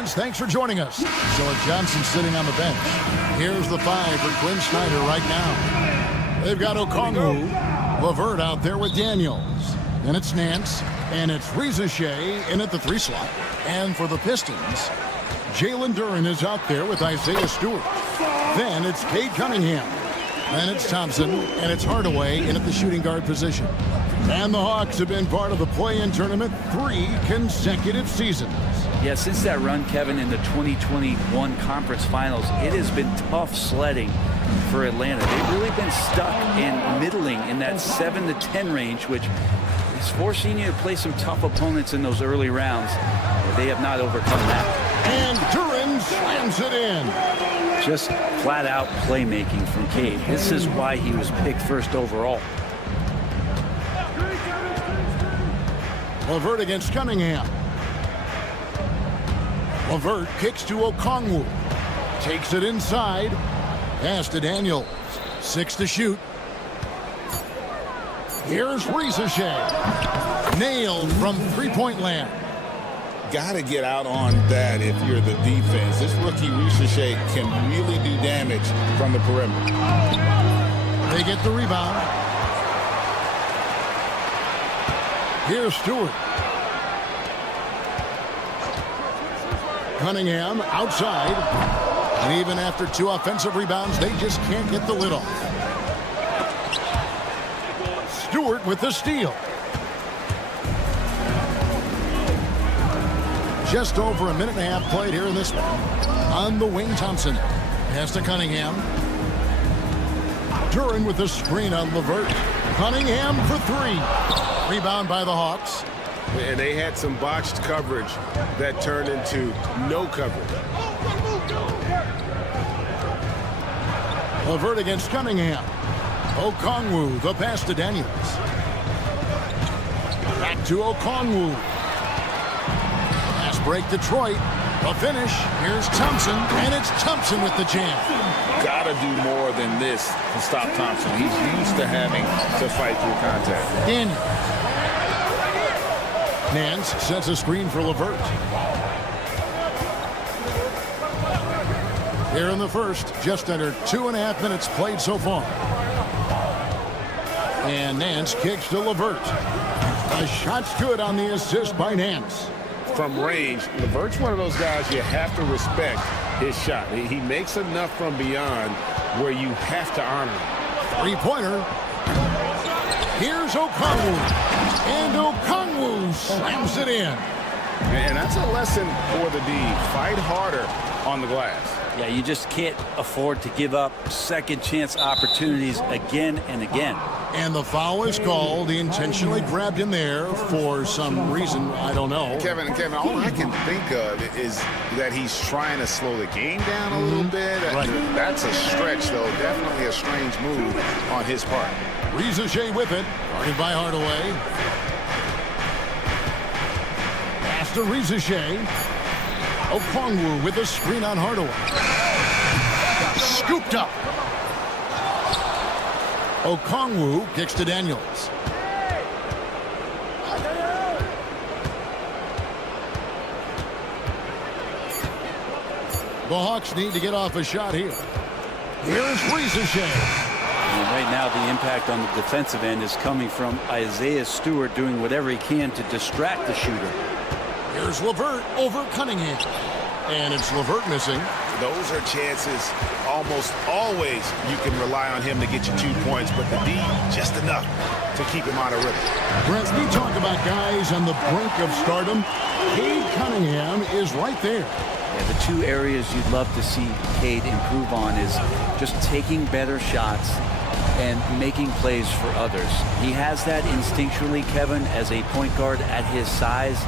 Thanks for joining us. George Johnson sitting on the bench. Here's the 5 for Quinn Snyder right now. They've got Okongwu, LeVert out there with Daniels. Then it's Nance, and it's Rizachet in at the 3 slot. And for the Pistons, Jalen Duren is out there with Isaiah Stewart. Then it's Cade Cunningham. Then it's Thompson, and it's Hardaway in at the shooting guard position. And the Hawks have been part of the play-in tournament 3 consecutive seasons. Yeah, since that run, Kevin, in the 2021 Conference Finals, it has been tough sledding for Atlanta. They've really been stuck in middling in that 7 to 10 range, which is forcing you to play some tough opponents in those early rounds. They have not overcome that. And Duren slams it in. Just flat-out playmaking from Cade. This is why he was picked first overall. LeVert against Cunningham. LeVert kicks to Okongwu. Takes it inside. Pass to Daniels. 6 to shoot. Here's Rizachet. Nailed from three-point land. Got to get out on that if you're the defense. This rookie Rizachet can really do damage from the perimeter. They get the rebound. Here's Stewart. Cunningham outside. And even after 2 offensive rebounds, they just can't get the lid off. Stewart with the steal. Just over a minute and a half played here in this one. On the wing, Thompson. Pass to Cunningham. Duren with the screen on LeVert. Cunningham for 3. Rebound by the Hawks. And they had some botched coverage that turned into no coverage. LeVert against Cunningham. Okongwu, the pass to Daniels. Back to Okongwu. Pass break Detroit. The finish. Here's Thompson, and it's Thompson with the jam. Got to do more than this to stop Thompson. He's used to having to fight through contact. Daniels. Nance sets a screen for LeVert. Here in the first, just under 2.5 minutes played so far. And Nance kicks to LeVert. The shot's good on the assist by Nance. From range, LeVert's one of those guys you have to respect his shot. He makes enough from beyond where you have to honor him. Three-pointer. Here's Okongwu. And Okongwu slams it in. And that's a lesson for the D. Fight harder on the glass. Yeah, you just can't afford to give up second chance opportunities again and again. And the foul is called. He intentionally grabbed him there for some reason. I don't know. Kevin, all I can think of is that he's trying to slow the game down a little bit. Right. That's a stretch, though. Definitely a strange move on his part. Rizachet with it. Guarded by Hardaway. Pass to Rizachet. Okongwu with a screen on Hardaway. Scooped up. Okongwu kicks to Daniels. The Hawks need to get off a shot here. Here's Rizachet. And right now, the impact on the defensive end is coming from Isaiah Stewart doing whatever he can to distract the shooter. Here's LeVert over Cunningham. And it's LeVert missing. Those are chances almost always you can rely on him to get you 2 points, but the D, just enough to keep him out of rhythm. Brent, we talk about guys on the brink of stardom. Cade Cunningham is right there. Yeah, the 2 areas you'd love to see Cade improve on is just taking better shots and making plays for others. He has that instinctually, Kevin, as a point guard at his size.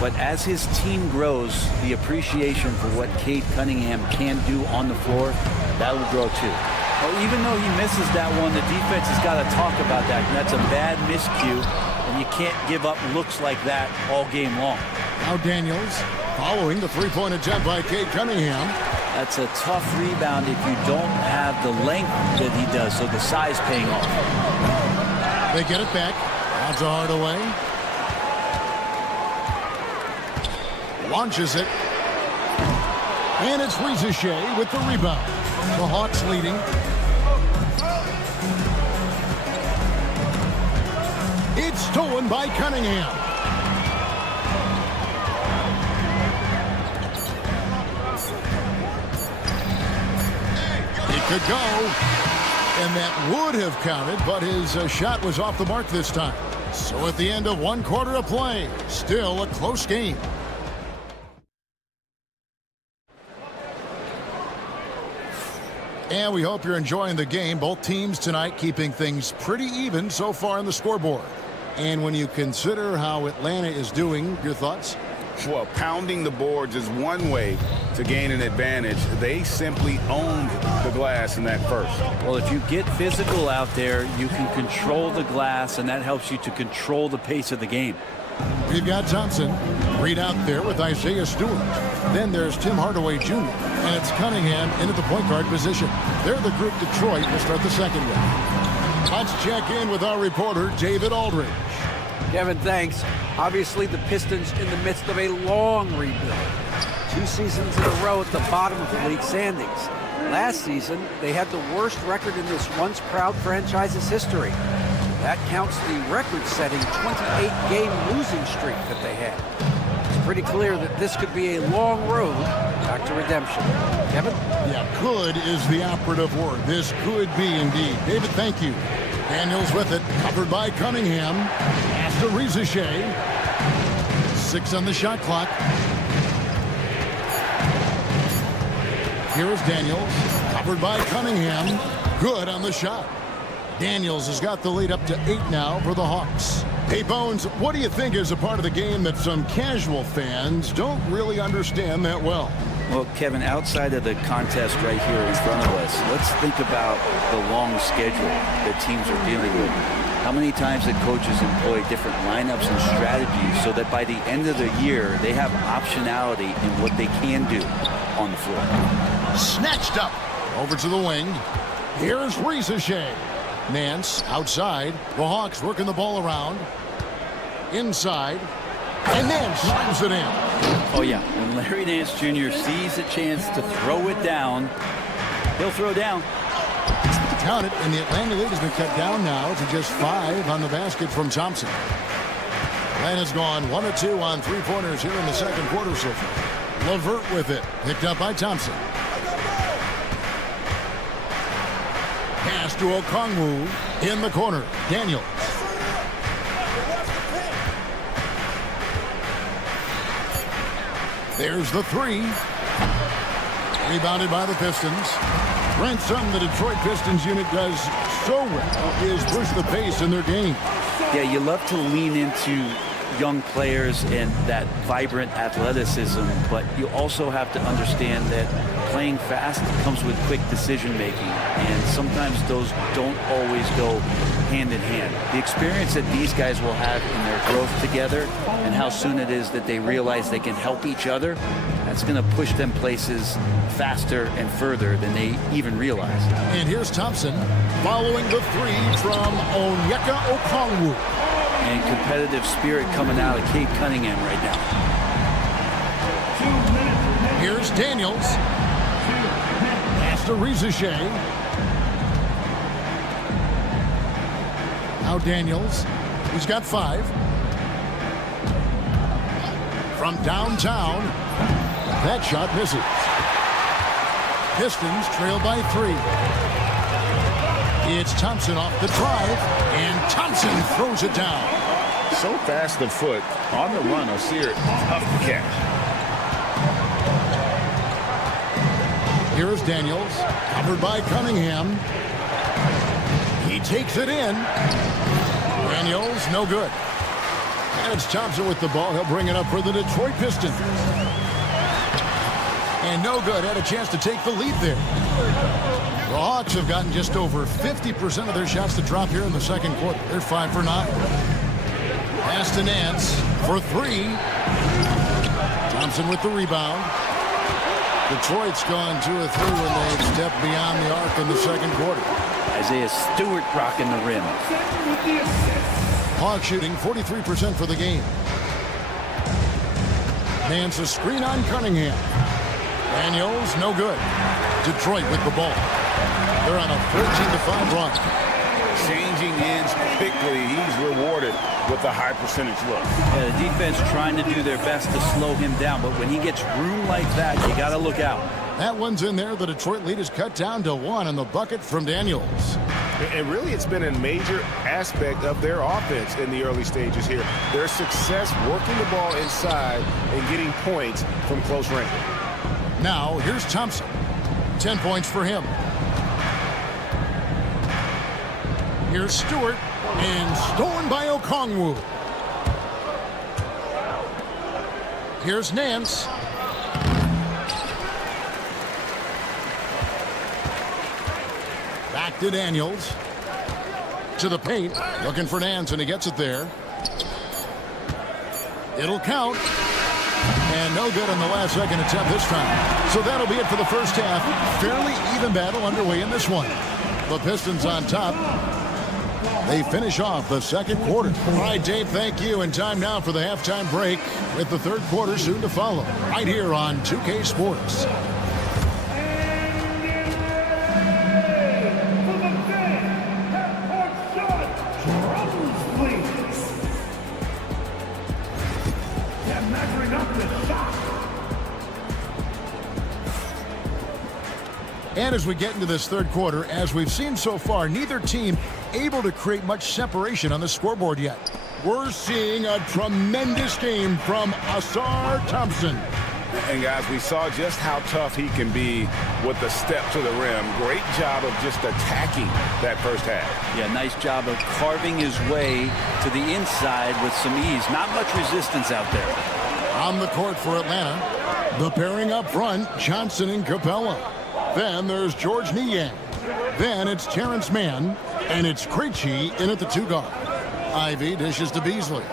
But as his team grows, the appreciation for what Cade Cunningham can do on the floor, that will grow too. Well, even though he misses that one, the defense has got to talk about that. And that's a bad miscue, and you can't give up looks like that all game long. Now Daniels following the three-point attempt by Cade Cunningham. That's a tough rebound if you don't have the length that he does, so the size paying off. They get it back. Out to Hardaway. Launches it. And it's Ricochet with the rebound. The Hawks leading. It's stolen by Cunningham. It could go. And that would have counted, but his shot was off the mark this time. So at the end of 1 quarter of play, still a close game. And we hope you're enjoying the game. Both teams tonight keeping things pretty even so far on the scoreboard. And when you consider how Atlanta is doing, your thoughts? Well, pounding the boards is one way to gain an advantage. They simply owned the glass in that first. Well, if you get physical out there, you can control the glass, and that helps you to control the pace of the game. We've got Thompson. Reed out there with Isaiah Stewart. Then there's Tim Hardaway Jr. And it's Cunningham into the point guard position. They're the group Detroit will start the second with. Let's check in with our reporter, David Aldridge. Kevin, thanks. Obviously, the Pistons in the midst of a long rebuild. 2 seasons in a row at the bottom of the league standings. Last season, they had the worst record in this once proud franchise's history. That counts the record-setting 28-game losing streak that they had. It's pretty clear that this could be a long road back to redemption. Kevin? Yeah, could is the operative word. This could be indeed. David, thank you. Daniels with it, covered by Cunningham. After Ricochet. 6 on the shot clock. Here is Daniels, covered by Cunningham. Good on the shot. Daniels has got the lead up to 8 now for the Hawks. Hey, Bones, what do you think is a part of the game that some casual fans don't really understand that well? Well, Kevin, outside of the contest right here in front of us, let's think about the long schedule that teams are dealing with. How many times that coaches employ different lineups and strategies so that by the end of the year, they have optionality in what they can do on the floor. Snatched up. Over to the wing. Here's Ricochet. Nance outside. The Hawks working the ball around. Inside. And Nance slams it in. Oh, yeah. When Larry Nance Jr. sees a chance to throw it down, he'll throw down. Count it, and the Atlanta lead has been cut down now to just 5 on the basket from Thompson. Atlanta's gone 1 of 2 on 3-pointers here in the second quarter so far. LeVert with it. Picked up by Thompson. Pass to Okongwu in the corner. Daniels. There's the 3. Rebounded by the Pistons. Brent, something the Detroit Pistons unit does so well is push the pace in their game. Yeah, you love to lean into young players and that vibrant athleticism, but you also have to understand that playing fast comes with quick decision making, and sometimes those don't always go hand in hand. The experience that these guys will have in their growth together and how soon it is that they realize they can help each other, that's going to push them places faster and further than they even realize. And here's Thompson following the 3 from Onyeka Okongwu. And competitive spirit coming out of Cade Cunningham right now. Here's Daniels. Pass to Ricochet. Now Daniels. He's got 5. From downtown. That shot misses. Pistons trail by 3. It's Thompson off the drive, and Thompson throws it down. So fast of foot on the run. Osir, tough to catch. Here's Daniels, covered by Cunningham. He takes it in. Daniels, no good. And it's Thompson with the ball. He'll bring it up for the Detroit Pistons. And no good. Had a chance to take the lead there. The Hawks have gotten just over 50% of their shots to drop here in the second quarter. They're 5 for 9. Pass to Nance for 3. Thompson with the rebound. Detroit's gone 2 of 3 when they've stepped beyond the arc in the second quarter. Isaiah Stewart rocking the rim. Hawks shooting 43% for the game. Nance a screen on Cunningham. Daniels, no good. Detroit with the ball. They're on a 14-5 run. Changing ends quickly. He's rewarded with a high percentage look. Yeah, the defense trying to do their best to slow him down, but when he gets room like that, you got to look out. That one's in there. The Detroit lead is cut down to 1 on the bucket from Daniels. And really, it's been a major aspect of their offense in the early stages here. Their success working the ball inside and getting points from close range. Now, here's Thompson. 10 points for him. Here's Stewart, and stolen by Okongwu. Here's Nance. Back to Daniels. To the paint, looking for Nance, and he gets it there. It'll count. And no good on the last second attempt this time. So that'll be it for the first half. Fairly even battle underway in this one. The Pistons on top. They finish off the second quarter. All right, Dave, thank you. And time now for the halftime break with the third quarter soon to follow. Right here on 2K Sports. And as we get into this third quarter, as we've seen so far, neither team able to create much separation on the scoreboard yet. We're seeing a tremendous game from Asar Thompson. And guys, we saw just how tough he can be with the step to the rim. Great job of just attacking that first half. Yeah, nice job of carving his way to the inside with some ease. Not much resistance out there. On the court for Atlanta, the pairing up front, Johnson and Capella. Then there's George Niang. Then it's Terrence Mann, and it's Krejci in at the 2 guard. Ivy dishes to Beasley.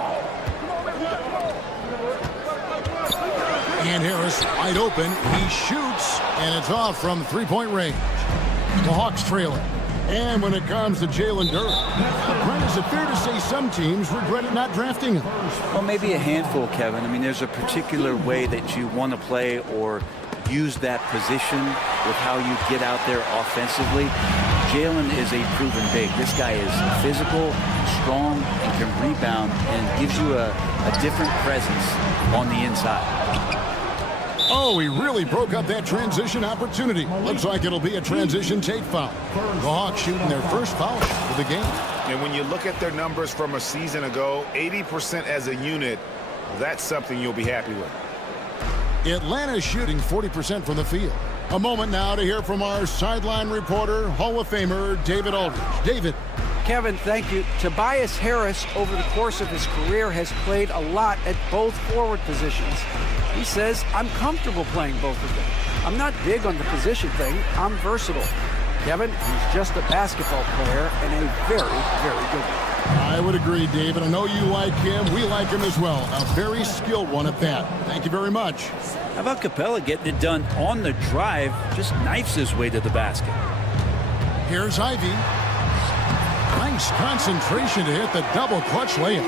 And Harris wide open. He shoots, and it's off from three-point range. The Hawks trail it. And when it comes to Jalen Duren, Brent, is it fair to say some teams regretted not drafting him? Well, maybe a handful, Kevin. I mean, there's a particular way that you want to play or use that position with how you get out there offensively. Jalen is a proven big. This guy is physical, strong, and can rebound and gives you a different presence on the inside. Oh, he really broke up that transition opportunity. Looks like it'll be a transition take foul. The Hawks shooting their first foul shot of the game. And when you look at their numbers from a season ago, 80% as a unit, that's something you'll be happy with. Atlanta shooting 40% from the field. A moment now to hear from our sideline reporter, Hall of Famer David Aldridge. David. Kevin, thank you. Tobias Harris, over the course of his career, has played a lot at both forward positions. He says, I'm comfortable playing both of them. I'm not big on the position thing. I'm versatile. Kevin, he's just a basketball player and a very, very good one. I would agree, David. I know you like him. We like him as well. A very skilled one at that. Thank you very much. How about Capella getting it done on the drive? Just knifes his way to the basket. Here's Ivy. Nice concentration to hit the double clutch layup.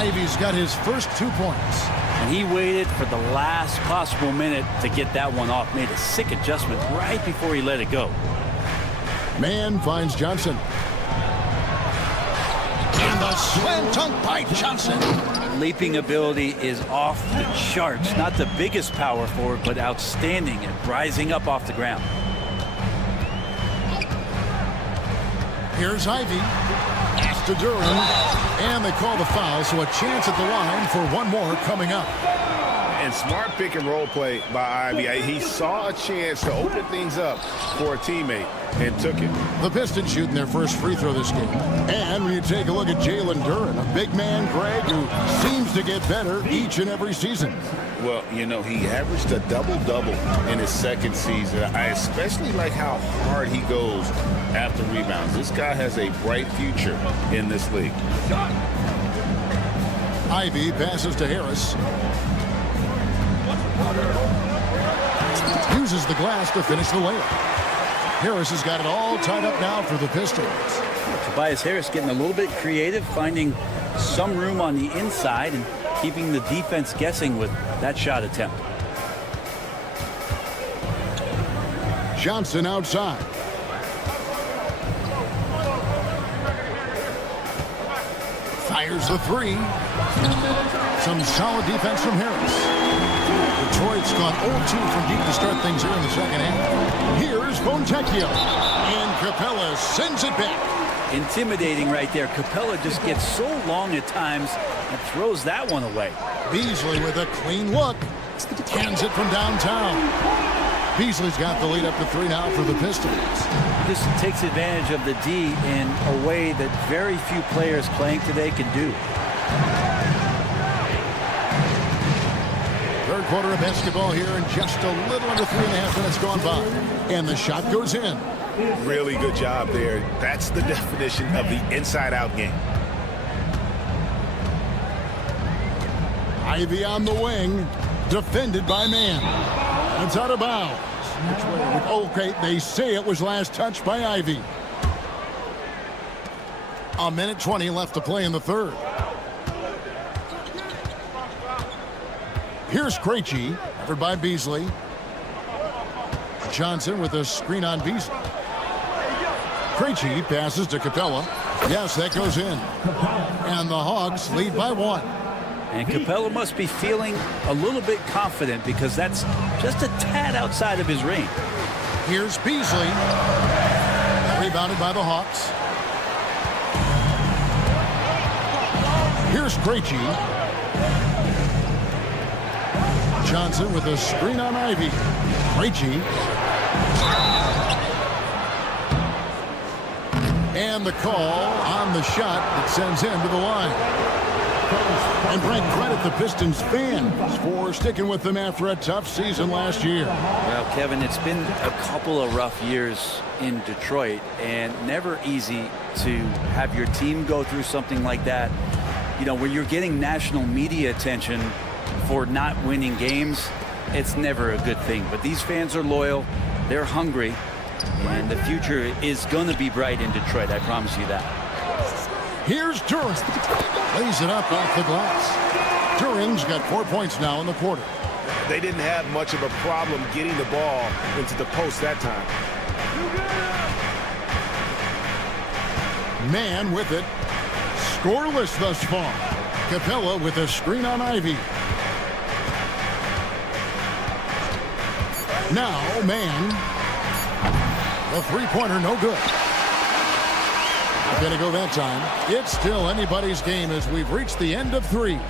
Ivy's got his first 2 points. And he waited for the last possible minute to get that one off. Made a sick adjustment right before he let it go. Man finds Johnson. And the slam dunk by Johnson. Leaping ability is off the charts. Not the biggest power forward, but outstanding at rising up off the ground. Here's Ivy. Pass to Duren. And they call the foul, so a chance at the line for one more coming up. And smart pick and roll play by Ivy. He saw a chance to open things up for a teammate and took it. The Pistons shooting their first free throw this game. And when you take a look at Jalen Duren, a big man, Greg, who seems to get better each and every season. Well, you know, he averaged a double-double in his second season. I especially like how hard he goes after rebounds. This guy has a bright future in this league. Ivy passes to Harris. Uses the glass to finish the layup. Harris has got it all tied up now for the Pistons. Tobias Harris getting a little bit creative, finding some room on the inside and keeping the defense guessing with that shot attempt. Johnson outside. Fires the three. Some solid defense from Harris. Detroit's gone 0-2 from deep to start things here in the second half. Here's Fontecchio. And Capella sends it back. Intimidating right there. Capella just gets so long at times and throws that one away. Beasley with a clean look. Cans it from downtown. Beasley's got the lead up to 3 now for the Pistons. Just takes advantage of the D in a way that very few players playing today can do. Third quarter of basketball here, and just a little under 3.5 minutes gone by. And the shot goes in. Really good job there. That's the definition of the inside-out game. Ivy on the wing, defended by Mann. It's out of bounds. Okay, they say it was last touched by Ivy. A minute 20 left to play in the third. Here's Krejci, covered by Beasley. Johnson with a screen on Beasley. Krejci passes to Capella. Yes, that goes in. And the Hawks lead by 1. And Capella must be feeling a little bit confident because that's just a tad outside of his range. Here's Beasley. Rebounded by the Hawks. Here's Krejci. Johnson with a screen on Ivy. Krejci. And the call on the shot that sends him to the line. And Frank, credit the Pistons fans for sticking with them after a tough season last year. Well, Kevin, it's been a couple of rough years in Detroit, and never easy to have your team go through something like that. You know, when you're getting national media attention for not winning games, it's never a good thing. But these fans are loyal, they're hungry, and the future is going to be bright in Detroit, I promise you that. Here's Duran. Lays it up off the glass. Duran's got 4 points now in the quarter. They didn't have much of a problem getting the ball into the post that time. Mann with it. Scoreless thus far. Capella with a screen on Ivy. Now Mann. The three-pointer no good. Gonna go that time. It's still anybody's game as we've reached the end of 3.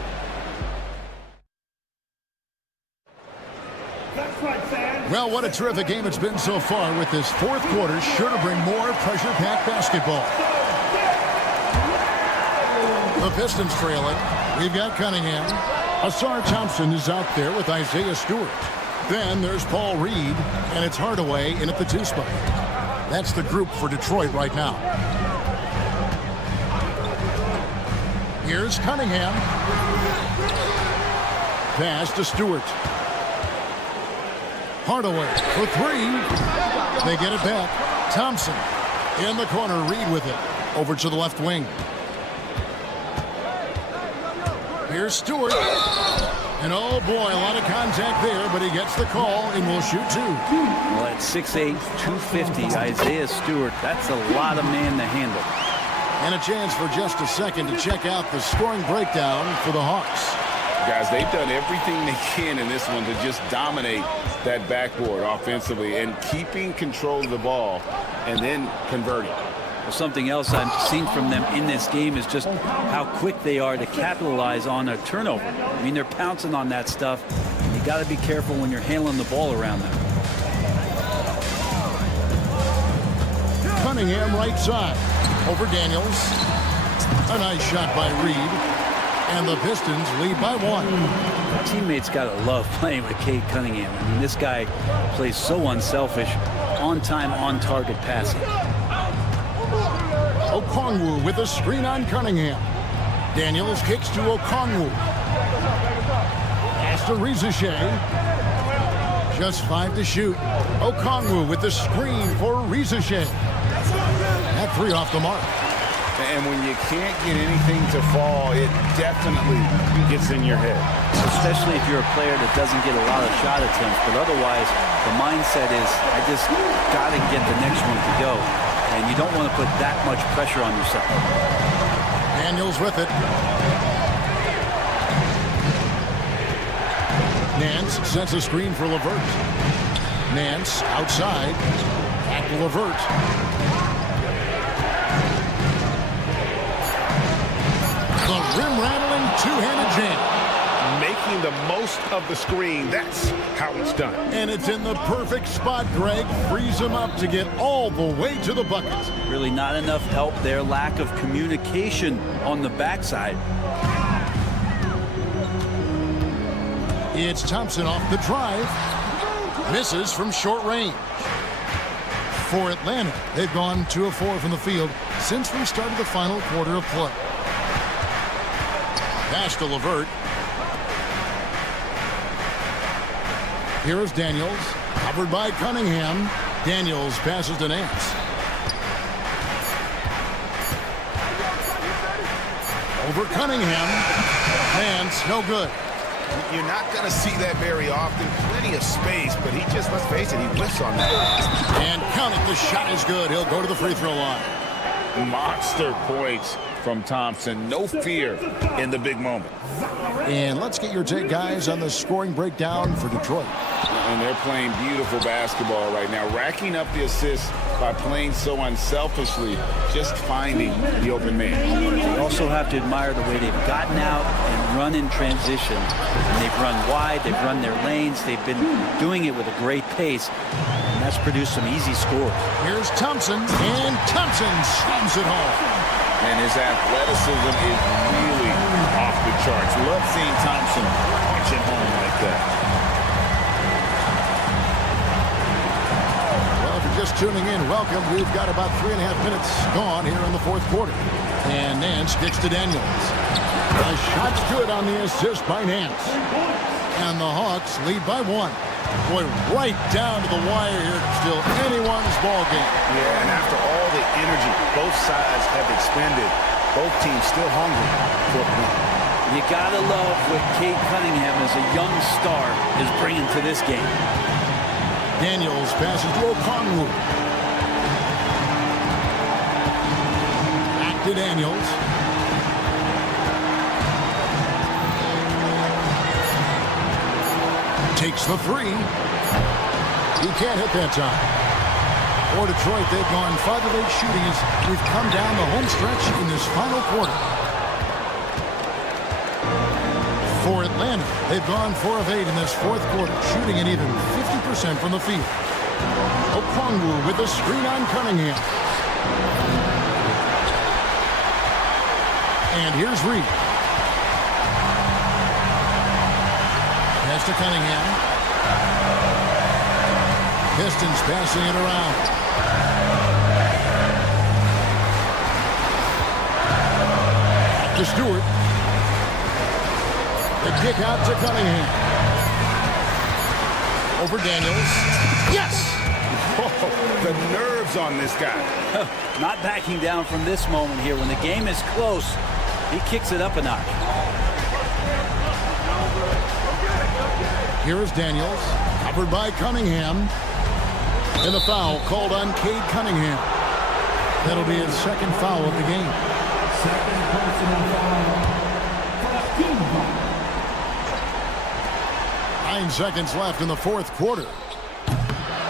Well, what a terrific game it's been so far, with this fourth quarter sure to bring more pressure-packed basketball. The Pistons trailing. We've got Cunningham. Asar Thompson is out there with Isaiah Stewart. Then there's Paul Reed, and it's Hardaway in at the 2 spot. That's the group for Detroit right now. Here's Cunningham. Pass to Stewart. Hardaway for 3. They get it back. Thompson in the corner. Reed with it. Over to the left wing. Here's Stewart. And oh boy, a lot of contact there, but he gets the call and will shoot 2. Well, at 6'8", 250, Isaiah Stewart, that's a lot of man to handle. And a chance for just a second to check out the scoring breakdown for the Hawks. Guys, they've done everything they can in this one to just dominate that backboard offensively and keeping control of the ball and then converting. Well, something else I've seen from them in this game is just how quick they are to capitalize on a turnover. I mean, they're pouncing on that stuff. You got to be careful when you're handling the ball around them. Cunningham right side. Over Daniels. A nice shot by Reed. And the Pistons lead by 1. Teammates got to love playing with Cade Cunningham. I mean, this guy plays so unselfish, on-time, on-target passing. Okongwu with a screen on Cunningham. Daniels kicks to Okongwu. Pass to Rizeshe. Just 5 to shoot. Okongwu with the screen for Rizeshe. That 3 off the mark. And when you can't get anything to fall, it definitely gets in your head. Especially if you're a player that doesn't get a lot of shot attempts. But otherwise, the mindset is, I just got to get the next one to go. And you don't want to put that much pressure on yourself. Daniels with it. Nance sets a screen for LeVert. Nance outside. Back to LeVert. The rim-rattling two-handed jam. Making the most of the screen. That's how it's done. And it's in the perfect spot, Greg. Frees him up to get all the way to the bucket. Really not enough help there. Lack of communication on the backside. It's Thompson off the drive. Misses from short range. For Atlanta, they've gone 2 of 4 from the field since we started the final quarter of play. Pass to LeVert. Here's Daniels. Covered by Cunningham. Daniels passes to Nance. Over Cunningham. Nance, no good. You're not going to see that very often. Plenty of space, but he just, let's face it, he whiffs on that. And count it, the shot is good. He'll go to the free throw line. Monster points from Thompson. No fear in the big moment. And let's get your take, guys, on the scoring breakdown for Detroit. And they're playing beautiful basketball right now, racking up the assists by playing so unselfishly, just finding the open man. You also have to admire the way they've gotten out and run in transition. And they've run wide, they've run their lanes, they've been doing it with a great pace. And that's produced some easy scores. Here's Thompson, and Thompson slams it home. And his athleticism is really off the charts. Love seeing Thompson punch it home like that. Just tuning in, welcome. We've got about 3.5 minutes gone here in the fourth quarter. And Nance kicks to Daniels. The shot's good on the assist by Nance. And the Hawks lead by 1. Boy, right down to the wire here. Still anyone's ball game. Yeah, and after all the energy both sides have expended, both teams still hungry for a win. You gotta love what Cade Cunningham as a young star is bringing to this game. Daniels passes to Okongwu. Back to Daniels. Takes the 3. He can't hit that time. For Detroit, they've gone 5 of 8 shooting as we've come down the home stretch in this final quarter. For Atlanta, they've gone 4 of 8 in this fourth quarter, shooting an even 50% from the field. Okongwu with the screen on Cunningham. And here's Reed. Pass to Cunningham. Pistons passing it around. Back to Stewart. The kick out to Cunningham. Over Daniels. Yes! Oh, the nerves on this guy. Not backing down from this moment here. When the game is close, he kicks it up a notch. Here is Daniels. Covered by Cunningham. And the foul called on Cade Cunningham. That'll be his second foul of the game. Second personal foul. First team foul. 9 seconds left in the fourth quarter.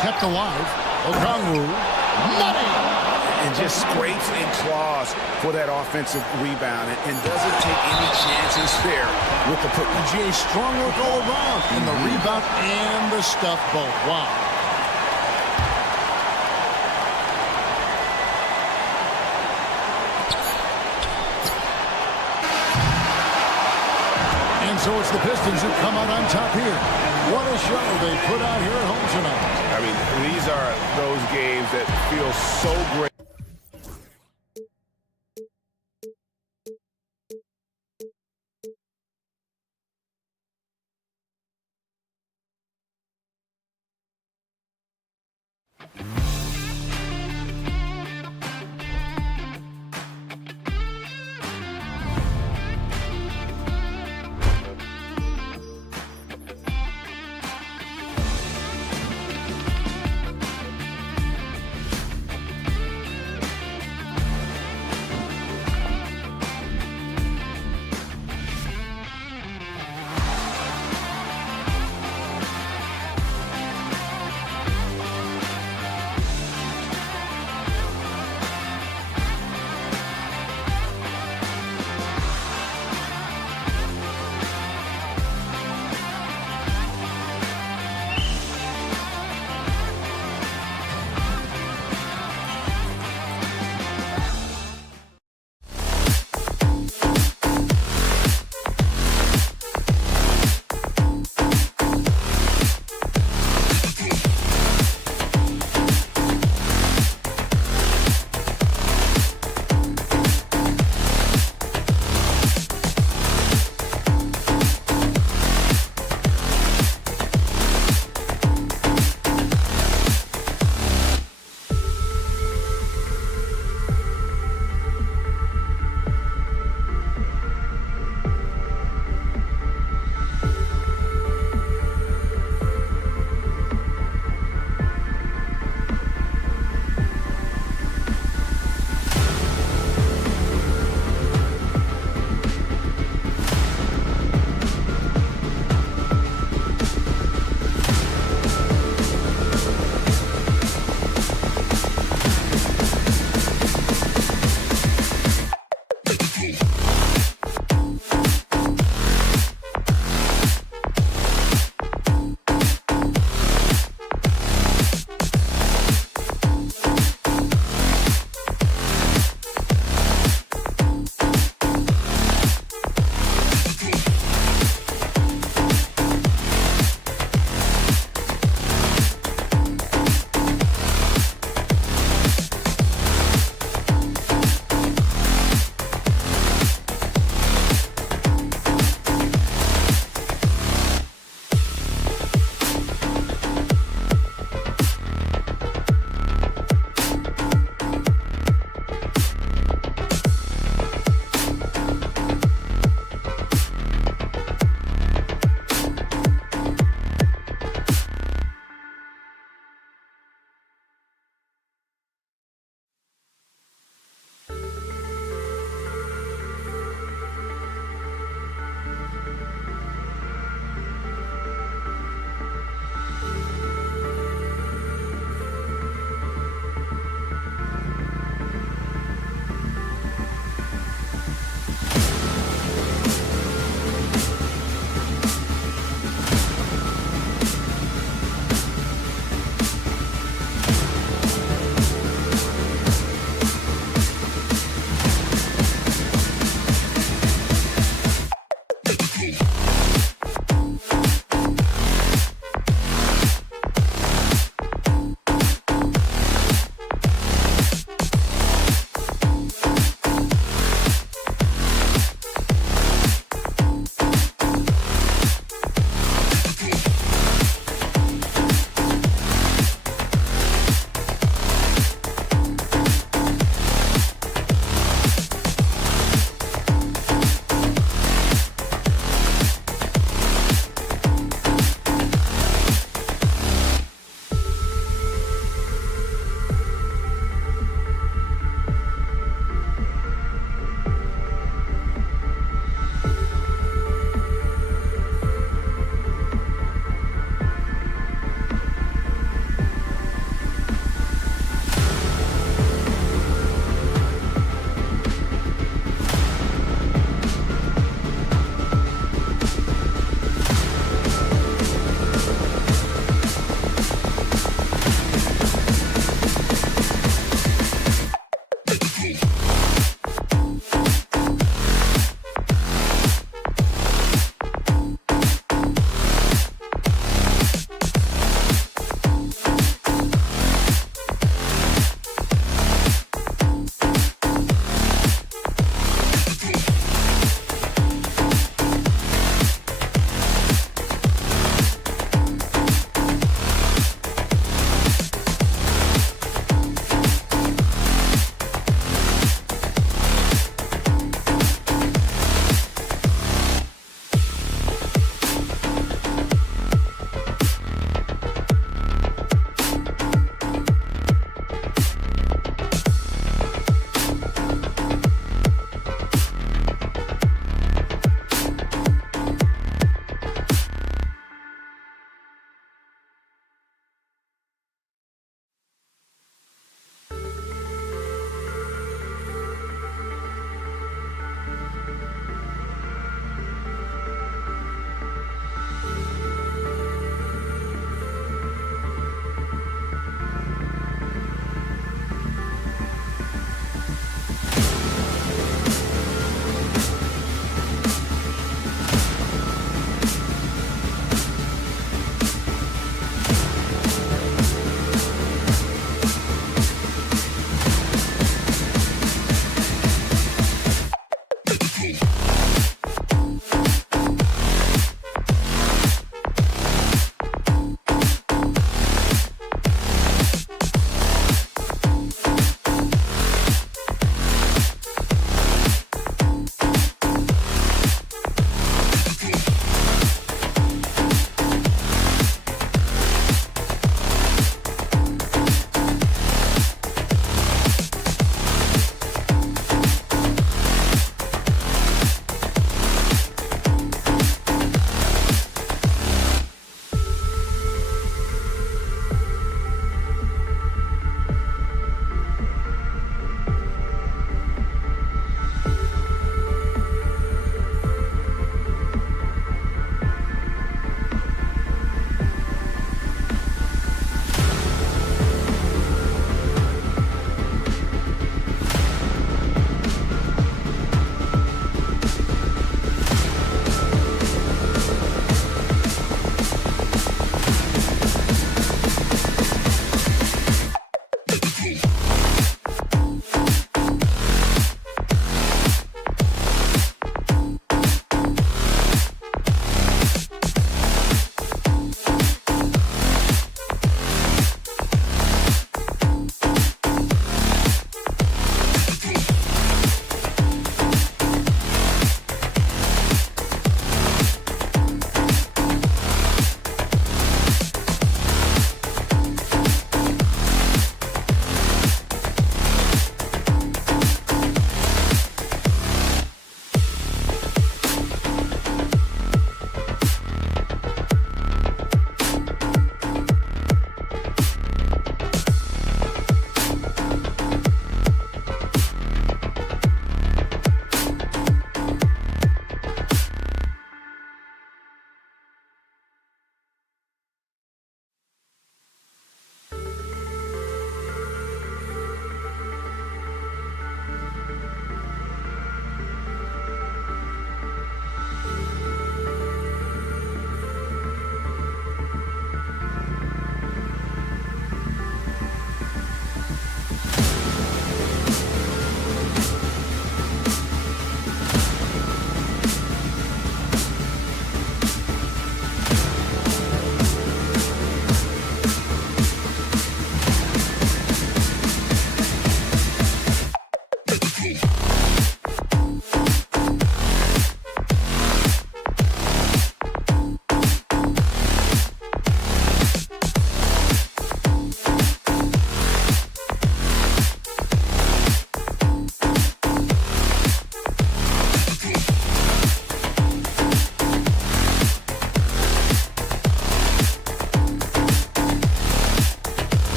Kept alive. Okongwu. Money! And just scrapes and claws for that offensive rebound and doesn't take any chances there with the put. Jay, strong work all around in the rebound and the stuff both. Wow. And so it's the Pistons who come out on top here. What a show they put out here at home tonight. I mean, these are those games that feel so great.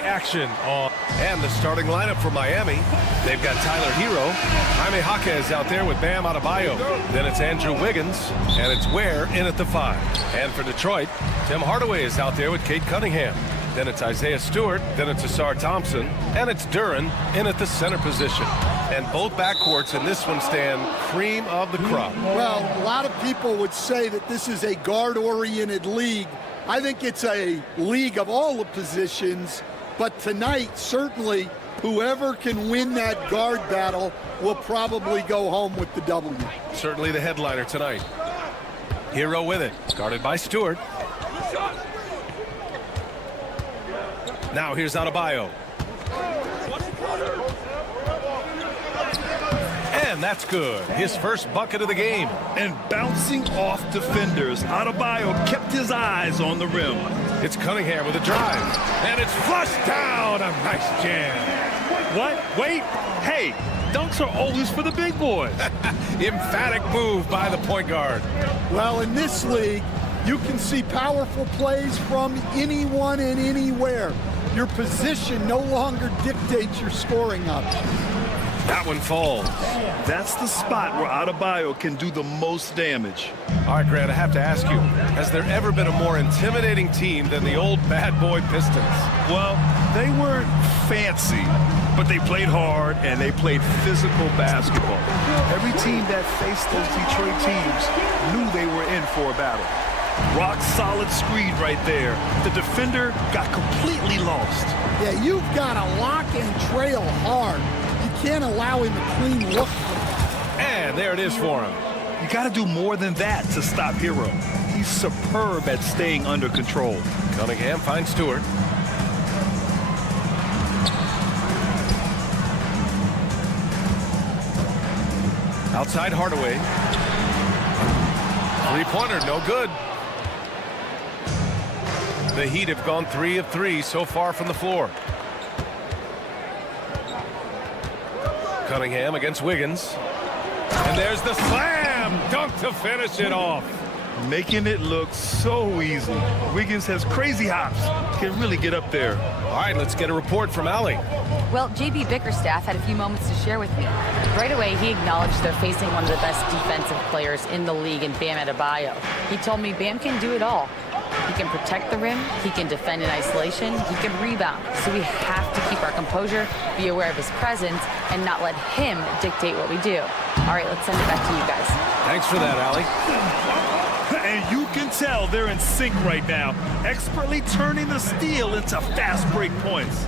Action on. And the starting lineup for Miami. They've got Tyler Hero. Jaime Jaquez out there with Bam Adebayo. Then it's Andrew Wiggins. And it's Ware in at the 5. And for Detroit, Tim Hardaway is out there with Cade Cunningham. Then it's Isaiah Stewart. Then it's Asar Thompson. And it's Duren in at the center position. And both backcourts in this one stand cream of the crop. Well, a lot of people would say that this is a guard-oriented league. I think it's a league of all the positions. But tonight, certainly, whoever can win that guard battle will probably go home with the W. Certainly the headliner tonight. Hero with it, guarded by Stewart. Now here's Adebayo. And that's good. His first bucket of the game. And bouncing off defenders, Adebayo kept his eyes on the rim. It's Cunningham with a drive. And it's flushed down. A nice jam. What? Wait. Hey, dunks are always for the big boys. Emphatic move by the point guard. Well, in this league, you can see powerful plays from anyone and anywhere. Your position no longer dictates your scoring options. That one falls. That's the spot where Adebayo can do the most damage. All right, Grant, I have to ask you, has there ever been a more intimidating team than the old bad boy Pistons? Well, they weren't fancy, but they played hard and they played physical basketball. Every team that faced those Detroit teams knew they were in for a battle. Rock solid screen right there. The defender got completely lost. Yeah, you've got to lock and trail hard. You can't allow him a clean look. And there it is for him. You got to do more than that to stop Hero. He's superb at staying under control. Cunningham finds Stewart. Outside Hardaway. Three-pointer, no good. The Heat have gone 3 of 3 so far from the floor. Cunningham against Wiggins. And there's the slam dunk to finish it off. Making it look so easy. Wiggins has crazy hops. Can really get up there. All right, let's get a report from Allie. Well, JB Bickerstaff had a few moments to share with me. Right away, he acknowledged they're facing one of the best defensive players in the league in Bam Adebayo. He told me Bam can do it all. He can protect the rim, he can defend in isolation, he can rebound. So we have to keep our composure, be aware of his presence, and not let him dictate what we do. All right, let's send it back to you guys. Thanks for that, Allie. And you can tell they're in sync right now, expertly turning the steal into fast break points.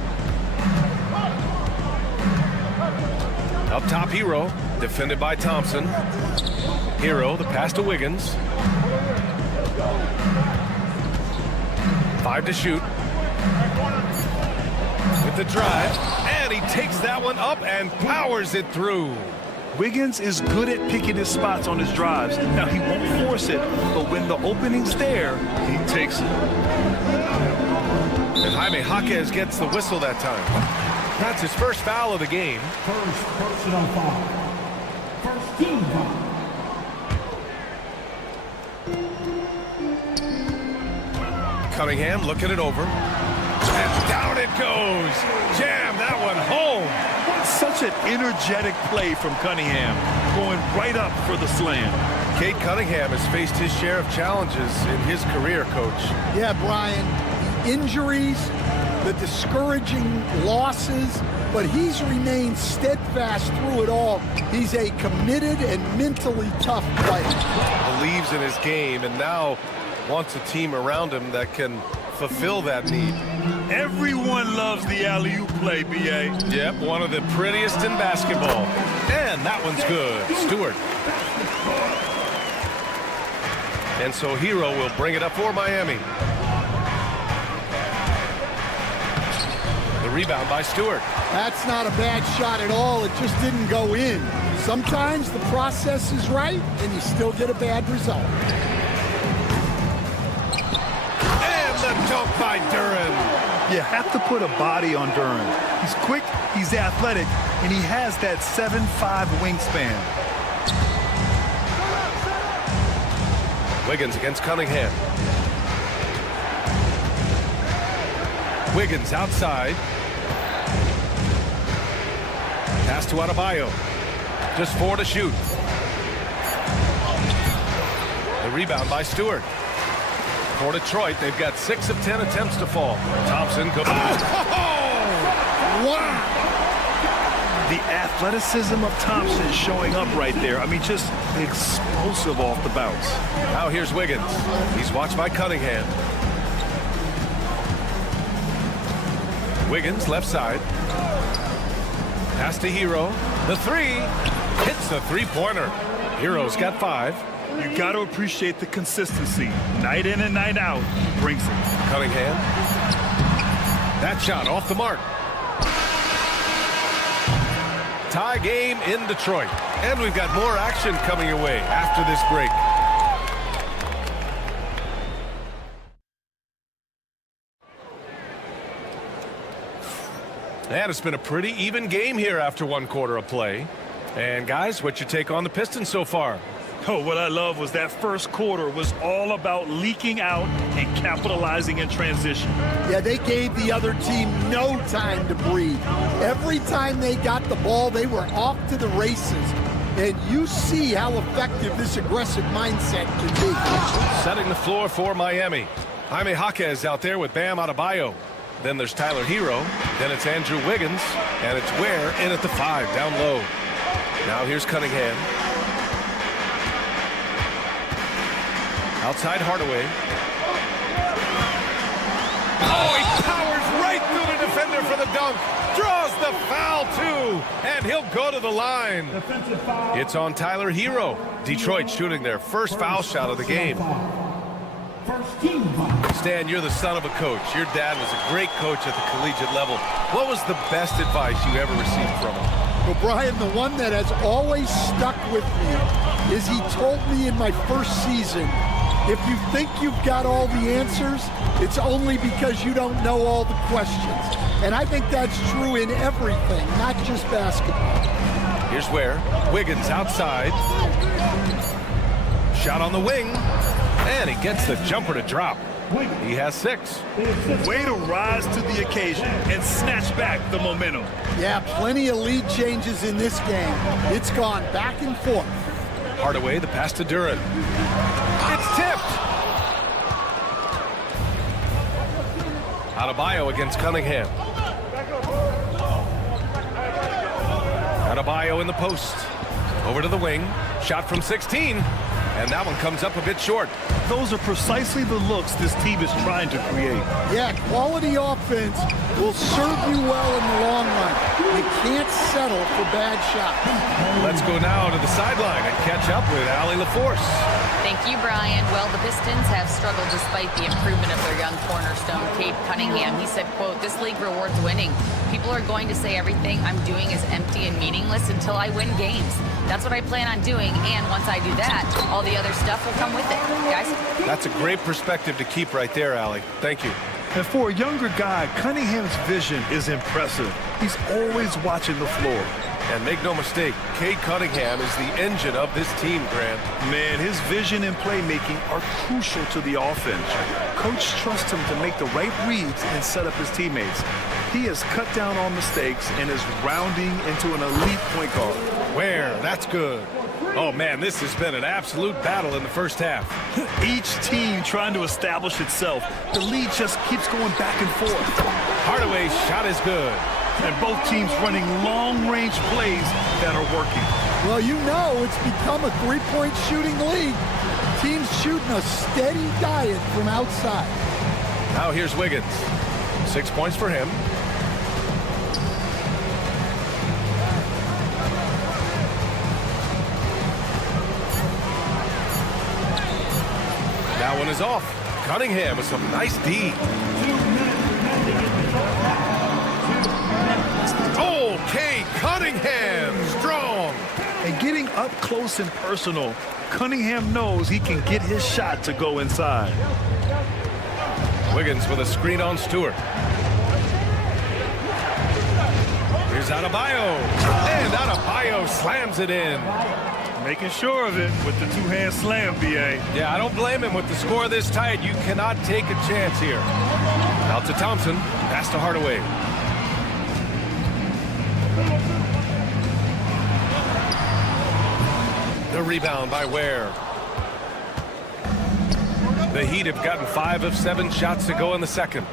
Up top, Hero, defended by Thompson. Hero, the pass to Wiggins. 5 to shoot. With the drive, and he takes that one up and powers it through. Wiggins is good at picking his spots on his drives. Now, he won't force it, but when the opening's there, he takes it. And Jaime Jaquez gets the whistle that time. That's his first foul of the game. First personal foul. First team foul. Cunningham looking it over. And down it goes. Jam that one home. Such an energetic play from Cunningham, going right up for the slam. Cade Cunningham has faced his share of challenges in his career, Coach. Yeah, Brian, injuries, the discouraging losses, but he's remained steadfast through it all. He's a committed and mentally tough player. Believes in his game and now wants a team around him that can fulfill that need. Everyone loves the alley-oop play, B.A. Yep, one of the prettiest in basketball. And that one's good. Stewart. And so Hero will bring it up for Miami. The rebound by Stewart. That's not a bad shot at all. It just didn't go in. Sometimes the process is right, and you still get a bad result. Dunk by Duren. You have to put a body on Duren. He's quick, he's athletic, and he has that 7'5" wingspan. Wiggins against Cunningham. Wiggins outside. Pass to Adebayo. Just 4 to shoot. The rebound by Stewart. For Detroit, they've got 6 of 10 attempts to fall. Thompson goes. Wow! The athleticism of Thompson showing up right there. I mean, just explosive off the bounce. Now here's Wiggins. He's watched by Cunningham. Wiggins left side. Pass to Hero. The 3 hits the three-pointer. Hero's got 5. You got to appreciate the consistency. Night in and night out, he brings it. Cunningham. That shot off the mark. Tie game in Detroit. And we've got more action coming your way after this break. And it's been a pretty even game here after 1 quarter of play. And guys, what's your take on the Pistons so far? Oh, what I love was that first quarter was all about leaking out and capitalizing in transition. Yeah, they gave the other team no time to breathe. Every time they got the ball, they were off to the races. And you see how effective this aggressive mindset can be. Setting the floor for Miami. Jaime Jaquez out there with Bam Adebayo. Then there's Tyler Hero. Then it's Andrew Wiggins. And it's Ware in at the 5 down low. Now here's Cunningham. Outside Hardaway. Oh, he powers right through the defender for the dunk. Draws the foul, too. And he'll go to the line. It's on Tyler Hero. Detroit shooting their first foul shot of the game. Stan, you're the son of a coach. Your dad was a great coach at the collegiate level. What was the best advice you ever received from him? Well, Brian, the one that has always stuck with me is he told me in my first season, if you think you've got all the answers, it's only because you don't know all the questions. And I think that's true in everything, not just basketball. Here's Ware. Wiggins outside. Shot on the wing. And he gets the jumper to drop. He has 6. Way to rise to the occasion and snatch back the momentum. Yeah, plenty of lead changes in this game. It's gone back and forth. Hardaway, the pass to Duran. It's tipped. Adebayo against Cunningham. Adebayo in the post. Over to the wing. Shot from 16. And that one comes up a bit short. Those are precisely the looks this team is trying to create. Yeah, quality offense will serve you well in the long run. You can't settle for bad shots. Let's go now to the sideline and catch up with Allie LaForce. Thank you, Brian. Well, the Pistons have struggled despite the improvement of their young cornerstone, Cade Cunningham. He said, quote, "This league rewards winning. People are going to say everything I'm doing is empty and meaningless until I win games. That's what I plan on doing, and once I do that, all the other stuff will come with it." Guys? That's a great perspective to keep right there, Allie. Thank you. And for a younger guy, Cunningham's vision is impressive. He's always watching the floor. And make no mistake, Cade Cunningham is the engine of this team, Grant. Man, his vision and playmaking are crucial to the offense. Coach trusts him to make the right reads and set up his teammates. He has cut down on mistakes and is rounding into an elite point guard. Where? That's good. Oh, man, this has been an absolute battle in the first half. Each team trying to establish itself. The lead just keeps going back and forth. Hardaway's shot is good. And both teams running long-range plays that are working. Well, you know it's become a three-point shooting league. Teams shooting a steady diet from outside. Now here's Wiggins. 6 points for him. That one is off. Cunningham with some nice D. Oh, Cade Cunningham, strong. And getting up close and personal, Cunningham knows he can get his shot to go inside. Wiggins with a screen on Stewart. Here's Adebayo. And Adebayo slams it in. Making sure of it with the two-hand slam, B.A. Yeah, I don't blame him with the score this tight. You cannot take a chance here. Out to Thompson. Pass to Hardaway. The rebound by Ware. The Heat have gotten 5 of 7 shots to go in the second.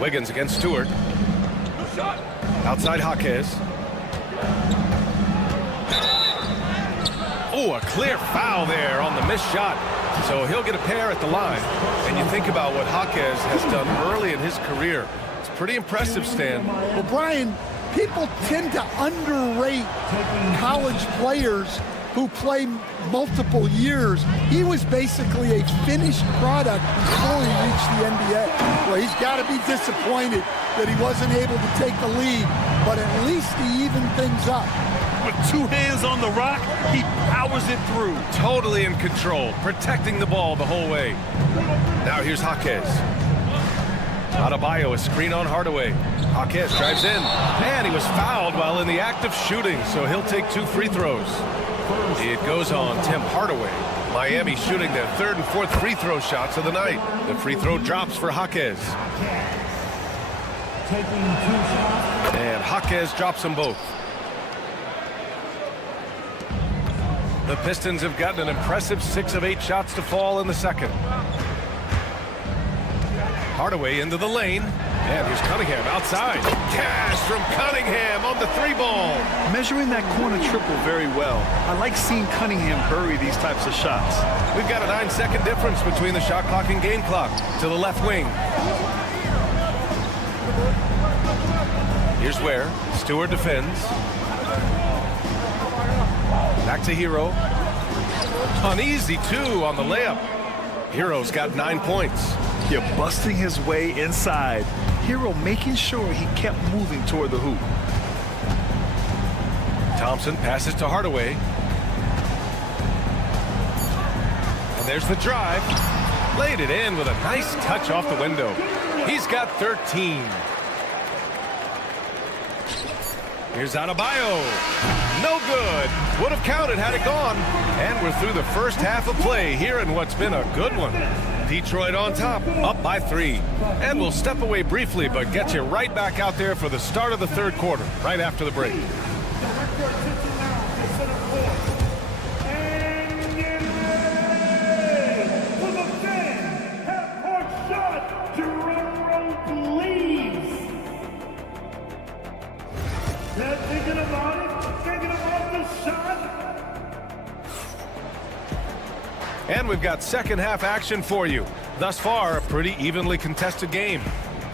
Wiggins against Stewart. Outside Jaquez. Oh, a clear foul there on the missed shot. So he'll get a pair at the line. And you think about what Jaquez has done early in his career. It's pretty impressive, Stan. Well, Brian, people tend to underrate college players who play multiple years. He was basically a finished product before he reached the NBA. Well, he's got to be disappointed that he wasn't able to take the lead, but at least he evened things up. With 2 hands on the rock, he powers it through. Totally in control, protecting the ball the whole way. Now here's Jaquez. Adebayo, a screen on Hardaway. Jaquez drives in, and he was fouled while in the act of shooting, so he'll take 2 free throws. It goes on Tim Hardaway. Miami shooting their 3rd and 4th free throw shots of the night. The free throw drops for Jaquez. And Jaquez drops them both. The Pistons have gotten an impressive 6 of 8 shots to fall in the second. Hardaway into the lane. And here's Cunningham outside. Cash from Cunningham on the 3-ball. Measuring that corner triple very well. I like seeing Cunningham bury these types of shots. We've got a 9-second difference between the shot clock and game clock. To the left wing. Here's Ware. Stewart defends. Back to Hero. An easy 2 on the layup. Hero's got 9 points. You're busting his way inside. Hero making sure he kept moving toward the hoop. Thompson passes to Hardaway. And there's the drive. Laid it in with a nice touch off the window. He's got 13. Here's Adebayo. No good. Would have counted had it gone. And we're through the first half of play here in what's been a good one. Detroit on top, up by 3. And we'll step away briefly, but get you right back out there for the start of the 3rd quarter, right after the break. And we've got second half action for you. Thus far, a pretty evenly contested game.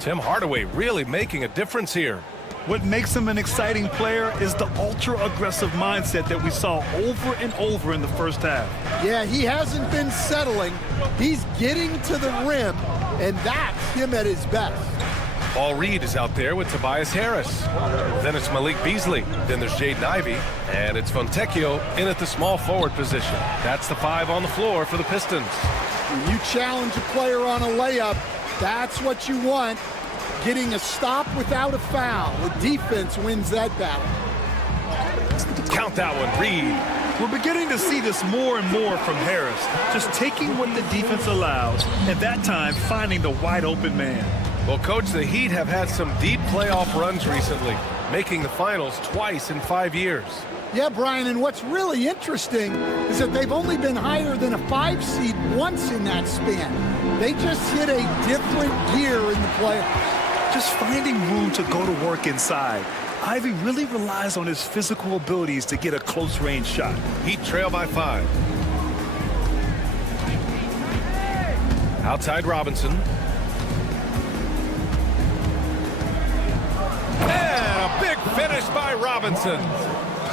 Tim Hardaway really making a difference here. What makes him an exciting player is the ultra-aggressive mindset that we saw over and over in the first half. Yeah, he hasn't been settling. He's getting to the rim, and that's him at his best. Paul Reed is out there with Tobias Harris. Then it's Malik Beasley. Then there's Jaden Ivey. And it's Fontecchio in at the small forward position. That's the 5 on the floor for the Pistons. When you challenge a player on a layup, that's what you want. Getting a stop without a foul. The defense wins that battle. Count that one, Reed. We're beginning to see this more and more from Harris. Just taking what the defense allows, and that time finding the wide open man. Well, Coach, the Heat have had some deep playoff runs recently, making the finals twice in 5 years. Yeah, Brian, and what's really interesting is that they've only been higher than a 5 seed once in that span. They just hit a different gear in the playoffs. Just finding room to go to work inside. Ivey really relies on his physical abilities to get a close-range shot. Heat trail by 5. Outside Robinson. And a big finish by Robinson.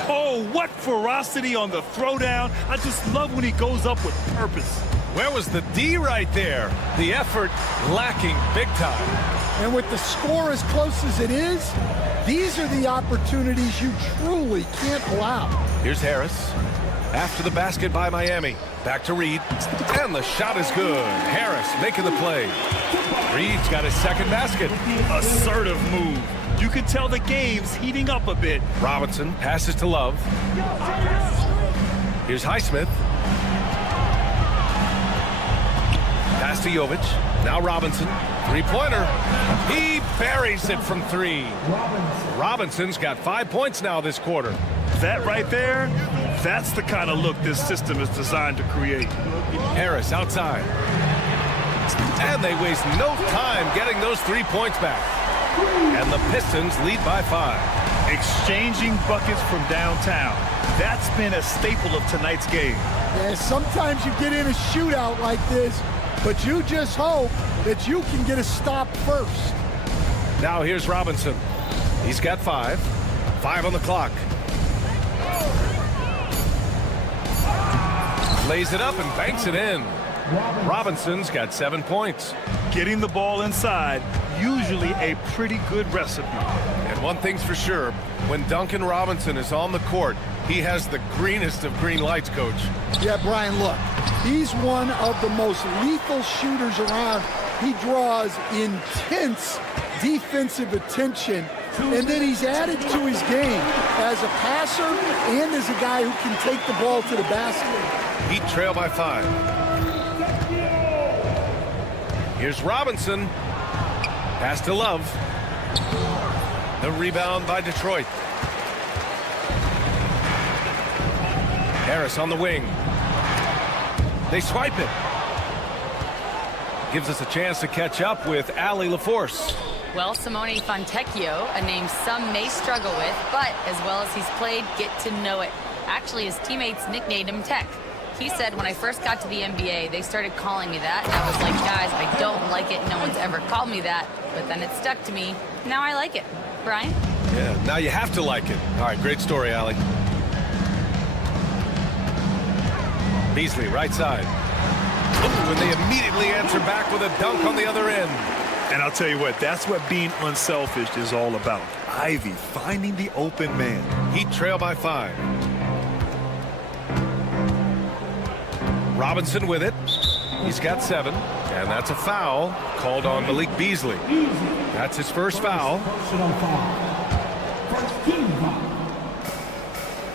Oh, what ferocity on the throwdown. I just love when he goes up with purpose. Where was the D right there? The effort lacking big time. And with the score as close as it is, these are the opportunities you truly can't allow. Here's Harris. After the basket by Miami. Back to Reed. And the shot is good. Harris making the play. Reed's got his second basket. Assertive move. You can tell the game's heating up a bit. Robinson passes to Love. Here's Highsmith. Pass to Jovic. Now Robinson. Three-pointer. He buries it from three. Robinson's got 5 points now this quarter. That right there, that's the kind of look this system is designed to create. Harris outside. And they waste no time getting those 3 points back. And the Pistons lead by 5. Exchanging buckets from downtown. That's been a staple of tonight's game. Yeah, sometimes you get in a shootout like this, but you just hope that you can get a stop first. Now here's Robinson. He's got 5. 5 on the clock. Lays it up and banks it in. Robinson's got 7 points. Getting the ball inside, usually a pretty good recipe. And one thing's for sure, when Duncan Robinson is on the court, he has the greenest of green lights, Coach. Yeah, Brian, look, he's one of the most lethal shooters around. He draws intense defensive attention, and then he's added to his game as a passer and as a guy who can take the ball to the basket. Heat trail by 5. Here's Robinson. Pass to Love. The rebound by Detroit. Harris on the wing. They swipe it. Gives us a chance to catch up with Allie LaForce. Well, Simone Fontecchio, a name some may struggle with, but as well as he's played, get to know it. Actually, his teammates nicknamed him Tech. He said, when I first got to the NBA, they started calling me that. And I was like, guys, I don't like it. No one's ever called me that. But then it stuck to me. Now I like it. Brian? Yeah, now you have to like it. All right, great story, Allie. Beasley, right side. Ooh, and they immediately answer back with a dunk on the other end. And I'll tell you what, that's what being unselfish is all about. Ivy finding the open man. Heat trail by 5. Robinson with it. He's got 7. And that's a foul called on Malik Beasley. That's his first foul.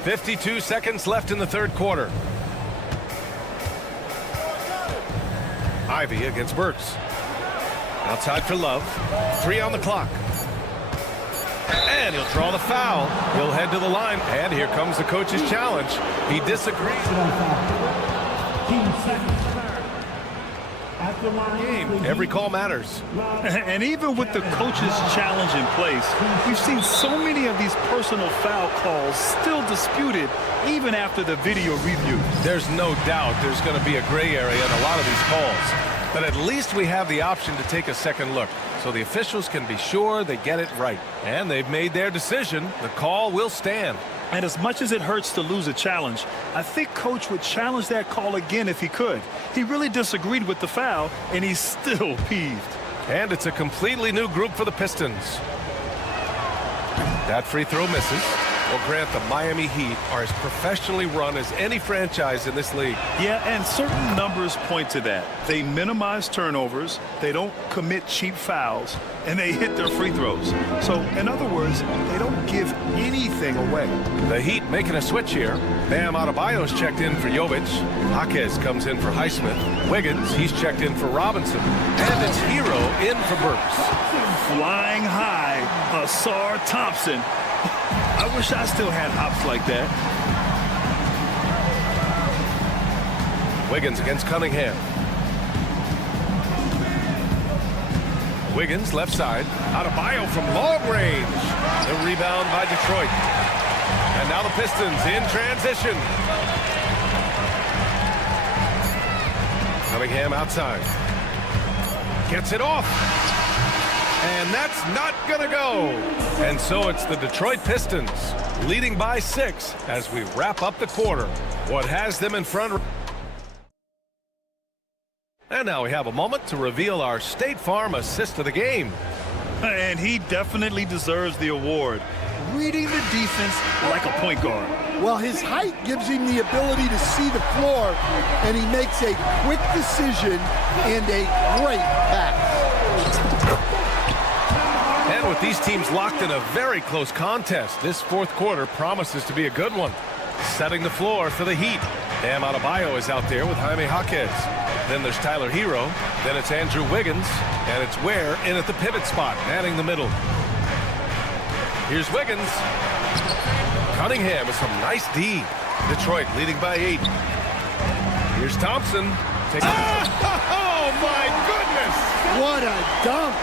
52 seconds left in the third quarter. Ivy against Burks. Outside for Love. 3 on the clock. And he'll draw the foul. He'll head to the line. And here comes the coach's challenge. He disagrees. Game. Every call matters. And even with the coach's challenge in place, we've seen so many of these personal foul calls still disputed even after the video review. There's no doubt there's going to be a gray area in a lot of these calls. But at least we have the option to take a second look, so the officials can be sure they get it right. And they've made their decision. The call will stand. And as much as it hurts to lose a challenge, I think Coach would challenge that call again if he could. He really disagreed with the foul, and he's still peeved. And it's a completely new group for the Pistons. That free throw misses. Well, Grant, the Miami Heat are as professionally run as any franchise in this league. Yeah, and certain numbers point to that. They minimize turnovers, they don't commit cheap fouls, and they hit their free throws. So, in other words, they don't give anything away. The Heat making a switch here. Bam Adebayo's checked in for Jovic. Jaquez comes in for Highsmith. Wiggins, he's checked in for Robinson. And it's Hero in for Burks. Flying high, Asar Thompson. I wish I still had hops like that. Wiggins against Cunningham. Wiggins left side. Adebayo from long range. The rebound by Detroit. And now the Pistons in transition. Cunningham outside. Gets it off. And that's not going to go. And so it's the Detroit Pistons leading by 6 as we wrap up the quarter. What has them in front? And now we have a moment to reveal our State Farm assist of the game. And he definitely deserves the award. Reading the defense like a point guard. Well, his height gives him the ability to see the floor, and he makes a quick decision and a great pass. And with these teams locked in a very close contest, this fourth quarter promises to be a good one. Setting the floor for the Heat. Bam Adebayo is out there with Jaime Jaquez. Then there's Tyler Hero. Then it's Andrew Wiggins. And it's Ware in at the pivot spot, manning the middle. Here's Wiggins. Cunningham with some nice D. Detroit leading by 8. Here's Thompson. Oh, my goodness! What a dunk.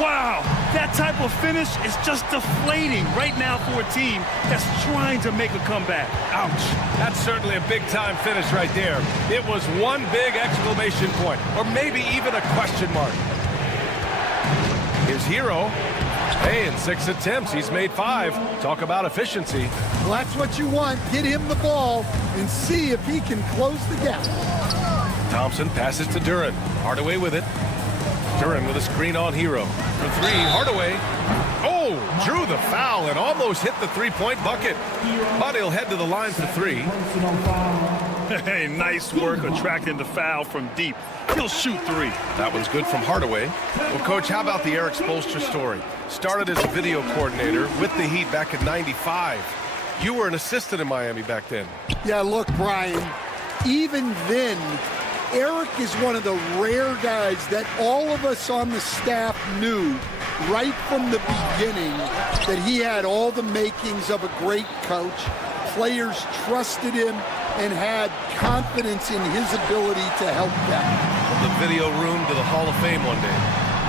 Wow, that type of finish is just deflating right now for a team that's trying to make a comeback. Ouch. That's certainly a big-time finish right there. It was one big exclamation point, or maybe even a question mark. Here's Hero. Hey, in 6 attempts, he's made 5. Talk about efficiency. Well, that's what you want. Get him the ball and see if he can close the gap. Thompson passes to Duren. Hardaway with it. Duren with a screen on Hero. For 3, Hardaway. Oh, drew the foul and almost hit the three-point bucket. But he'll head to the line for 3. Hey, nice work attracting the foul from deep. He'll shoot 3. That one's good from Hardaway. Well, Coach, how about the Eric Spoelstra story? Started as a video coordinator with the Heat back in '95. You were an assistant in Miami back then. Yeah, look, Brian, even then, Eric is one of the rare guys that all of us on the staff knew right from the beginning that he had all the makings of a great coach. Players trusted him and had confidence in his ability to help them. From the video room to the Hall of Fame one day.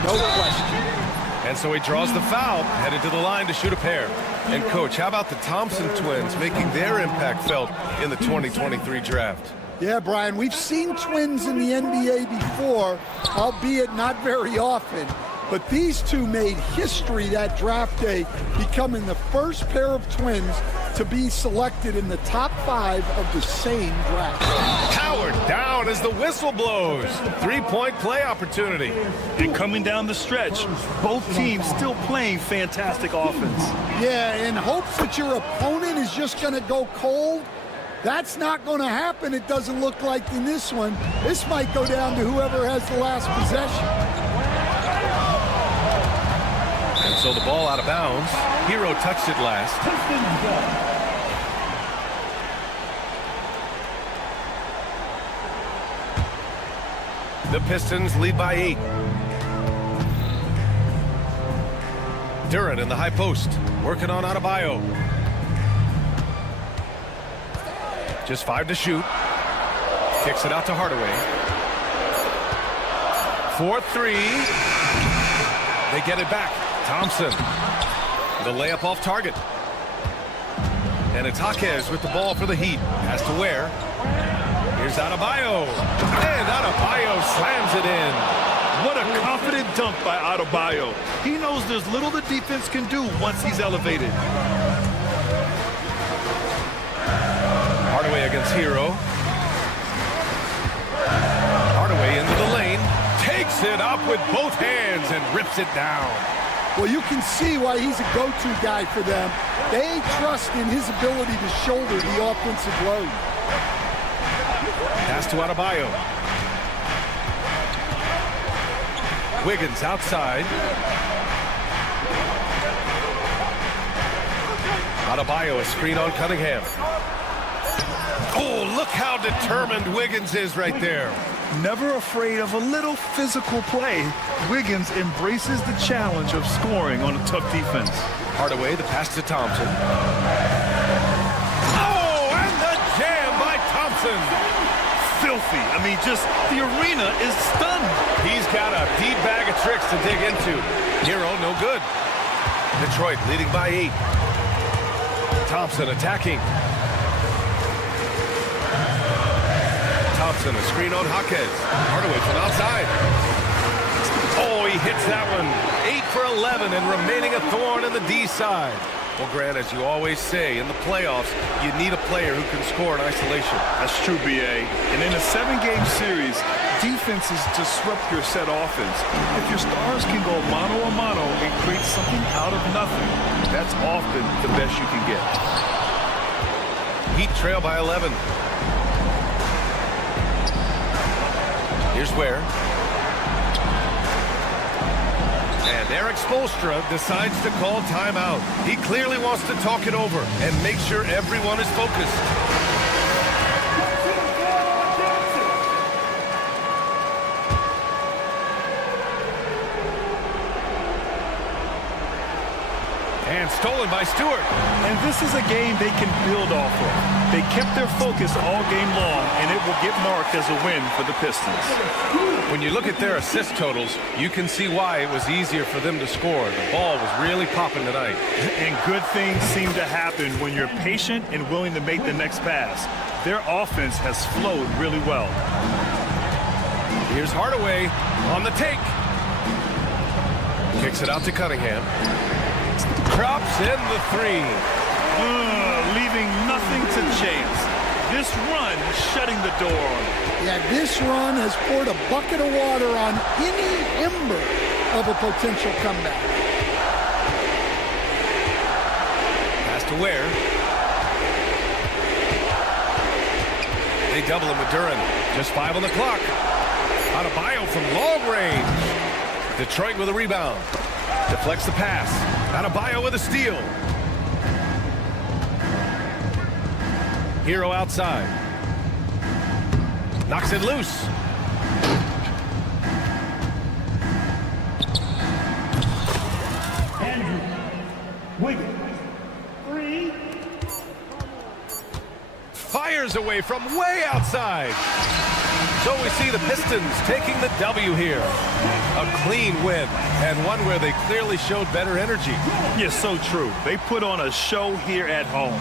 No question. And so he draws the foul, headed to the line to shoot a pair. And, Coach, how about the Thompson twins making their impact felt in the 2023 draft? Yeah, Brian, we've seen twins in the NBA before, albeit not very often. But these two made history that draft day, becoming the first pair of twins to be selected in the top 5 of the same draft. Powered down as the whistle blows. 3-point play opportunity. And coming down the stretch, both teams still playing fantastic offense. Yeah, in hopes that your opponent is just going to go cold. That's not going to happen, it doesn't look like in this one. This might go down to whoever has the last possession. And so the ball out of bounds. Hero touched it last. The Pistons lead by 8. Duren in the high post, working on Adebayo. Just 5 to shoot. Kicks it out to Hardaway. 4-3. They get it back. Thompson. The layup off target. And it's Jaquez with the ball for the Heat. Has to Ware. Here's Adebayo. And Adebayo slams it in. What a confident dunk by Adebayo. He knows there's little the defense can do once he's elevated. Hardaway against Hero. Hardaway into the lane. Takes it up with both hands and rips it down. Well, you can see why he's a go-to guy for them. They trust in his ability to shoulder the offensive load. Pass to Adebayo. Wiggins outside. Adebayo, a screen on Cunningham. Oh, look how determined Wiggins is right there. Never afraid of a little physical play, Wiggins embraces the challenge of scoring on a tough defense. Hardaway, the pass to Thompson. Oh, and the jam by Thompson. Filthy. I mean, just the arena is stunned. He's got a deep bag of tricks to dig into. Hero, no good. Detroit leading by 8. Thompson attacking. Thompson, a screen on Jaquez. Hardaway from outside. Oh, he hits that one. 8 for 11 and remaining a thorn in the D side. Well, Grant, as you always say, in the playoffs, you need a player who can score in isolation. That's true, B.A. And in a 7-game series, defenses disrupt your set offense. If your stars can go mano-a-mano and create something out of nothing, that's often the best you can get. Heat trail by 11. Here's Ware. And Eric Spoelstra decides to call timeout. He clearly wants to talk it over and make sure everyone is focused. And stolen by Stewart. And this is a game they can build off of. They kept their focus all game long, and it will get marked as a win for the Pistons. When you look at their assist totals, you can see why it was easier for them to score. The ball was really popping tonight. And good things seem to happen when you're patient and willing to make the next pass. Their offense has flowed really well. Here's Hardaway on the take. Kicks it out to Cunningham. Drops in the three. Leaving nothing to chance. This run shutting the door on it. Yeah, this run has poured a bucket of water on any ember of a potential comeback. Pass to Ware. They double him with Duran. Just 5 on the clock. Adebayo from long range. Detroit with a rebound. Deflects the pass. Adebayo with a steal. Hero outside. Knocks it loose. Andrew Wiggins. 3. Fires away from way outside. So we see the Pistons taking the W here. A clean win, and one where they clearly showed better energy. Yes, so true. They put on a show here at home.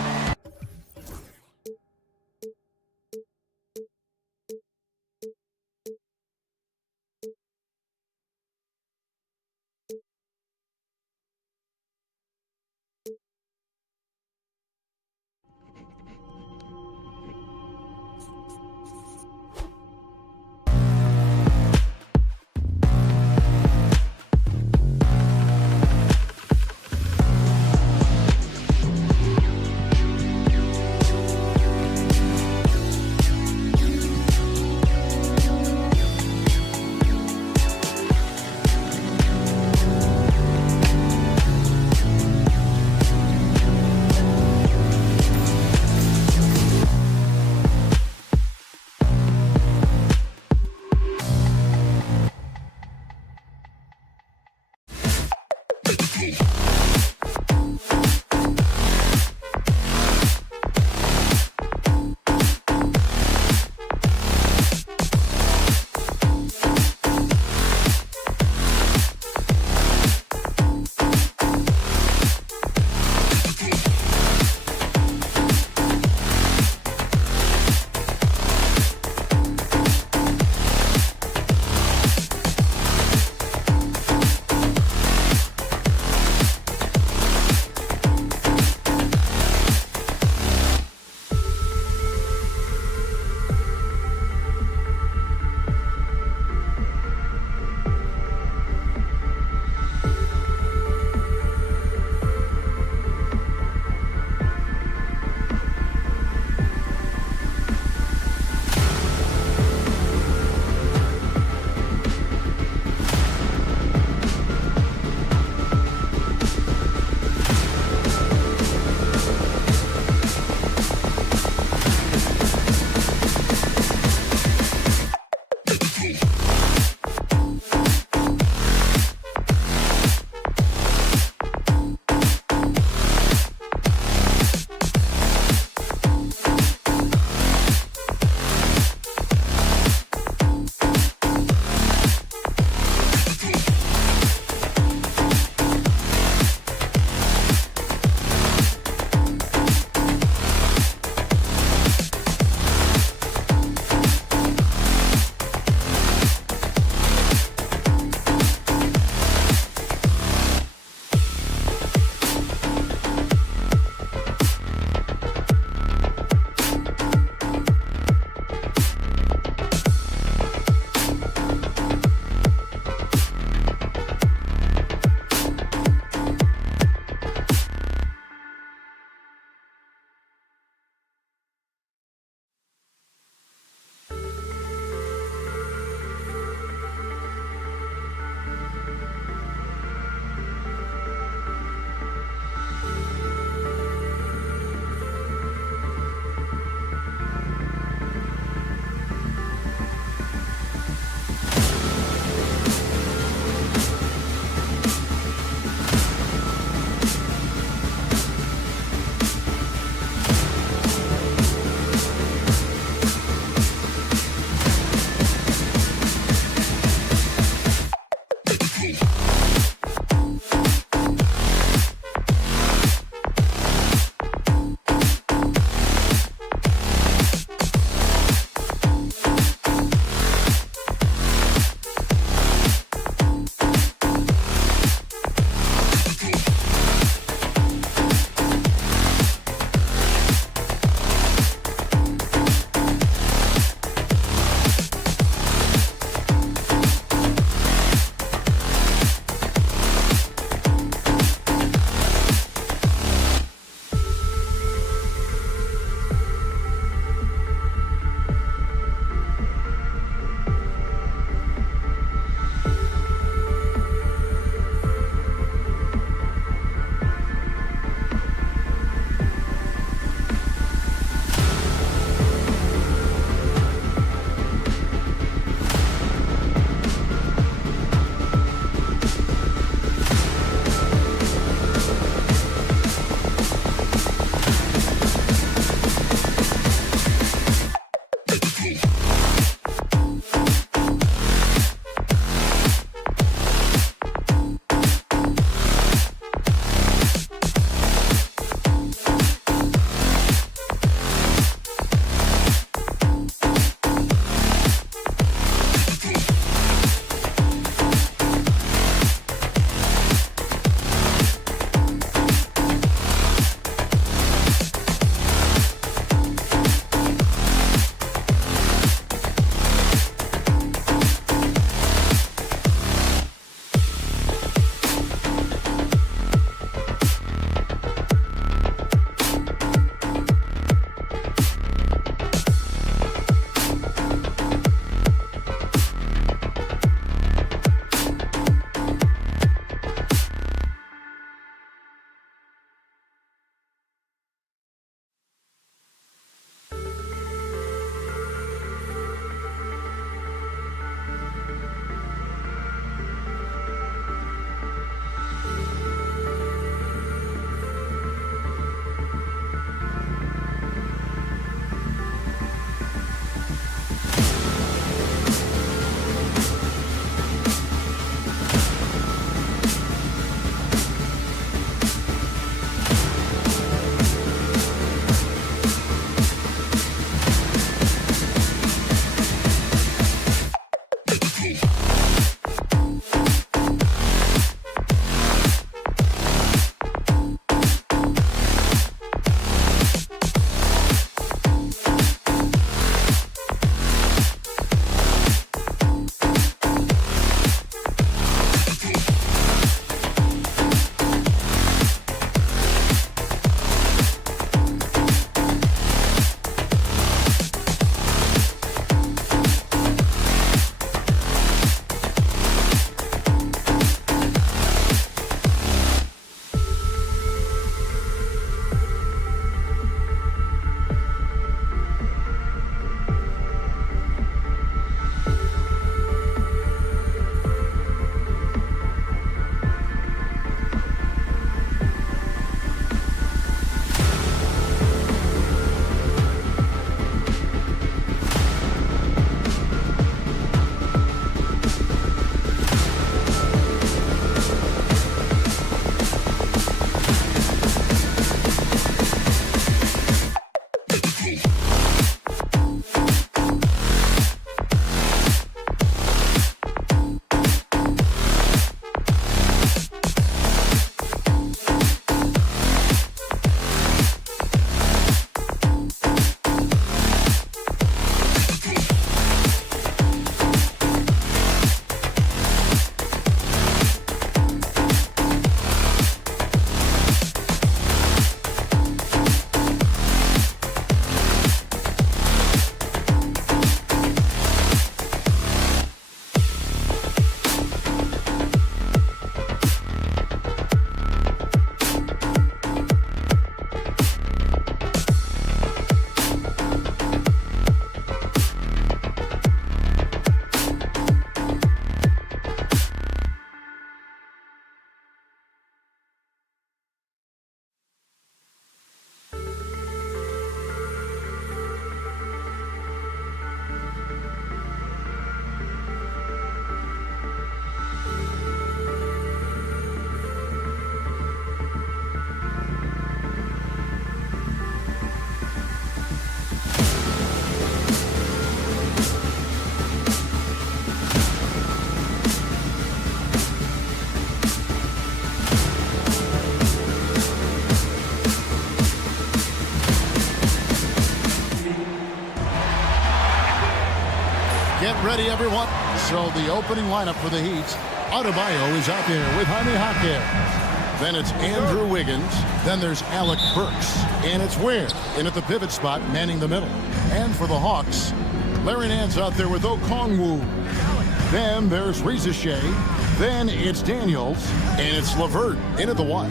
ready, everyone? So the opening lineup for the Heat. Adebayo is out there with Jaime Jaquez. Then it's Andrew Wiggins. Then there's Alec Burks. And it's Ware in at the pivot spot, manning the middle. And for the Hawks, Larry Nance out there with Okongwu. Then there's Reza Shea. Then it's Daniels. And it's LeVert in at the one.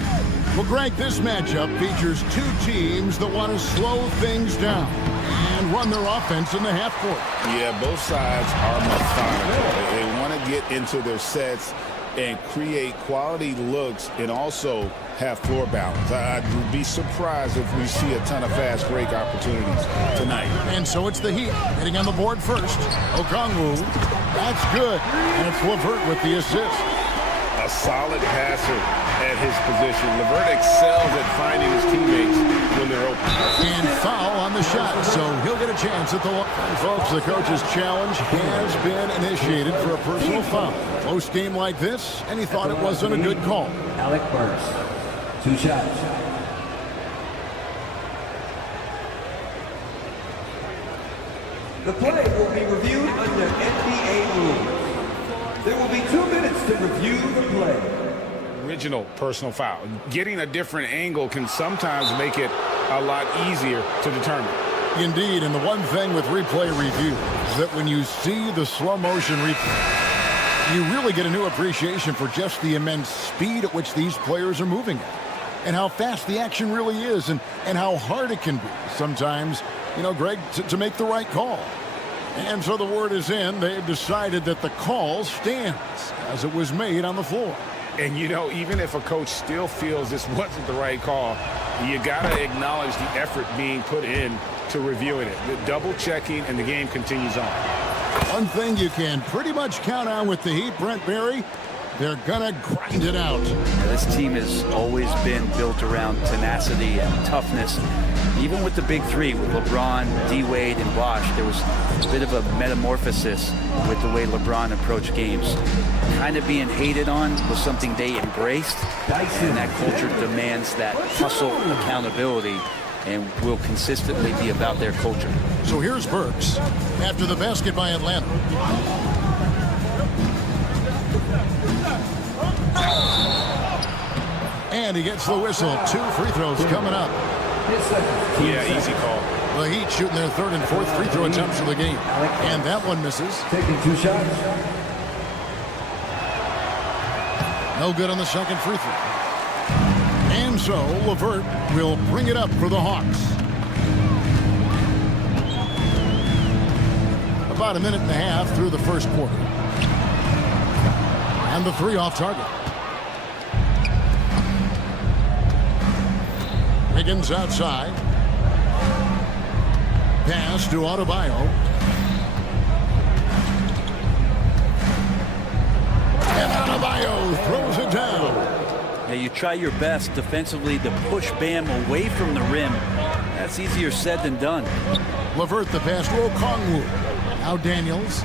Well, Greg, this matchup features two teams that want to slow things down and run their offense in the half court. Yeah, both sides are methodical. They want to get into their sets and create quality looks and also have floor balance. I'd be surprised if we see a ton of fast break opportunities tonight. And so it's the Heat hitting on the board first. Okongwu, that's good. And it's LeVert with the assist. A solid passer at his position. LeVert excels at finding his teammates when they're open. And foul on the shot, so he'll get a chance at the line. Folks, the coach's challenge has been initiated for a personal foul. Close game like this, and he thought it wasn't a good call. Alec Burks. 2 shots. The play will be reviewed under NBA rules. There will be 2 minutes to review the play. Original personal foul. Getting a different angle can sometimes make it a lot easier to determine. Indeed, and the one thing with replay review is that when you see the slow motion replay, you really get a new appreciation for just the immense speed at which these players are moving at, and how fast the action really is, and how hard it can be sometimes, you know, Greg, to make the right call. And so the word is in. They've decided that the call stands as it was made on the floor. And, you know, even if a coach still feels this wasn't the right call, you got to acknowledge the effort being put in to reviewing it. The double checking, and the game continues on. One thing you can pretty much count on with the Heat, Brent Barry, they're going to grind it out. Yeah, this team has always been built around tenacity and toughness. Even with the big three, with LeBron, D-Wade, and Bosh, there was a bit of a metamorphosis with the way LeBron approached games. Kind of being hated on was something they embraced, and that culture demands that hustle accountability and will consistently be about their culture. So here's Burks after the basket by Atlanta. And he gets the whistle. 2 free throws coming up. Yeah, easy call. The Heat shooting their 3rd and 4th free throw attempts of the game. And that one misses. Taking 2 shots. No good on the 2nd free throw. And so LeVert will bring it up for the Hawks. About a minute and a half through the first quarter. And the 3 off target. Wiggins outside. Pass to Adebayo. And Adebayo throws it down. Now you try your best defensively to push Bam away from the rim. That's easier said than done. LeVert the pass to Okongwu. Now Daniels.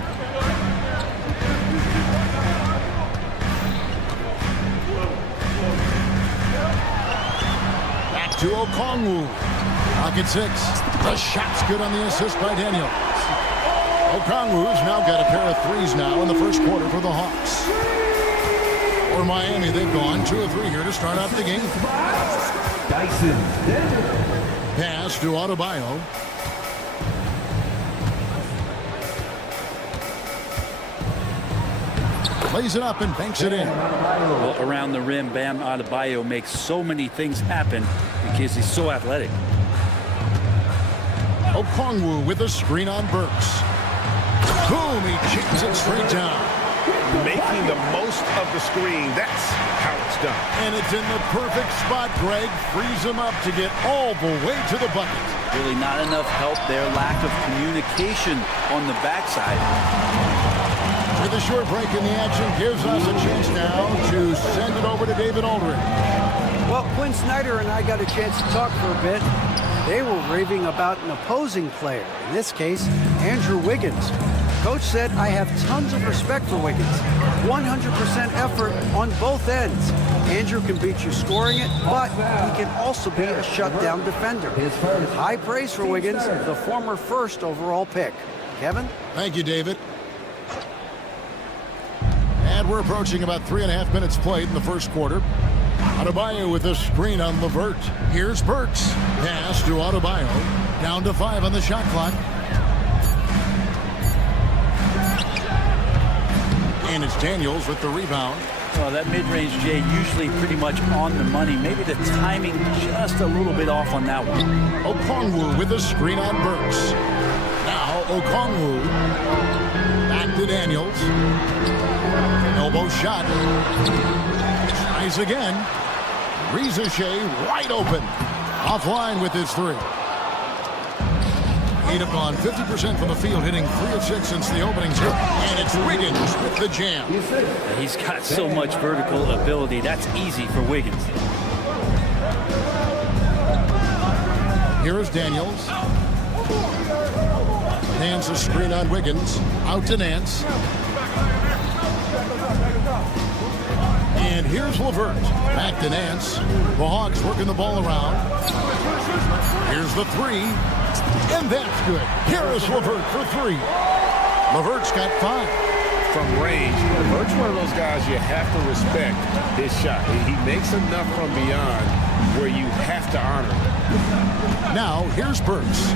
To Okongwu. Pocket 6. The shot's good on the assist by Daniels. Okongwu's now got a pair of threes now in the first quarter for the Hawks. For Miami, they've gone 2 of 3 here to start out the game. Pass to Adebayo. Plays it up and banks it in. Well, around the rim, Bam Adebayo makes so many things happen because he's so athletic. Okongwu with a screen on Burks. Boom, he chips it straight down. Making the most of the screen, that's how it's done. And it's in the perfect spot, Greg. Frees him up to get all the way to the bucket. Really not enough help there. Lack of communication on the backside. With a short break in the action, gives us a chance now to send it over to David Aldridge. Well, Quinn Snyder and I got a chance to talk for a bit. They were raving about an opposing player, in this case, Andrew Wiggins. Coach said, I have tons of respect for Wiggins. 100% effort on both ends. Andrew can beat you scoring it, but he can also be a shutdown defender. High praise for Wiggins, the former 1st overall pick. Kevin? Thank you, David. And we're approaching about 3.5 minutes played in the first quarter. Adebayo with a screen on LeVert. Here's Burks. Pass to Adebayo. Down to 5 on the shot clock. And it's Daniels with the rebound. Well, that mid-range, Jay, usually pretty much on the money. Maybe the timing just a little bit off on that one. Okongwu with a screen on Burks. Now Okongwu. Back to Daniels. Elbow shot. Tries again. Rizachet wide open. Offline with his 3. He'd have gone 50% from the field, hitting 3 of 6 since the opening tip. And it's Wiggins with the jam. He's got so much vertical ability. That's easy for Wiggins. Here is Daniels. Nance a screen on Wiggins. Out to Nance. And here's LeVert. Back to Nance. The Hawks working the ball around. Here's the 3. And that's good. Here is LeVert for 3. LeVert's got 5. From range, LeVert's one of those guys you have to respect his shot. He makes enough from beyond where you have to honor him. Now, here's Burks.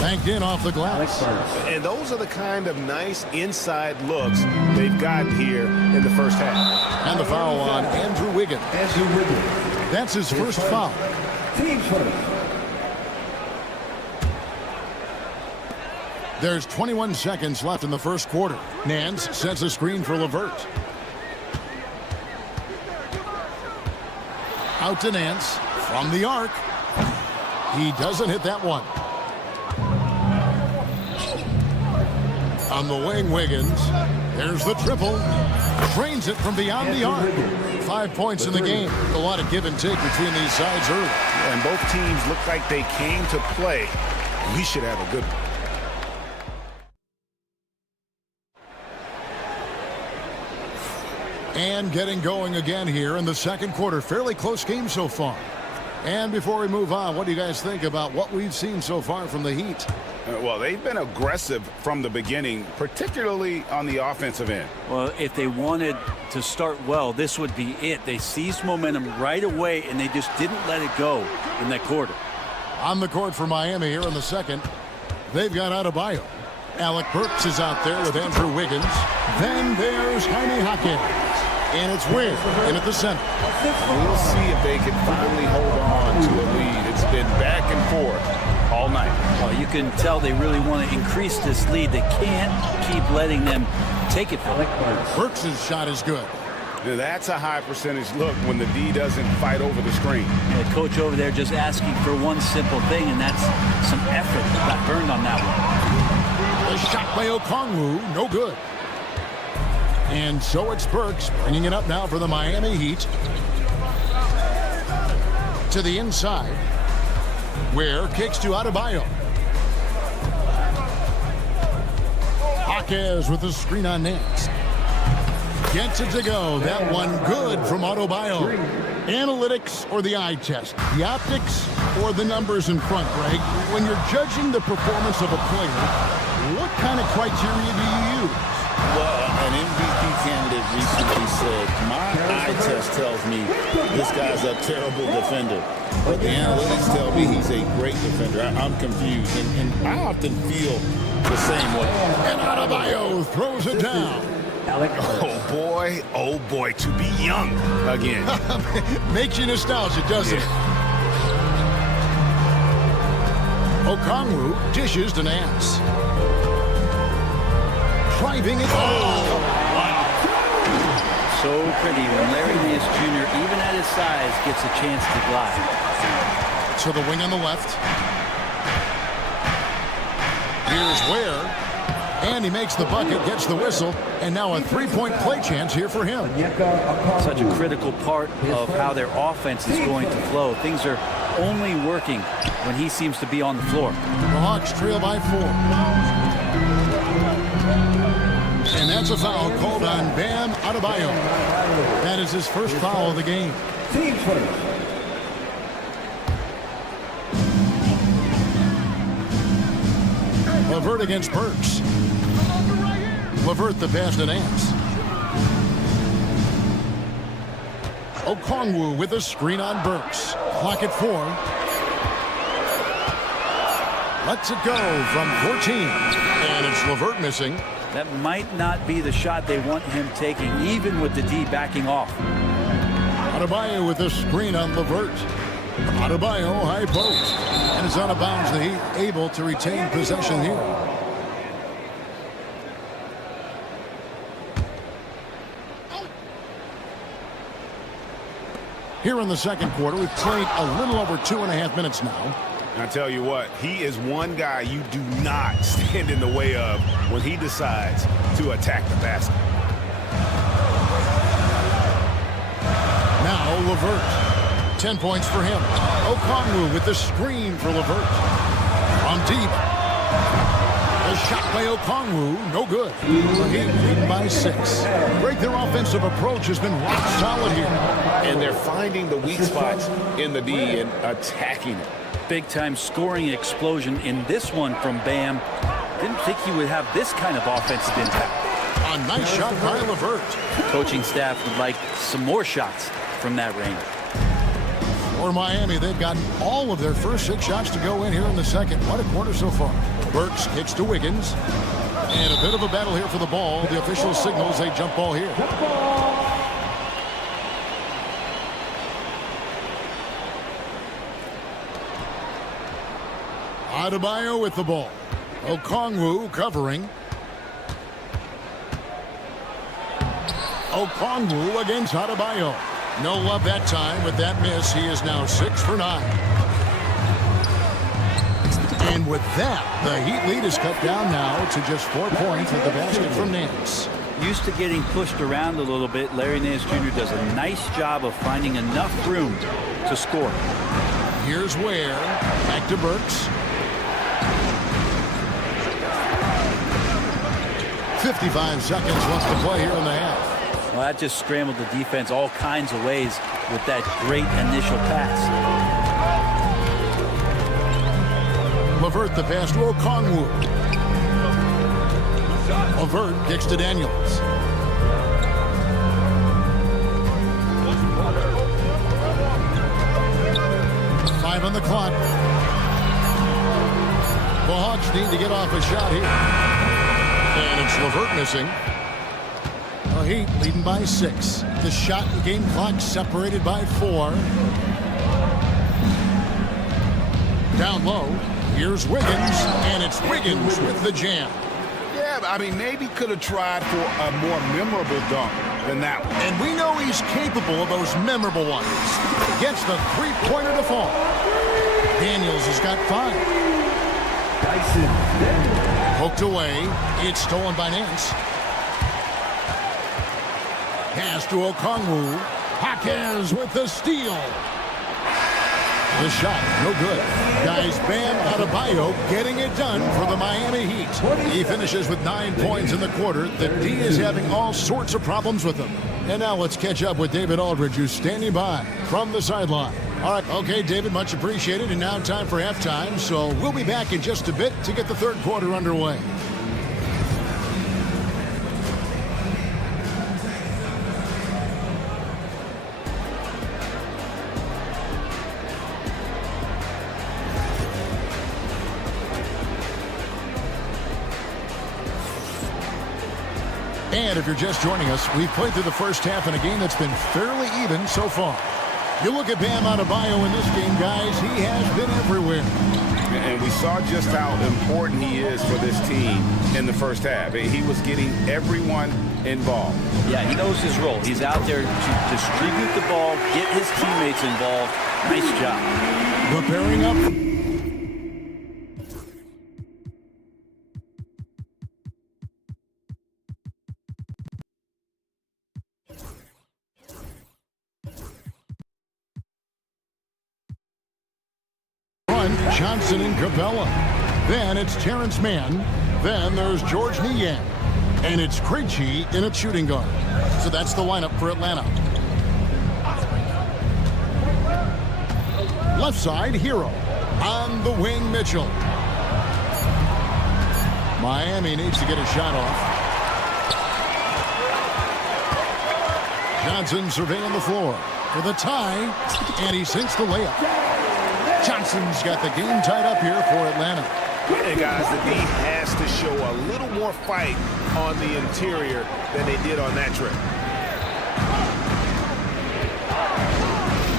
Banked in off the glass. And those are the kind of nice inside looks they've gotten here in the first half. And the foul on Andrew Wiggins. That's his first foul. Team first. There's 21 seconds left in the first quarter. Nance sets a screen for LeVert. Out to Nance from the arc. He doesn't hit that one. On the wing, Wiggins. There's the triple. Drains it from beyond the arc. 5 points in the game. A lot of give and take between these sides early. And both teams look like they came to play. We should have a good one. And getting going again here in the second quarter. Fairly close game so far. And before we move on, what do you guys think about what we've seen so far from the Heat? Well, they've been aggressive from the beginning, particularly on the offensive end. Well, if they wanted to start well, this would be it. They seized momentum right away, and they just didn't let it go in that quarter. On the court for Miami here in the second, they've got Adebayo. Alec Burks is out there with Andrew Wiggins. Then there's Jaime Hawkins. And it's Wynn in at the center. We'll see if they can finally hold on to a lead. It's been back and forth all night. Well, you can tell they really want to increase this lead. They can't keep letting them take it from them. Burks' shot is good. Now, that's a high percentage look when the D doesn't fight over the screen. The coach over there just asking for one simple thing, and that's some effort. Got burned on that one. The shot by Okongwu, no good. And so it's Burks bringing it up now for the Miami Heat. To the inside. Where kicks to Adebayo. Hawkins with the screen on Nance. Gets it to go. That one good from Adebayo. Analytics or the eye test? The optics or the numbers in front, Greg? When you're judging the performance of a player, what kind of criteria do you use? Well, an MVP candidate recently said, my eye test tells me this guy's a terrible defender. But the analytics tell me he's a great defender. I'm confused, and I often feel the same way. And Adebayo throws it down. Oh boy, to be young again. Makes you nostalgic, doesn't it? Okongwu dishes to Nance. Driving it. So pretty when Larry Nance Jr., even at his size, gets a chance to glide. To the wing on the left. Here's Ware. And he makes the bucket, gets the whistle, and now a three-point play chance here for him. Such a critical part of how their offense is going to flow. Things are only working when he seems to be on the floor. The Hawks trail by 4. And that's a foul called on Bam Adebayo. That is his first foul of the game. Team first. LeVert against Burks. LeVert the pass to Nance. Okongwu with a screen on Burks. Clock at 4. Lets it go from 14. And it's LeVert missing. That might not be the shot they want him taking, even with the D backing off. Adebayo with a screen on LeVert. Adebayo high post. And it's out of bounds. The Heat able to retain possession here. Here in the second quarter, we've played a little over 2.5 minutes now. I tell you what, he is one guy you do not stand in the way of when he decides to attack the basket. Now LeVert. 10 points for him. Okongwu with the screen for LeVert. From deep. The shot by Okongwu, no good. The Heat lead by 6. Greg, their offensive approach has been rock solid here. And they're finding the weak spots in the D and attacking it. Big-time scoring explosion in this one from Bam. Didn't think he would have this kind of offensive impact. A nice shot by LeVert. Coaching staff would like some more shots from that range. For Miami, they've gotten all of their first 6 shots to go in here in the second. What a quarter so far. Burks kicks to Wiggins. And a bit of a battle here for the ball. The official signals a jump ball here. Adebayo with the ball. Okongwu covering. Okongwu against Adebayo. No love that time. With that miss, he is now 6 for 9. And with that, the Heat lead is cut down now to just 4 points with the basket from Nance. Used to getting pushed around a little bit, Larry Nance Jr. does a nice job of finding enough room to score. Here's Ware. Back to Burks. 55 seconds left to play here in the half. Well, that just scrambled the defense all kinds of ways with that great initial pass. LeVert the pass to Okongwu. LeVert kicks to Daniels. Five on the clock. The Hawks need to get off a shot here. And it's LeVert missing. The Heat leading by 6. The shot and game clock separated by 4. Down low. Here's Wiggins, and it's Wiggins with the jam. Yeah, I mean, maybe could have tried for a more memorable dunk than that one. And we know he's capable of those memorable ones. Gets the three-pointer to fall. Daniels has got 5. Poked away. It's stolen by Nance. Pass to Okongwu. Jaquez with the steal. The shot, no good. Guys, Bam Adebayo getting it done for the Miami Heat. He finishes with 9 points in the quarter. The D is having all sorts of problems with him. And now let's catch up with David Aldridge, who's standing by from the sideline. All right, okay, David, much appreciated. And now time for halftime. So we'll be back in just a bit to get the third quarter underway. And if you're just joining us, we've played through the first half in a game that's been fairly even so far. You look at Bam Adebayo in this game, guys, he has been everywhere. And we saw just how important he is for this team in the first half. He was getting everyone involved. Yeah, he knows his role. He's out there to distribute the ball, get his teammates involved. Nice job. The pairing up. Johnson and Capella. Then it's Terrence Mann. Then there's George Niang. And it's Krejci in a shooting guard. So that's the lineup for Atlanta. Left side, Hero. On the wing, Mitchell. Miami needs to get a shot off. Johnson surveilling the floor for the tie, and he sinks the layup. Johnson's got the game tied up here for Atlanta. And guys, the D has to show a little more fight on the interior than they did on that trip.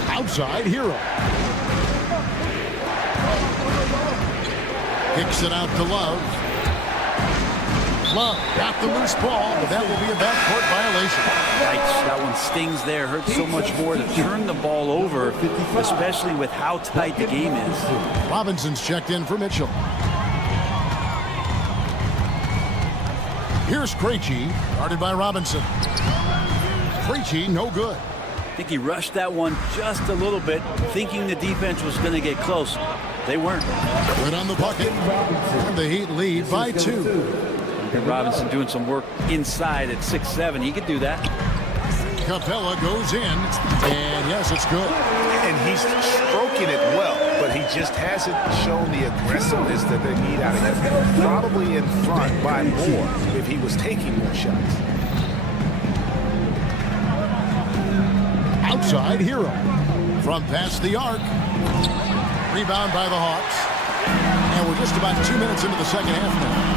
Outside Hero. Kicks it out to Love. Love got the loose ball, but that will be a backcourt violation. Yikes, that one stings there. Hurts so much more to turn the ball over, especially with how tight the game is. Robinson's checked in for Mitchell. Here's Krejci, guarded by Robinson. Krejci, no good. I think he rushed that one just a little bit, thinking the defense was going to get close. They weren't. Good on the bucket. And the Heat lead by 2. And Robinson doing some work inside at 6'7". He could do that. Capella goes in, and yes, it's good. And he's stroking it well, but he just hasn't shown the aggressiveness that they need out of him. Probably in front by more if he was taking more shots. Outside Hero. From past the arc. Rebound by the Hawks. And we're just about 2 minutes into the second half now.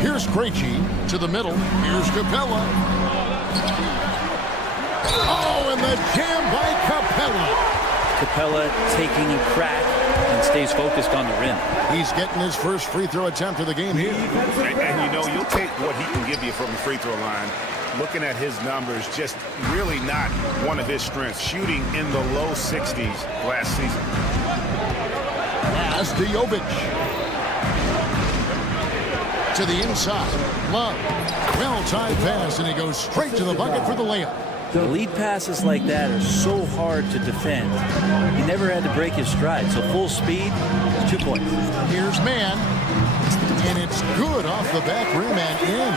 Here's Krejci to the middle. Here's Capella. Oh, and the jam by Capella. Capella taking a crack and stays focused on the rim. He's getting his first free throw attempt of the game here. And you know, you'll take what he can give you from the free throw line. Looking at his numbers, just really not one of his strengths. Shooting in the low 60s last season. As Jovic. To the inside. Love. Well-timed pass, and he goes straight to the bucket for the layup. The lead passes like that are so hard to defend. He never had to break his stride, so full speed, 2 points. Here's man, and it's good off the back rim and in.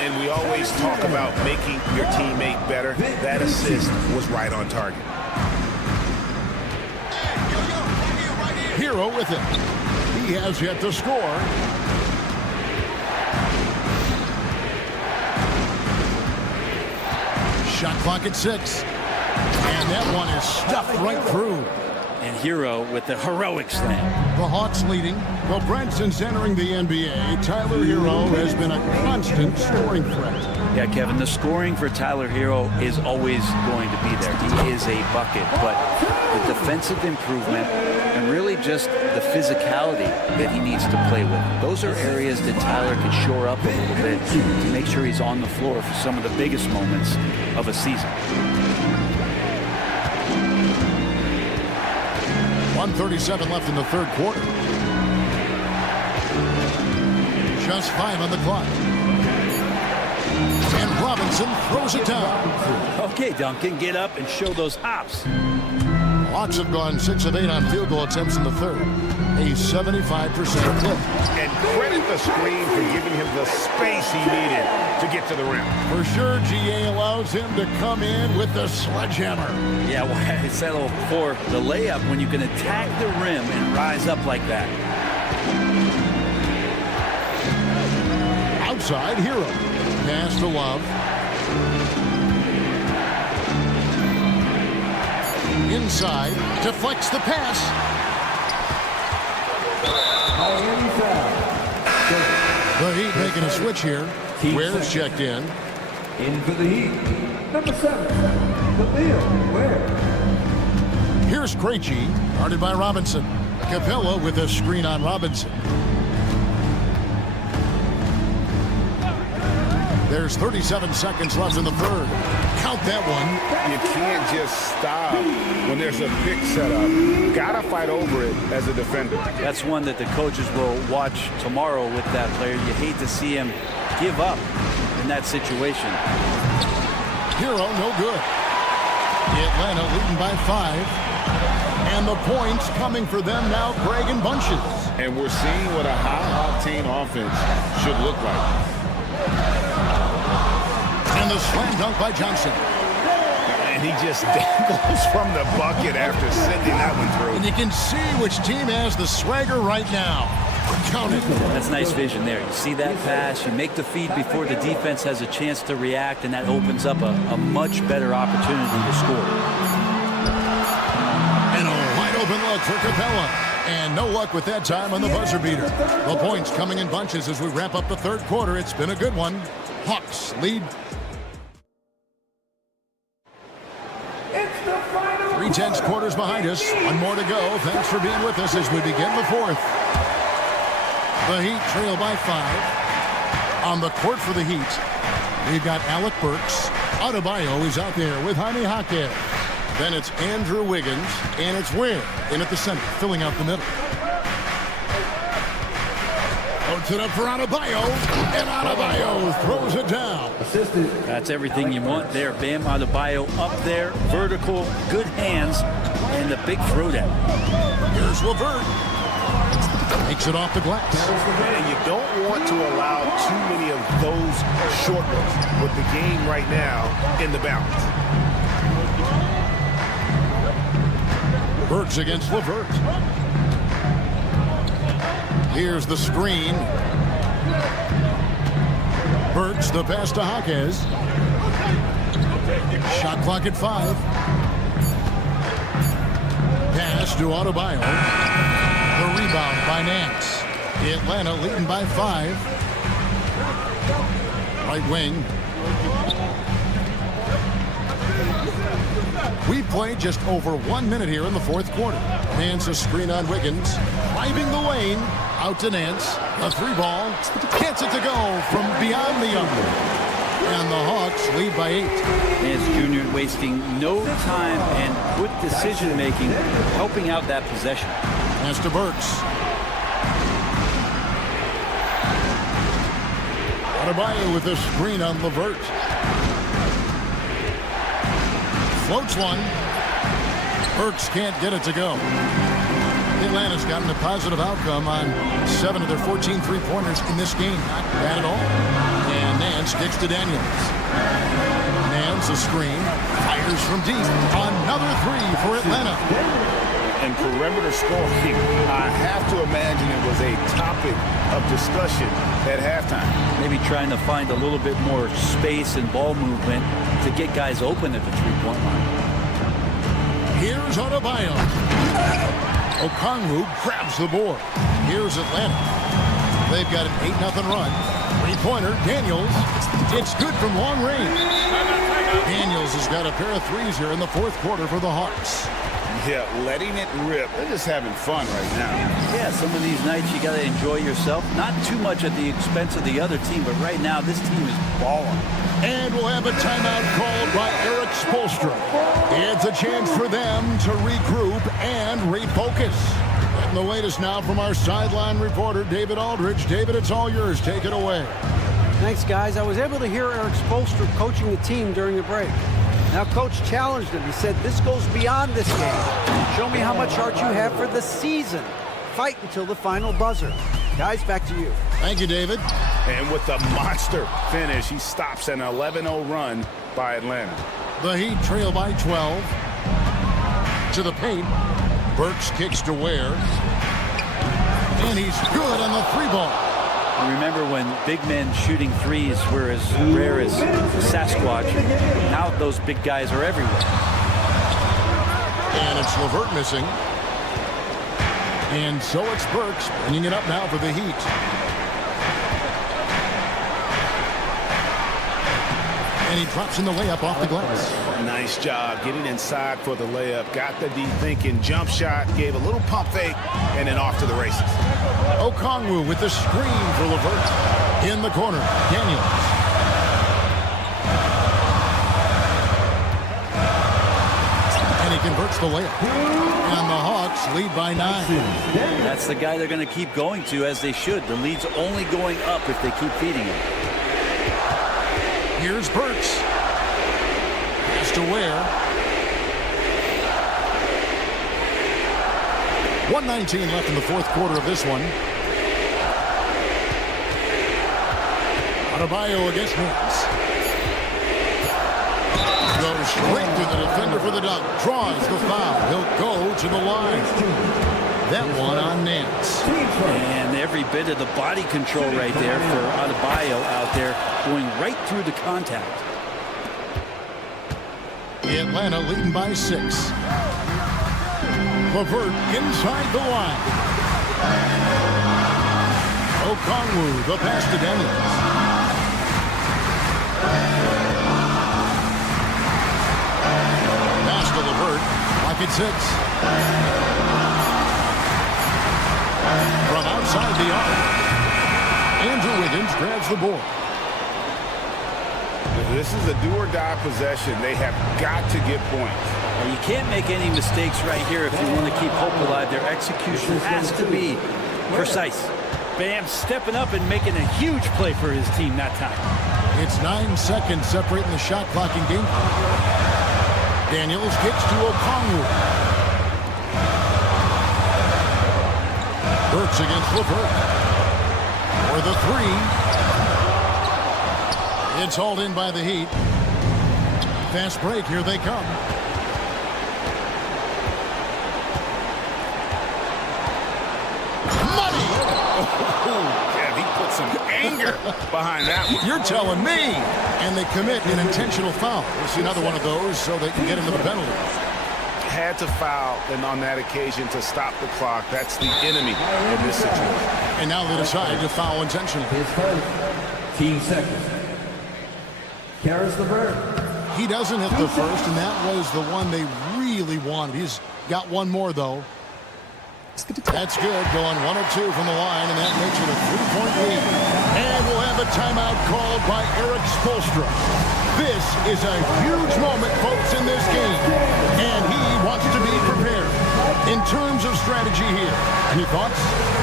And we always talk about making your teammate better. That assist was right on target. Hero with it. He has yet to score. Shot clock at 6. And that one is stuffed right through. And Hero with the heroic slam. The Hawks leading. The Bransons entering the NBA. Tyler Hero has been a constant scoring threat. Yeah, Kevin, the scoring for Tyler Hero is always going to be there. He is a bucket, but the defensive improvement and really just the physicality that he needs to play with. Those are areas that Tyler can shore up a little bit to make sure he's on the floor for some of the biggest moments of a season. 1:37 left in the third quarter. Just 5 on the clock. And Robinson throws it down. Okay, Duncan, get up and show those hops. Hawks have gone 6 of 8 on field goal attempts in the third. A 75% clip. And credit the screen for giving him the space he needed to get to the rim. For sure, GA allows him to come in with the sledgehammer. Yeah, why settle for the layup when you can attack the rim and rise up like that? Outside Hero. Pass to Love. Inside. Deflects the pass. The Heat making a switch here. Ware's checked in. In for the Heat, number 7, Ware. Here's Krejci, guarded by Robinson. Capella with a screen on Robinson. There's 37 seconds left in the third. Count that one. You can't just stop when there's a pick set up. Gotta fight over it as a defender. That's one that the coaches will watch tomorrow with that player. You hate to see him give up in that situation. Hero, no good. Atlanta leading by 5. And the points coming for them now, Greg in bunches. And we're seeing what a high-octane offense should look like. And the slam dunk by Johnson. And he just dangles from the bucket after sending that one through. And you can see which team has the swagger right now. Counted. That's nice vision there. You see that pass, you make the feed before the defense has a chance to react, and that opens up a much better opportunity to score. And a wide open look for Capella. And no luck with that time on the buzzer beater. The points coming in bunches as we wrap up the third quarter. It's been a good one. Hawks lead. 3/10 quarters behind us. One more to go. Thanks for being with us as we begin the fourth. The Heat trail by 5. On the court for the Heat, we've got Alec Burks. Adebayo is out there with Jaime Jaquez. Then it's Andrew Wiggins, and it's Ware in at the center, filling out the middle. Puts it up for Adebayo, and Adebayo throws it down. That's everything you want there. Bam Adebayo up there, vertical, good hands, and the big throwdown. Here's LeVert. Takes it off the glass. And you don't want to allow too many of those short ones with the game right now in the balance. Burks against LeVert. Here's the screen. Burks, the pass to Jaquez. Shot clock at 5. Pass to Adebayo. The rebound by Nance. Atlanta leading by 5. Right wing. We played just over 1 minute here in the fourth quarter. Nance a screen on Wiggins. Driving the lane. Out to Nance. A 3-ball. Gets it to go from beyond the arc. And the Hawks lead by 8. Nance Jr. wasting no time and quick decision-making, helping out that possession. Pass to Burks. Adebayo with a screen on LeVert. Floats one. Burks can't get it to go. Atlanta's gotten a positive outcome on 7 of their 14 three-pointers in this game. Not bad at all. And Nance kicks to Daniels. Nance a screen. Fires from deep. Another 3 for Atlanta. And perimeter scoring, I have to imagine it was a topic of discussion at halftime. Maybe trying to find a little bit more space and ball movement to get guys open at the three-point line. Here's Adebayo. Okongwu grabs the board. Here's Atlanta. They've got an 8-0 run. Three-pointer, Daniels. It's good from long range. Daniels has got a pair of threes here in the fourth quarter for the Hawks. Yeah, letting it rip. They're just having fun right now. Yeah, some of these nights you got to enjoy yourself. Not too much at the expense of the other team, but right now this team is balling. And we'll have a timeout called by Eric Spoelstra. It's a chance for them to regroup and refocus. Getting the latest now from our sideline reporter, David Aldridge. David, it's all yours. Take it away. Thanks, guys. I was able to hear Eric Spoelstra coaching the team during the break. Now, Coach challenged him. He said, this goes beyond this game. Show me how much heart you have for the season. Fight until the final buzzer. Guys, back to you. Thank you, David. And with the monster finish, he stops an 11-0 run by Atlanta. The Heat trail by 12. To the paint. Burks kicks to Ware. And he's good on the 3-ball. Remember when big men shooting threes were as rare as Sasquatch? Now those big guys are everywhere. And it's LeVert missing. And so it's Burks bringing it up now for the Heat. And he drops in the layup off the glass. Nice job getting inside for the layup. Got the D thinking. Jump shot. Gave a little pump fake. And then off to the races. Okongwu with the screen for LeVert. In the corner, Daniels. And he converts the layup. And the Hawks lead by 9. That's the guy they're going to keep going to, as they should. The lead's only going up if they keep feeding him. Here's Burks. Pass to Ware. 1:19 left in the fourth quarter of this one. Adebayo against Nance. Goes straight to the defender for the dunk. Draws the foul. He'll go to the line. That one on Nance. And every bit of the body control right there for Adebayo out there, going right through the contact. Atlanta leading by 6. LeVert inside the line. Okongwu, the pass to Daniels. Pass to LeVert, like it sits. From outside the arc, Andrew Wiggins grabs the board. This is a do-or-die possession. They have got to get points. Well, you can't make any mistakes right here if you want to keep hope alive. Their execution has to be precise. Bam stepping up and making a huge play for his team that time. It's 9 seconds separating the shot clock in game. Daniels kicks to Okongwu. Burks against LeVert. For the 3. It's hauled in by the Heat. Fast break, here they come. Money! Yeah, he put some anger behind that one. You're telling me. And they commit an intentional foul. We'll see another one of those so they can get into the penalty. Had to foul, and on that occasion to stop the clock. That's the enemy in this situation. And now they decide to foul intentionally. His first. Team second. Karis LeVert. He doesn't hit the first, and that was the one they really wanted. He's got one more, though. That's good, going 1 of 2 from the line, and that makes it a 3-point lead. And we'll have a timeout called by Eric Spoelstra. This is a huge moment, folks, in this game, and he wants to be prepared. In terms of strategy here, any thoughts?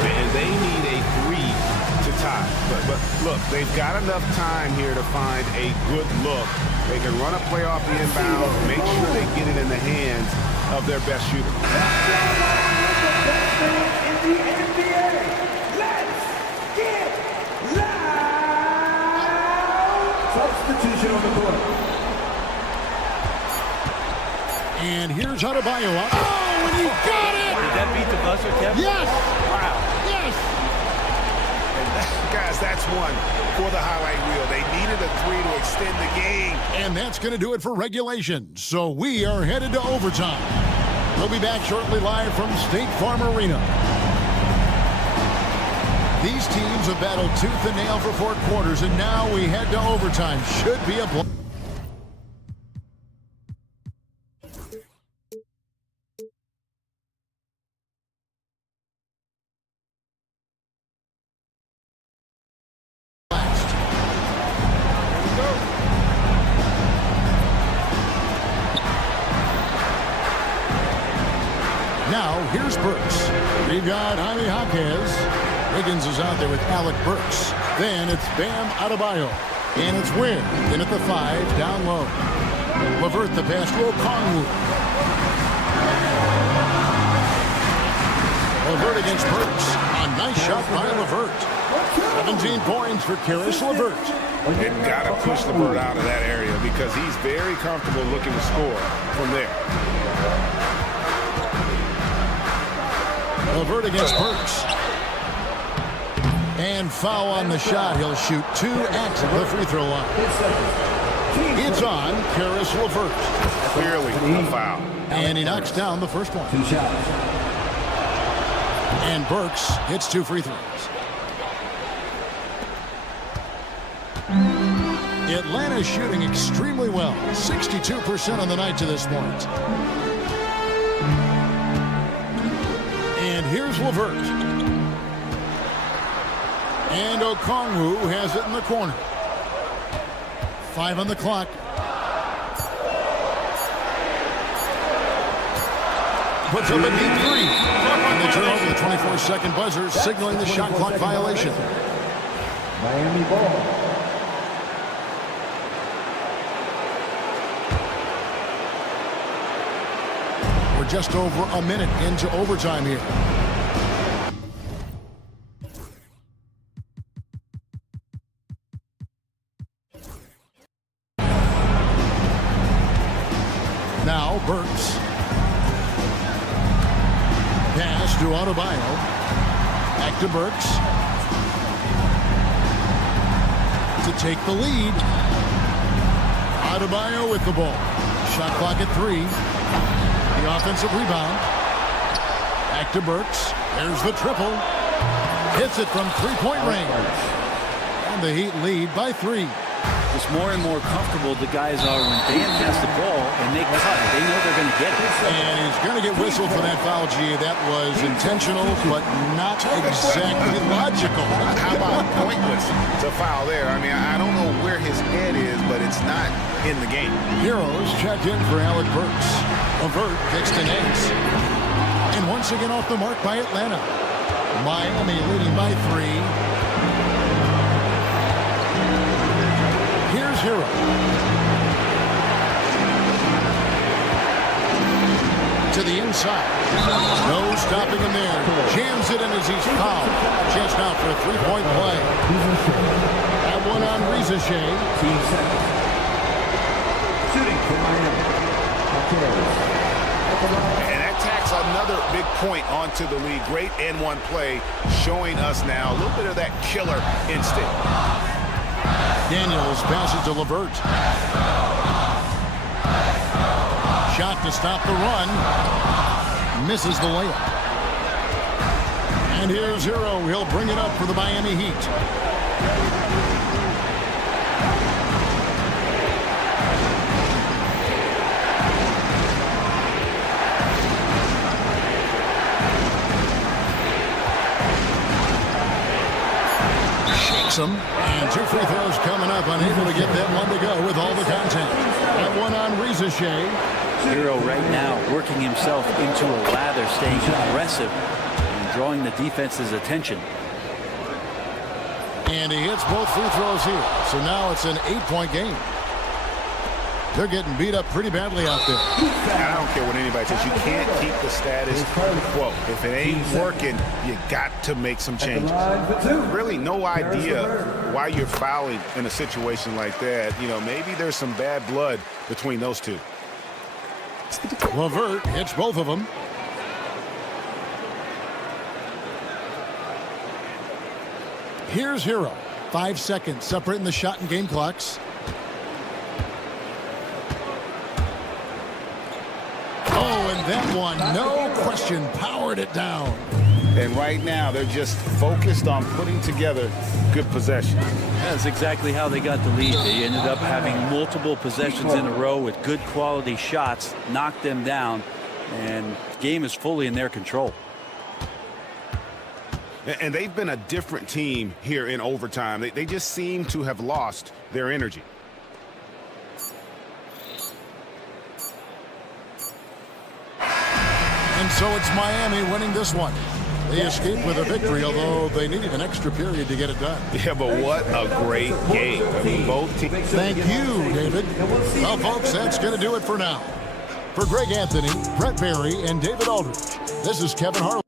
And they need a 3 to tie. But look, they've got enough time here to find a good look. They can run a play off the inbound, make sure they get it in the hands of their best shooter. In the NBA, let's get loud! Substitution on the court. And here's Adebayo up. Oh, and he got it! Did that beat the buzzer, Kevin? Yes! Wow. Yes! Guys, that's one for the highlight reel. They needed a 3 to extend the game. And that's going to do it for regulation. So we are headed to overtime. We'll be back shortly live from State Farm Arena. These teams have battled tooth and nail for 4 quarters, and now we head to overtime. Should be a blow. Now, here's Burks. We've got Jaime Jaquez. Wiggins is out there with Alec Burks. Then it's Bam Adebayo. And it's Wynn. In at the 5, down low. LeVert the pass to Okongwu. LeVert against Burks. A nice shot by LeVert. 17 points for Karis LeVert. They've got to push LeVert out of that area because he's very comfortable looking to score from there. LeVert against Burks. And foul on the shot. He'll shoot 2 at the free throw line. It's on Karis LeVert. Clearly a foul. And he knocks down the first one. 2 shots. And Burks hits 2 free throws. Atlanta's shooting extremely well. 62% on the night to this point. And here's LeVert. And Okongwu has it in the corner. 5 on the clock. Puts up a deep 3. And they turn over the 24-second buzzer, signaling the shot clock violation. Miami ball. We're just over a minute into overtime here. Now Burks. Pass to Adebayo. Back to Burks. To take the lead. Adebayo with the ball. Shot clock at 3. The offensive rebound. Back to Burks. There's the triple. Hits it from three-point range. And the Heat lead by 3. Just more and more comfortable the guys are when Bam has the ball and they cut. They know they're going to get it. And he's going to get whistled for that foul, G. That was intentional, but not exactly logical. How about pointless to foul there? I mean, I don't know where his head is, but it's not in the game. Heroes checked in for Alec Burks. Levert kicks to Nance. And once again off the mark by Atlanta. Miami leading by 3. Here's Hero. To the inside. No stopping him there. Jams it in as he's fouled. Chance now for a three-point play. That one on Rizeshe. Shooting for Miami. And that tacks another big point onto the lead. Great N1 play showing us now a little bit of that killer instinct. Daniels passes to Levert. Shot to stop the run. Misses the layup. And here's Hero. He'll bring it up for the Miami Heat. And 2 free throws coming up, unable to get that one to go with all the content. That one on Rizeshe. Hero right now working himself into a lather, staying aggressive and drawing the defense's attention. And he hits both free throws here. So now it's an 8-point game. They're getting beat up pretty badly out there. I don't care what anybody says. You can't keep the status quo. If it ain't working, you got to make some changes. Really no idea why you're fouling in a situation like that. You know, maybe there's some bad blood between those two. Levert hits both of them. Here's Hero. 5 seconds separating the shot and game clocks. That one, no question, powered it down. And right now, they're just focused on putting together good possession. That's exactly how they got the lead. They ended up having multiple possessions in a row with good quality shots, knocked them down, and the game is fully in their control. And they've been a different team here in overtime. They just seem to have lost their energy. And so it's Miami winning this one. They escaped with a victory, although they needed an extra period to get it done. Yeah, but what a great game. I mean, both teams. Thank you, David. Well, folks, that's going to do it for now. For Greg Anthony, Brett Barry, and David Aldridge, this is Kevin Harlan.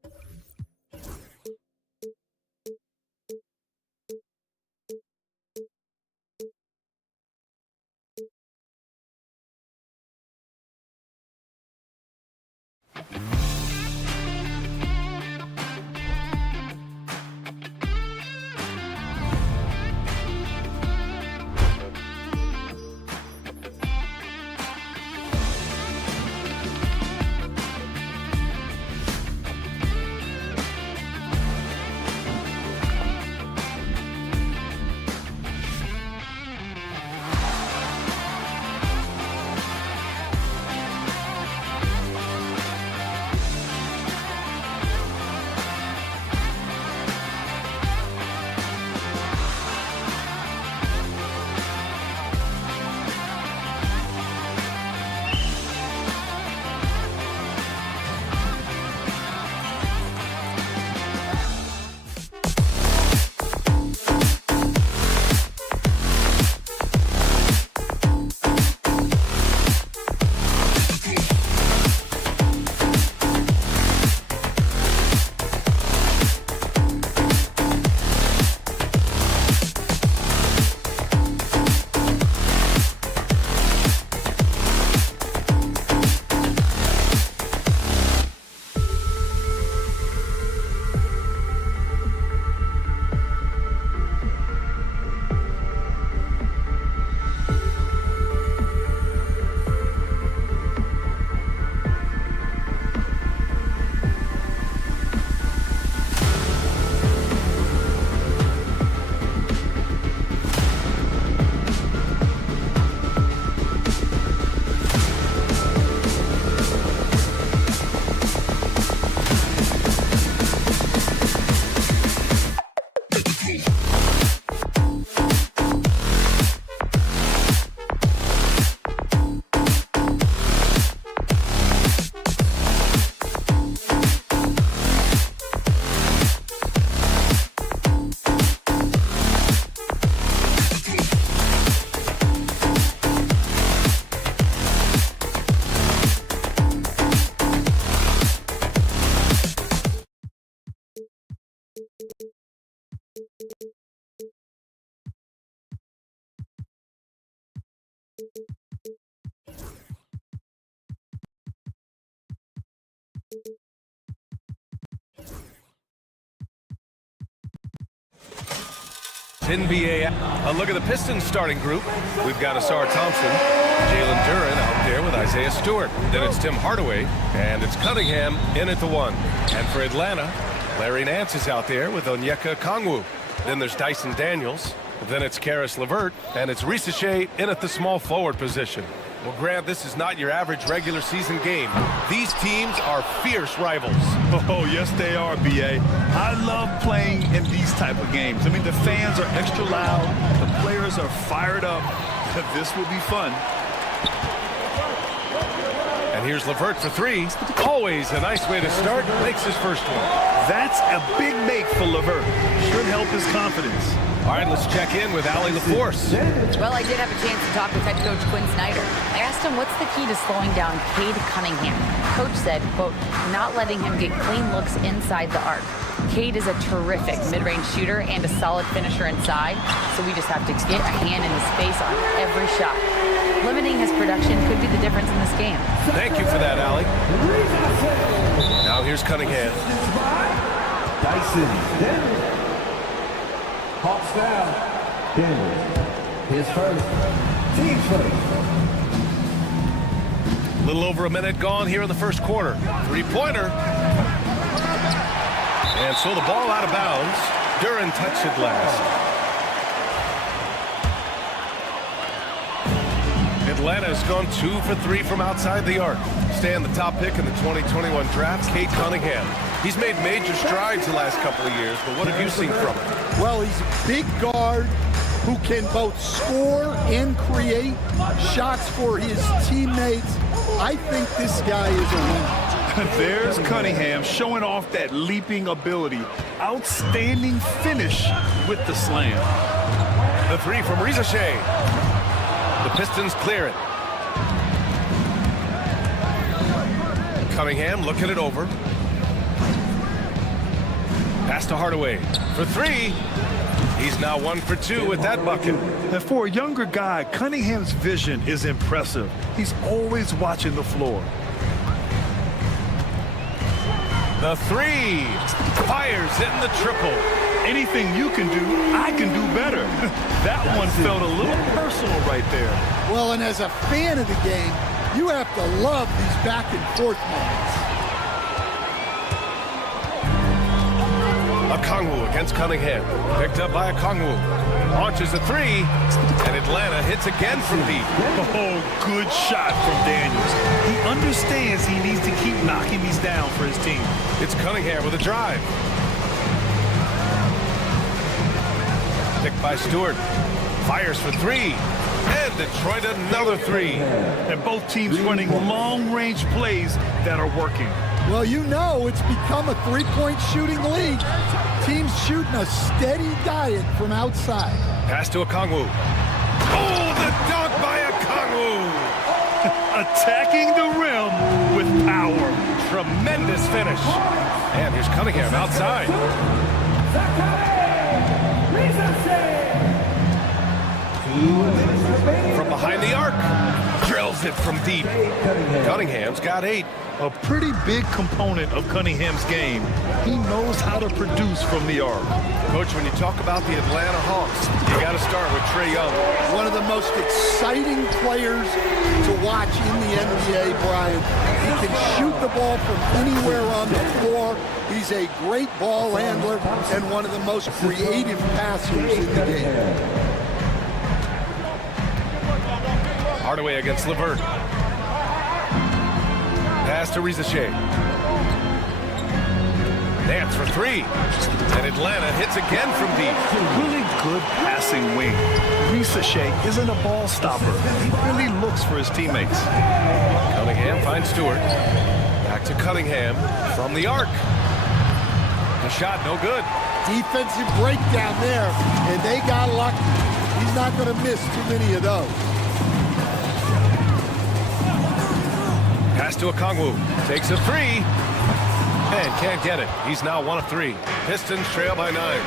NBA. A look at the Pistons starting group. We've got Asar Thompson, Jalen Duren out there with Isaiah Stewart. Then it's Tim Hardaway, and it's Cunningham in at the 1. And for Atlanta, Larry Nance is out there with Onyeka Okongwu. Then there's Dyson Daniels. Then it's Karis LeVert, and it's Risa Shea in at the small forward position. Well, Grant, this is not your average regular season game. These teams are fierce rivals. Oh, yes, they are, B.A. I love playing in these type of games. I mean, the fans are extra loud. The players are fired up. This will be fun. And here's LeVert for 3. Always a nice way to start. Makes his first one. That's a big make for LeVert. Should help his confidence. All right, let's check in with Allie LaForce. Well, I did have a chance to talk with head coach Quinn Snyder. I asked him what's the key to slowing down Cade Cunningham. Coach said, quote, not letting him get clean looks inside the arc. Cade is a terrific mid-range shooter and a solid finisher inside, so we just have to get a hand in his face on every shot. Limiting his production could be the difference in this game. Thank you for that, Allie. Now here's Cunningham. Dyson. Hawks down. Daniels. His first. Team first. A little over a minute gone here in the first quarter. 3-pointer. And so the ball out of bounds. Duren touched it last. Atlanta has gone 2 for 3 from outside the arc. Staying the top pick in the 2021 draft, Cade Cunningham. He's made major strides the last couple of years, but what have you seen from him? Well, he's a big guard who can both score and create shots for his teammates. I think this guy is a winner. There's Cunningham showing off that leaping ability. Outstanding finish with the slam. The 3 from Risa Shea. The Pistons clear it. Cunningham looking it over. Pass to Hardaway for 3. He's now 1 for 2 with that bucket. And for a younger guy, Cunningham's vision is impressive. He's always watching the floor. The 3 fires in the triple. Anything you can do, I can do better. That one felt a little personal right there. Well, and as a fan of the game, you have to love these back and forth moments. Okongwu against Cunningham. Picked up by Okongwu. Launches a 3, and Atlanta hits again from deep. Oh, good shot from Daniels. He understands he needs to keep knocking these down for his team. It's Cunningham with a drive. Picked by Stewart. Fires for 3. And Detroit another 3. And both teams running long-range plays that are working. Well, you know it's become a three-point shooting league. Teams shooting a steady diet from outside. Pass to Okongwu. Oh, the dunk by Okongwu! Attacking the rim with power. Tremendous finish. And here's Cunningham outside. From behind the arc. Drills it from deep. Cunningham's got 8. A pretty big component of Cunningham's game. He knows how to produce from the arc. Coach, when you talk about the Atlanta Hawks, you got to start with Trae Young. One of the most exciting players to watch in the NBA, Brian. He can shoot the ball from anywhere on the floor. He's a great ball handler and one of the most creative passers in the game. Hardaway against LeVert. Pass to Risa Shea. Nance for 3. And Atlanta hits again from deep. Really good passing wing. Risa Shea isn't a ball stopper. He really looks for his teammates. Cunningham finds Stewart. Back to Cunningham from the arc. The shot no good. Defensive breakdown there, and they got lucky. He's not going to miss too many of those. Pass to Okongwu. Takes a 3. And can't get it. He's now 1 of 3. Pistons trail by 9.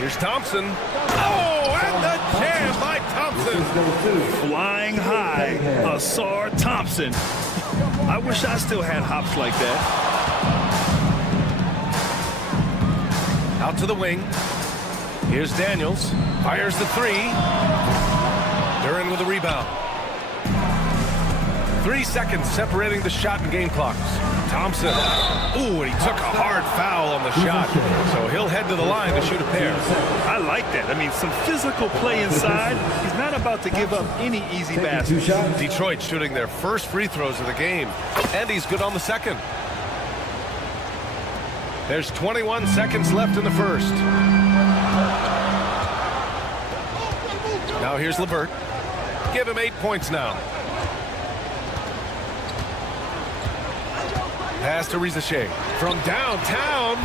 Here's Thompson. Oh, and the jam by Thompson. Thompson. Flying high, Asar Thompson. I wish I still had hops like that. Out to the wing. Here's Daniels. Fires the three. Duren with a rebound. 3 seconds separating the shot and game clocks. Thompson. Ooh, and he took a hard foul on the shot. So he'll head to the line to shoot a pair. I like that. I mean, some physical play inside. He's not about to give up any easy baskets. Detroit shooting their first free throws of the game. And he's good on the second. There's 21 seconds left in the first. Now here's LeVert. Give him 8 points now. Pass to Rizachet from downtown.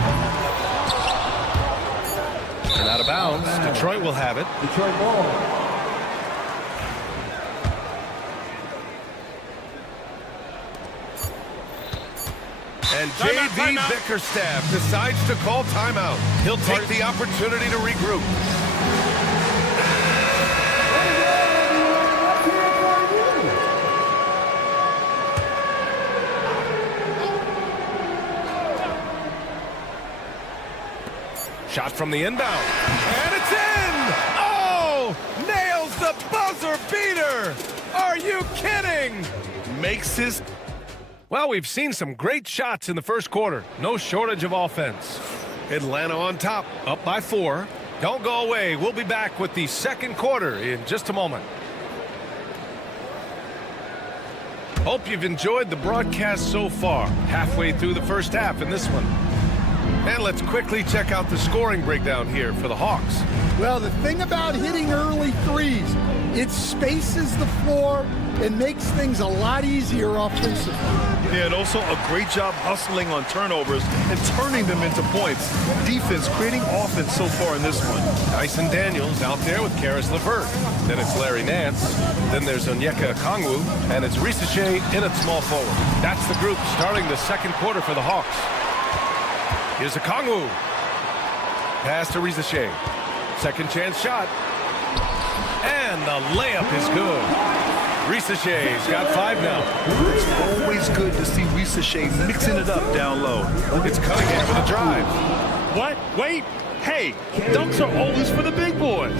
And out of bounds. Detroit will have it. Detroit ball. And J.D. Bickerstaff decides to call timeout. He'll take the opportunity to regroup. Shot from the inbound. And it's in! Oh! Nails the buzzer beater! Are you kidding? Makes his... Well, we've seen some great shots in the first quarter. No shortage of offense. Atlanta on top, up by 4. Don't go away. We'll be back with the second quarter in just a moment. Hope you've enjoyed the broadcast so far. Halfway through the first half in this one. And let's quickly check out the scoring breakdown here for the Hawks. Well, the thing about hitting early threes, it spaces the floor and makes things a lot easier offensively. Yeah, and also a great job hustling on turnovers and turning them into points. Defense creating offense so far in this one. Dyson Daniels out there with Karis LeVert. Then it's Larry Nance. Then there's Onyeka Okongwu. And it's Rizachet in at small forward. That's the group starting the second quarter for the Hawks. Here's Okongwu. Pass to Rizachet. Second chance shot. And the layup is good. Rizachet's got 5 now. It's always good to see Rizachet mixing it up down low. It's Cunningham with a drive. What? Wait. Hey, dunks are always for the big boys.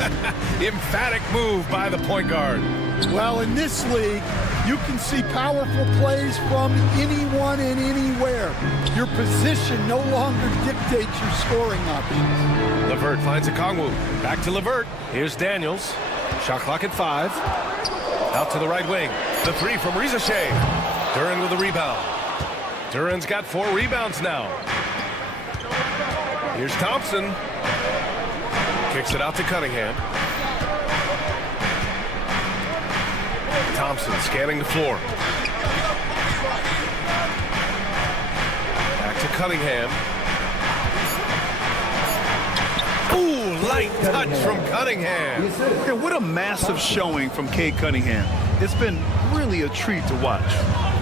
Emphatic move by the point guard. Well, in this league, you can see powerful plays from anyone and anywhere. Your position no longer dictates your scoring options. LeVert finds Okongwu. Back to LeVert. Here's Daniels. Shot clock at 5. Out to the right wing. The 3 from Rizachet. Duren with a rebound. Duren's got 4 rebounds now. Here's Thompson. Kicks it out to Cunningham. Thompson scanning the floor. Back to Cunningham. Ooh, light touch from Cunningham. Yeah, what a massive showing from Cade Cunningham. It's been really a treat to watch.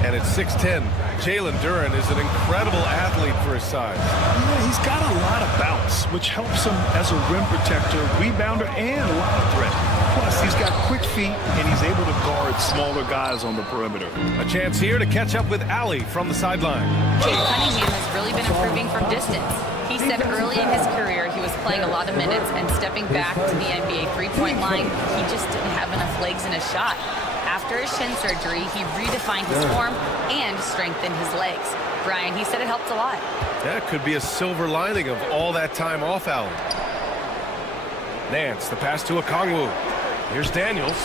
And at 6'10", Jalen Duren is an incredible athlete for his size. Yeah, he's got a lot of bounce, which helps him as a rim protector, rebounder, and line threat. Plus, he's got quick feet, and he's able to guard smaller guys on the perimeter. A chance here to catch up with Allie from the sideline. Cade Cunningham has really been improving from distance. He said early in his career he was playing a lot of minutes and stepping back to the NBA three-point line, he just didn't have enough legs in his shot. After his shin surgery, he redefined his form and strengthened his legs. Brian, he said it helped a lot. That could be a silver lining of all that time off Allen. Nance, the pass to Okongwu. Here's Daniels.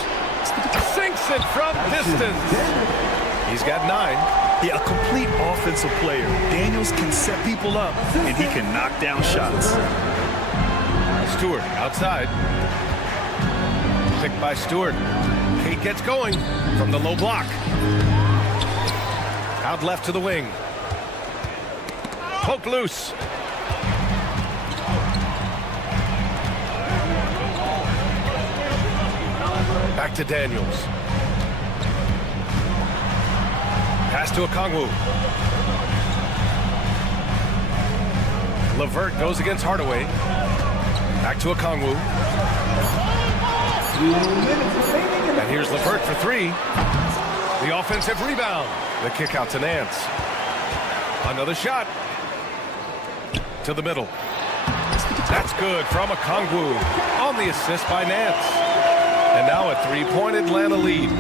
Sinks it from distance. He's got 9. Yeah, a complete offensive player. Daniels can set people up, and he can knock down shots. Stewart outside. Picked by Stewart. Kate gets going from the low block. Out left to the wing. Poked loose. Back to Daniels. Pass to Okongwu. LeVert goes against Hardaway. Back to Okongwu. And here's LeVert for three. The offensive rebound. The kick out to Nance. Another shot. To the middle. That's good from Okongwu on the assist by Nance. And now a three-point Atlanta lead.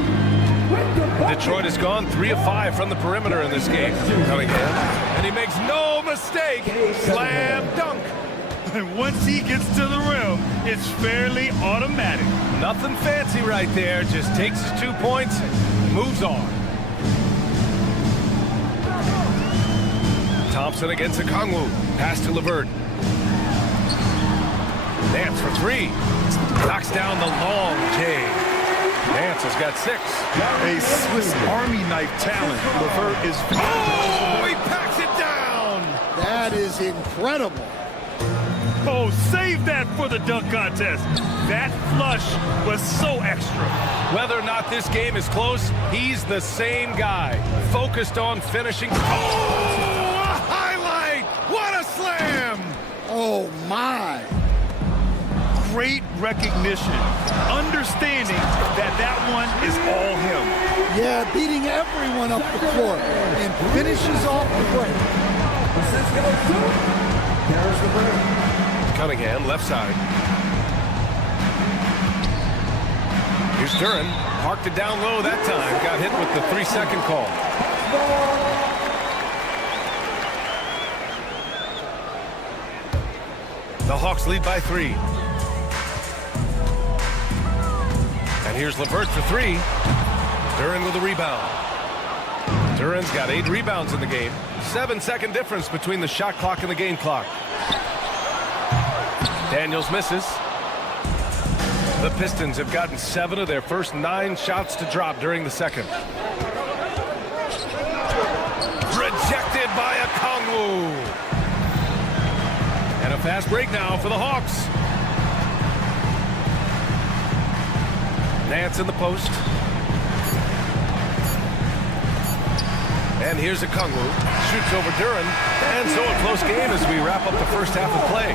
Detroit has gone 3 of 5 from the perimeter in this game. Cunningham, and he makes no mistake. Slam dunk. And once he gets to the rim, it's fairly automatic. Nothing fancy right there. Just takes his 2 points, moves on. Thompson against Okongwu. Pass to LeVert. Nance for three. Knocks down the long J. Nance has got 6. A Swiss Army knife talent. LeVert is... Oh, he packs it down. That is incredible. Oh, save that for the dunk contest. That flush was so extra. Whether or not this game is close, he's the same guy. Focused on finishing. Oh, a highlight. What a slam. Oh, my. Great recognition. Understanding that that one is all him. Yeah, beating everyone up the court and finishes off the break. There's the break. Cunningham, left side. Here's Duren. Parked it down low that time. Got hit with the 3-second call. The Hawks lead by 3. And here's LeVert for 3. Duren with a rebound. Duren's got 8 rebounds in the game. 7-second difference between the shot clock and the game clock. Daniels misses. The Pistons have gotten 7 of their first 9 shots to drop during the second. Rejected by Okongwu. And a fast break now for the Hawks. Nance in the post. And here's Okongwu. Shoots over Duren. And so a close game as we wrap up the first half of play.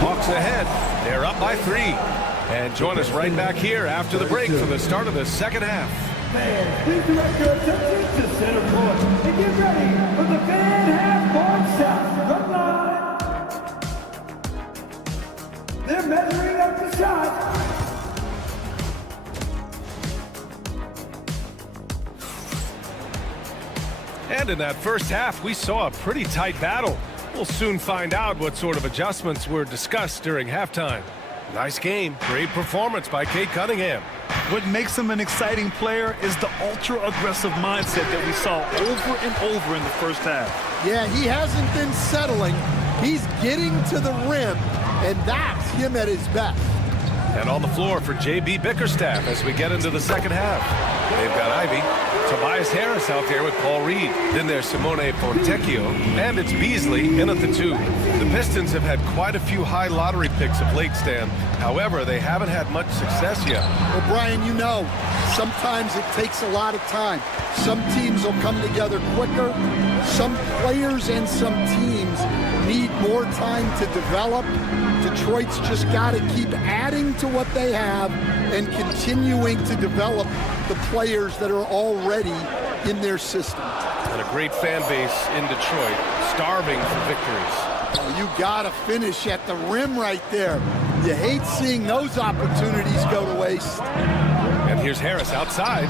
Hawks ahead. They're up by 3. And join us right back here after the break for the start of the second half. Fans, please direct your attention to center court and get ready for the fan half-court shot. Run line. They're measuring up the shot. And in that first half, we saw a pretty tight battle. We'll soon find out what sort of adjustments were discussed during halftime. Nice game. Great performance by Cade Cunningham. What makes him an exciting player is the ultra-aggressive mindset that we saw over and over in the first half. Yeah, he hasn't been settling. He's getting to the rim, and that's him at his best. And on the floor for J.B. Bickerstaff as we get into the second half. They've got Ivy, Tobias Harris out there with Paul Reed. Then there's Simone Fontecchio, and it's Beasley in at the 2. The Pistons have had quite a few high lottery picks of late, Stan. However, they haven't had much success yet. Well, Brian, you know, sometimes it takes a lot of time. Some teams will come together quicker. Some players and some teams need more time to develop. Detroit's just got to keep adding to what they have and continuing to develop the players that are already in their system. And a great fan base in Detroit, starving for victories. You got to finish at the rim right there. You hate seeing those opportunities go to waste. And here's Harris outside.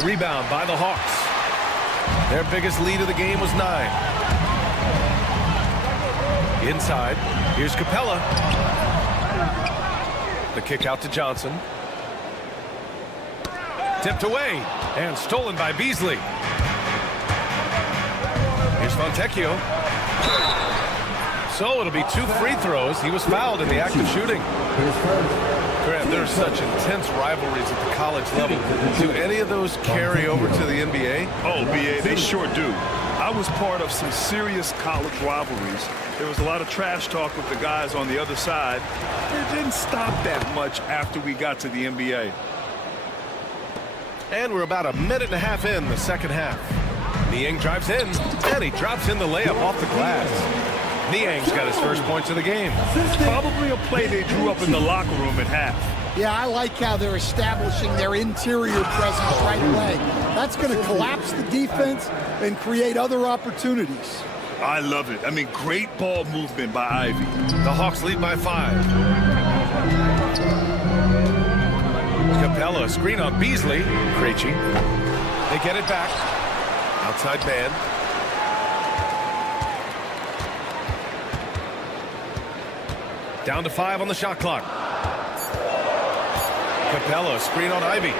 The rebound by the Hawks. Their biggest lead of the game was 9. Inside, here's Capella. The kick out to Johnson. Tipped away and stolen by Beasley. Here's Fontecchio. So it'll be 2 free throws. He was fouled in the act of shooting. Grant, there's such intense rivalries at the college level. Do any of those carry over to the NBA? Oh, BA, they sure do. I was part of some serious college rivalries. There was a lot of trash talk with the guys on the other side. It didn't stop that much after we got to the NBA. And we're about a minute and a half in the second half. Niang drives in, and he drops in the layup off the glass. Niang's got his first points of the game. Probably a play they drew up in the locker room at half. Yeah, I like how they're establishing their interior presence right away. That's going to collapse the defense and create other opportunities. I love it. I mean, great ball movement by Ivy. The Hawks lead by 5. Capella, screen on Beasley. Krejci. They get it back. Outside man. Down to 5 on the shot clock. Capella, screen on Ivy.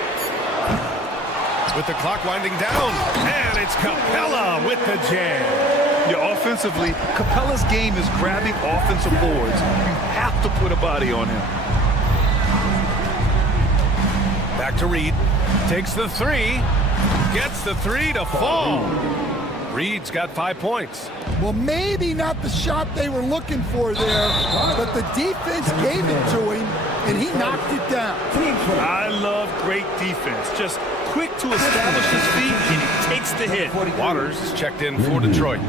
With the clock winding down. And it's Capella with the jam. Yeah, offensively, Capella's game is grabbing offensive boards. You have to put a body on him. Back to Reed. Takes the 3. Gets the 3 to fall. Reed's got 5 points. Well, maybe not the shot they were looking for there, but the defense gave it to him, and he knocked it down. I love great defense. Just quick to establish his feet, and he takes the hit. Waters is checked in for Detroit.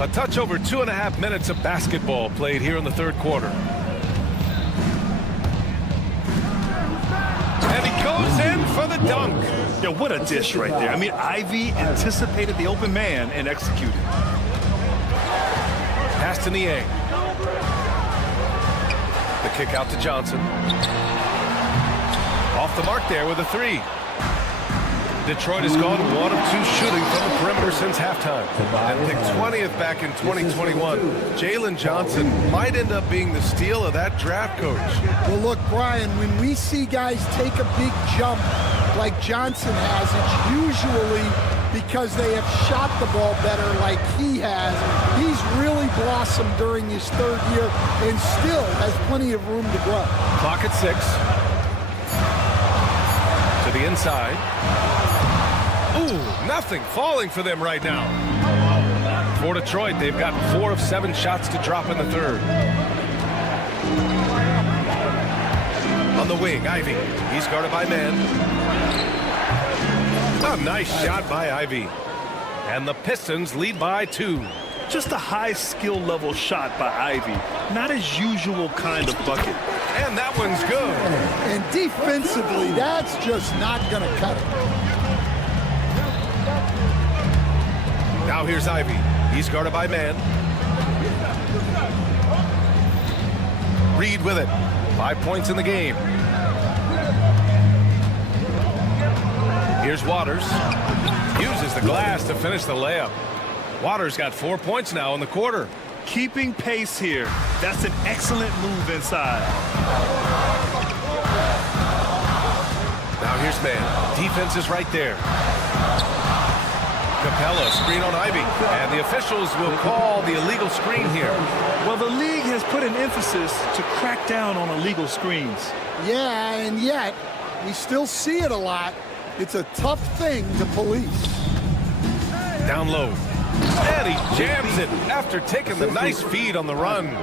A touch over 2.5 minutes of basketball played here in the third quarter. And he goes in for the dunk. Yeah, what a dish right there. I mean, Ivy anticipated the open man and executed. Pass to Niang. The kick out to Johnson. Off the mark there with a 3. Detroit has gone 1 of 2 shooting from the perimeter since halftime. And picked 20th back in 2021. Jalen Johnson might end up being the steal of that draft coach. Well, look, Brian, when we see guys take a big jump like Johnson has, it's usually because they have shot the ball better like he has. He's really blossomed during his third year and still has plenty of room to grow. Clock at 6. To the inside. Ooh, nothing falling for them right now. For Detroit, they've got 4 of 7 shots to drop in the third. On the wing, Ivy. He's guarded by man. A nice shot by Ivy. And the Pistons lead by 2. Just a high skill level shot by Ivy. Not his usual kind of bucket. And that one's good. And defensively, that's just not going to cut it. Now here's Ivy. He's guarded by man. Reed with it. 5 points in the game. Here's Waters. Uses the glass to finish the layup. Waters got 4 points now in the quarter. Keeping pace here. That's an excellent move inside. Now here's man. Defense is right there. Capella, screen on Ivy. And the officials will call the illegal screen here. Well, the league has put an emphasis to crack down on illegal screens. Yeah, and yet, we still see it a lot. It's a tough thing to police. Down low. And he jams it after taking the nice feed on the run.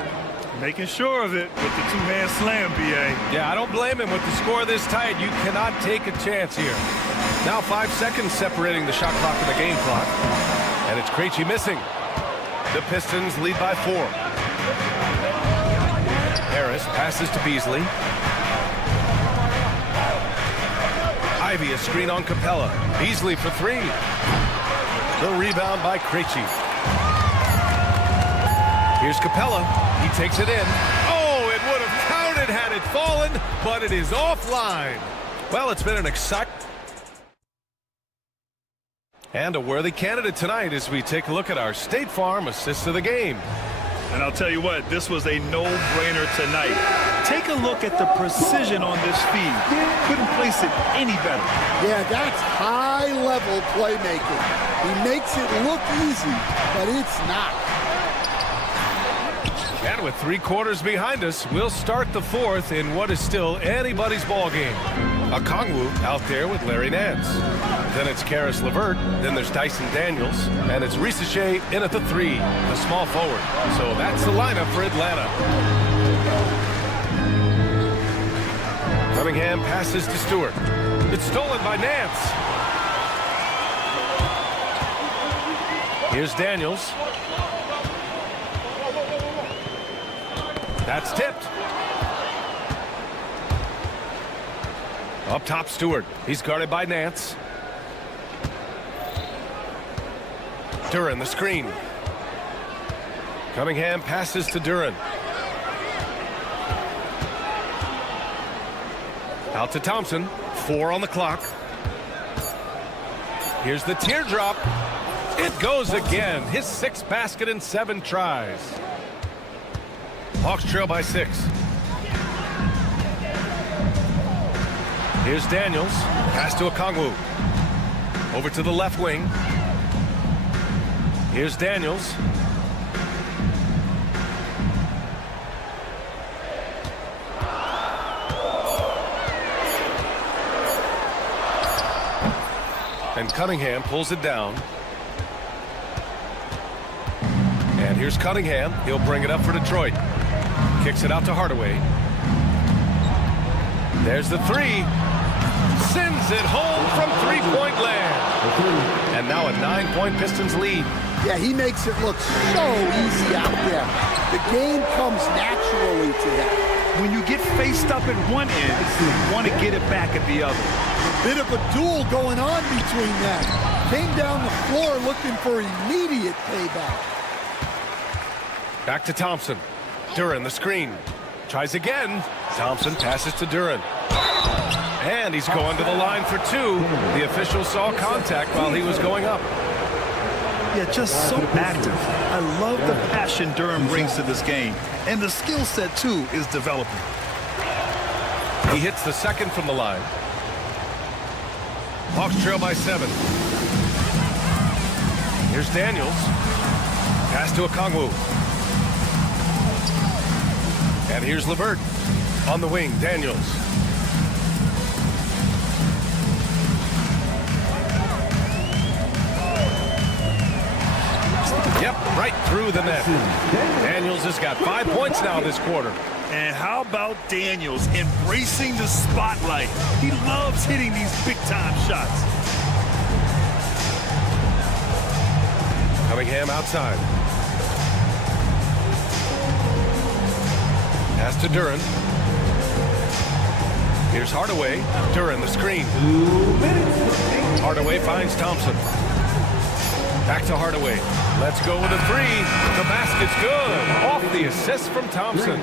Making sure of it with the two-hand slam, B.A. Yeah, I don't blame him with the score this tight. You cannot take a chance here. Now 5 seconds separating the shot clock and the game clock. And it's Krejci missing. The Pistons lead by 4. Harris passes to Beasley. Ivy a screen on Capella. Beasley for 3. The rebound by Krejci. Here's Capella. He takes it in. Oh, it would have counted had it fallen, but it is offline. Well, it's been an exciting and a worthy candidate tonight as we take a look at our State Farm assist of the game. And I'll tell you what, this was a no-brainer tonight. Take a look at the precision on this feed. Couldn't place it any better. Yeah, that's high-level playmaking. He makes it look easy, but it's not. And with 3 quarters behind us, we'll start the 4th in what is still anybody's ball game. Okongwu out there with Larry Nance. Then it's Karis LeVert. Then there's Dyson Daniels. And it's Risache in at the 3, the small forward. So that's the lineup for Atlanta. Cunningham passes to Stewart. It's stolen by Nance. Here's Daniels. That's tipped. Up top, Stewart. He's guarded by Nance. Duren, the screen. Cunningham passes to Duren. Out to Thompson. 4 on the clock. Here's the teardrop. It goes again. His 6th basket in 7 tries. Hawks trail by 6. Here's Daniels. Pass to Okongwu. Over to the left wing. Here's Daniels. And Cunningham pulls it down. And here's Cunningham. He'll bring it up for Detroit. Kicks it out to Hardaway. There's the 3. Sends it home from three-point land. And now a 9-point Pistons lead. Yeah, he makes it look so easy out there. The game comes naturally to him. When you get faced up at one end, you want to get it back at the other. Bit of a duel going on between them. Came down the floor looking for immediate payback. Back to Thompson. Duren, the screen. Tries again. Thompson passes to Duren. And he's going to the line for 2. The official saw contact while he was going up. Yeah, just so active. I love the passion Duren brings to this game. And the skill set, too, is developing. He hits the 2nd from the line. Hawks trail by 7. Here's Daniels. Pass to Okongwu. And here's LeVert. On the wing, Daniels. Yep, right through the net. Daniels has got 5 points now this quarter. And how about Daniels embracing the spotlight? He loves hitting these big-time shots. Cunningham outside. Pass to Duren. Here's Hardaway. Duren, the screen. Hardaway finds Thompson. Back to Hardaway. Let's go with a 3. The basket's good. Off the assist from Thompson.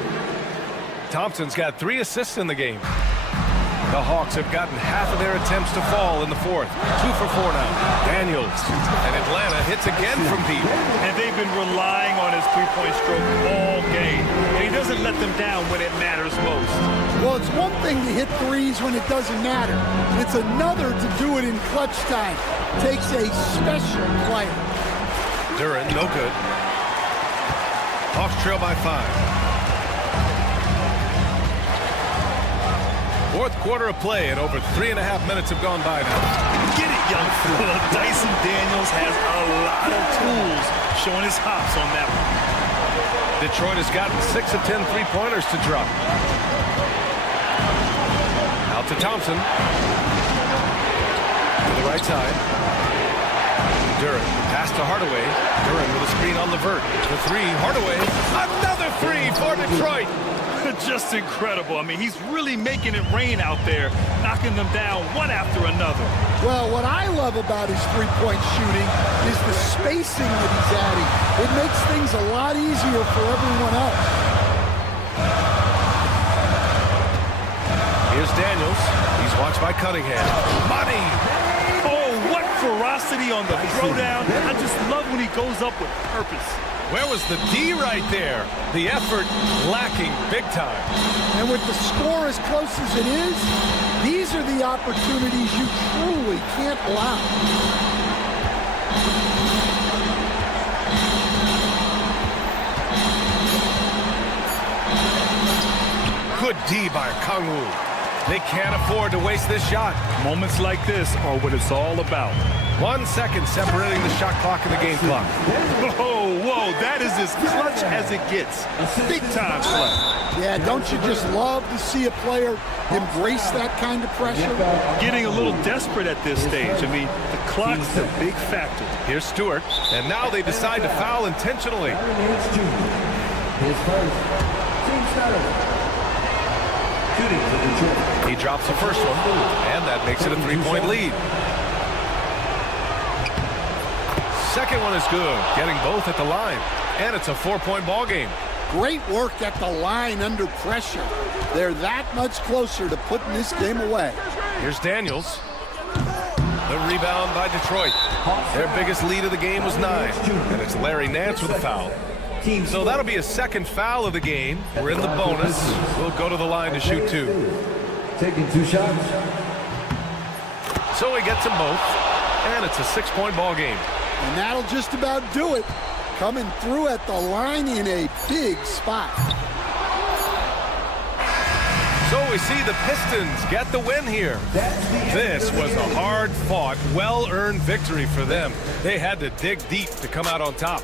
Thompson's got 3 assists in the game. The Hawks have gotten half of their attempts to fall in the 4th. 2 for 4 now. Daniels. And Atlanta hits again from deep. And they've been relying on his three-point stroke all game. And he doesn't let them down when it matters most. Well, it's one thing to hit threes when it doesn't matter. It's another to do it in clutch time. Takes a special player. Duren, no good. Hawks trail by 5. 4th quarter of play, and over 3.5 minutes have gone by now. Get it, young fella. Dyson Daniels has a lot of tools, showing his hops on that one. Detroit has gotten 6 of 10 three-pointers to drop. Out to Thompson. To the right side. Duren, pass to Hardaway. Duren with a screen on LeVert. The 3, Hardaway. Another 3 for Detroit. Just incredible. I mean, he's really making it rain out there, knocking them down one after another. Well, what I love about his three-point shooting is the spacing that he's adding. It makes things a lot easier for everyone else. Here's Daniels. He's watched by Cunningham. Money! Oh, what ferocity on the throwdown. I just love when he goes up with purpose. Where was the D right there? The effort lacking big time. And with the score as close as it is, these are the opportunities you truly can't allow. Good D by Okongwu. They can't afford to waste this shot. Moments like this are what it's all about. 1 second separating the shot clock and the game clock. Whoa, that is as clutch as it gets. Big time play. Yeah, don't you just love to see a player embrace that kind of pressure? Getting a little desperate at this stage. I mean, the clock's a big factor. Here's Stewart, and now they decide to foul intentionally. His first. Team starter. Shooting to the Detroit. He drops the first one, and that makes it a 3-point lead. Second one is good, getting both at the line, and it's a 4-point ball game. Great work at the line under pressure. They're that much closer to putting this game away. Here's Daniels. The rebound by Detroit. Their biggest lead of the game was 9, and it's Larry Nance with a foul. So that'll be a second foul of the game. We're in the bonus. We'll go to the line to shoot 2. Taking 2 shots. So he gets them both, and it's a 6-point ball game. And that'll just about do it. Coming through at the line in a big spot. So we see the Pistons get the win here. This was a hard-fought, well-earned victory for them. They had to dig deep to come out on top.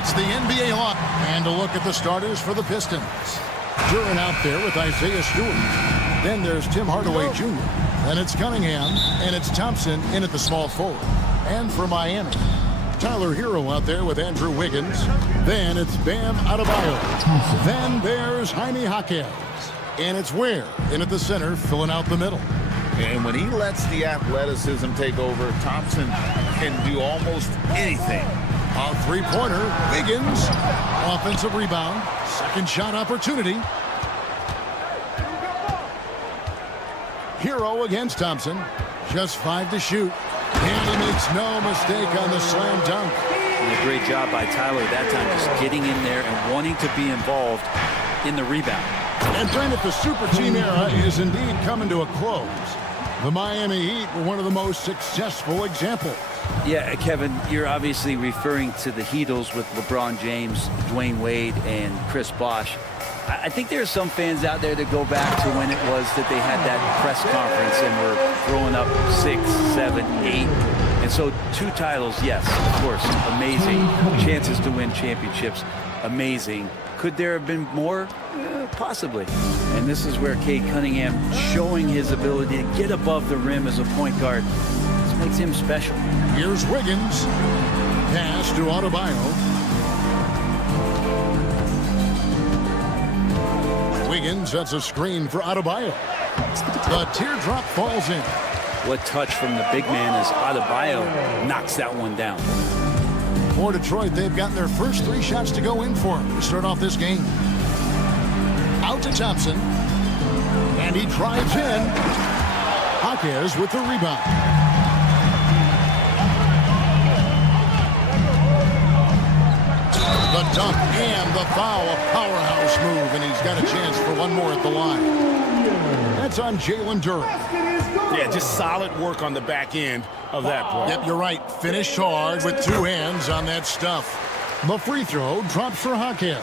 It's the NBA lock. And a look at the starters for the Pistons. Duran out there with Isaiah Stewart. Then there's Tim Hardaway Jr. Then it's Cunningham. And it's Thompson in at the small forward. And for Miami, Tyler Hero out there with Andrew Wiggins. Then it's Bam Adebayo. Then there's Jaime Jaquez. And it's Ware in at the center, filling out the middle. And when he lets the athleticism take over, Thompson can do almost anything. A three-pointer, Wiggins. Offensive rebound, second shot opportunity. Hero against Thompson. Just 5 to shoot. And he makes no mistake on the slam dunk. And a great job by Tyler that time, just getting in there and wanting to be involved in the rebound. And Brandon, the super team era is indeed coming to a close. The Miami Heat were one of the most successful examples. Yeah, Kevin, you're obviously referring to the Heatles with LeBron James, Dwayne Wade, and Chris Bosh. I think there are some fans out there that go back to when it was that they had that press conference and were throwing up 6, 7, 8. And so 2 titles, yes, of course, amazing. Chances to win championships, amazing. Could there have been more? Possibly. And this is where Cade Cunningham showing his ability to get above the rim as a point guard. This makes him special. Here's Wiggins. Pass to Adebayo. Wiggins sets a screen for Adebayo. The teardrop falls in. What touch from the big man as Adebayo knocks that one down. For Detroit, they've gotten their first 3 shots to go in for him to start off this game. Out to Thompson. And he drives in. Jaquez with the rebound. The dunk and the foul, a powerhouse move, and he's got a chance for one more at the line. That's on Jalen Duran. Yeah, just solid work on the back end of that play. Yep, you're right. Finished hard with 2 hands on that stuff. The free throw drops for Jaquez.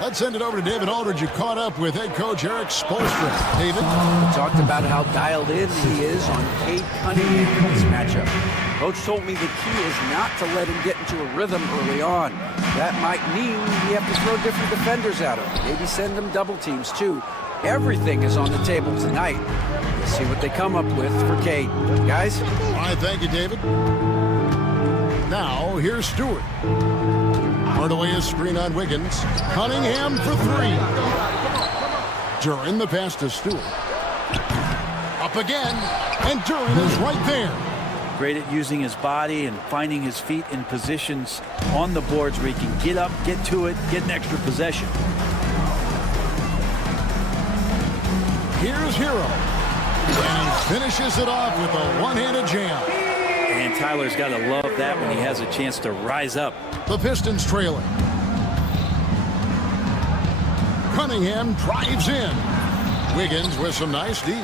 Let's send it over to David Aldridge, who caught up with head coach Eric Spoelstra. David? We talked about how dialed in he is on Cade Cunningham in this matchup. Coach told me the key is not to let him get into a rhythm early on. That might mean we have to throw different defenders at him. Maybe send them double teams, too. Everything is on the table tonight. Let's see what they come up with for Cade. Guys? All right, thank you, David. Now, here's Stewart. Hardaway is screen on Wiggins. Cunningham for 3. Duran the pass to Stewart. Up again, and Duran is right there. Great at using his body and finding his feet in positions on the boards where he can get up, get to it, get an extra possession. Here's Hero. And he finishes it off with a one-handed jam. And Tyler's got to love that when he has a chance to rise up. The Pistons trailing. Cunningham drives in. Wiggins with some nice D.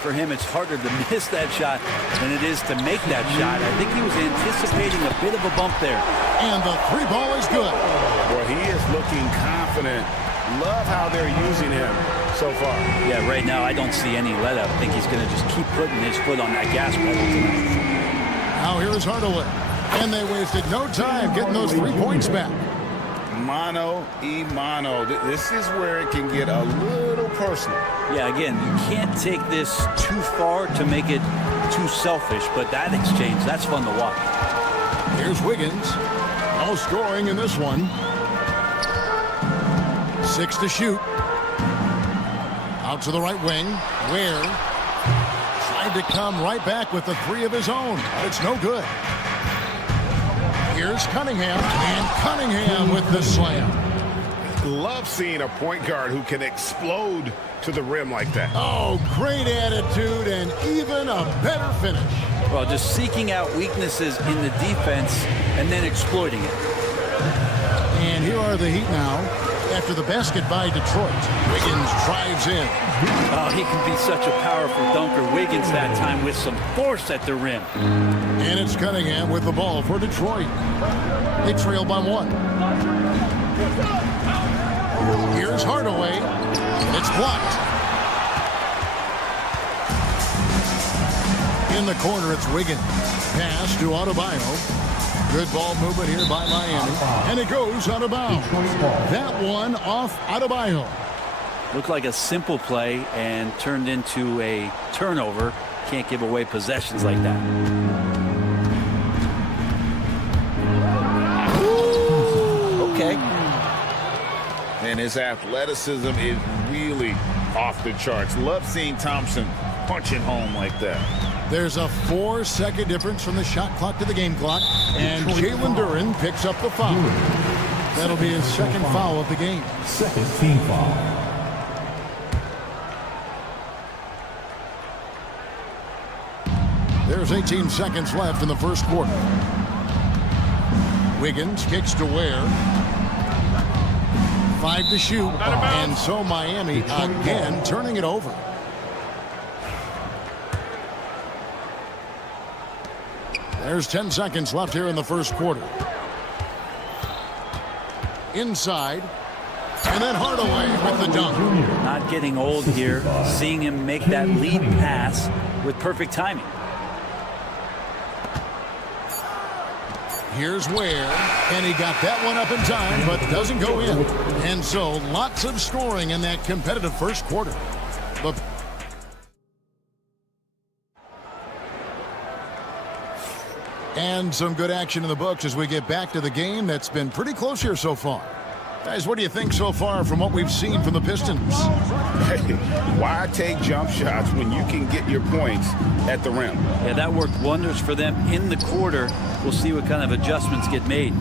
For him, it's harder to miss that shot than it is to make that shot. I think he was anticipating a bit of a bump there. And the 3 ball is good. Boy, he is looking confident. Love how they're using him so far. Yeah, right now I don't see any let up. I think he's going to just keep putting his foot on that gas pedal tonight. Now here's Hardaway. And they wasted no time getting those 3 points back. Mano y mano. This is where it can get a little personal. Yeah, again, you can't take this too far to make it too selfish, but that exchange, that's fun to watch. Here's Wiggins. No scoring in this one. 6 to shoot. Out to the right wing. Ware tried to come right back with the 3 of his own, but it's no good. Here's Cunningham, and Cunningham with the slam. Love seeing a point guard who can explode to the rim like that. Oh, great attitude and even a better finish. Well, just seeking out weaknesses in the defense and then exploiting it. And here are the Heat now after the basket by Detroit. Wiggins drives in. Oh, he can be such a powerful dunker. Wiggins that time with some force at the rim. And it's Cunningham with the ball for Detroit. They trail by 1. Here's Hardaway. It's blocked. In the corner, it's Wiggins. Pass to Adebayo. Good ball movement here by Miami. And it goes out of bounds. That one off Adebayo. Looked like a simple play and turned into a turnover. Can't give away possessions like that. Okay. And his athleticism is really off the charts. Love seeing Thompson punch it home like that. There's a 4-second difference from the shot clock to the game clock. And Jalen Duren picks up the foul. That'll be his second foul of the game. Second team foul. There's 18 seconds left in the first quarter. Wiggins kicks to Ware. 5 to shoot. And so Miami again turning it over. There's 10 seconds left here in the first quarter. Inside. And then Hardaway with the dunk. Not getting old here. Seeing him make that lead pass with perfect timing. Here's Ware, and he got that one up in time, but doesn't go in. And so lots of scoring in that competitive first quarter. And some good action in the books as we get back to the game that's been pretty close here so far. Guys, what do you think so far from what we've seen from the Pistons? Hey, why take jump shots when you can get your points at the rim? Yeah, that worked wonders for them in the quarter. We'll see what kind of adjustments get made.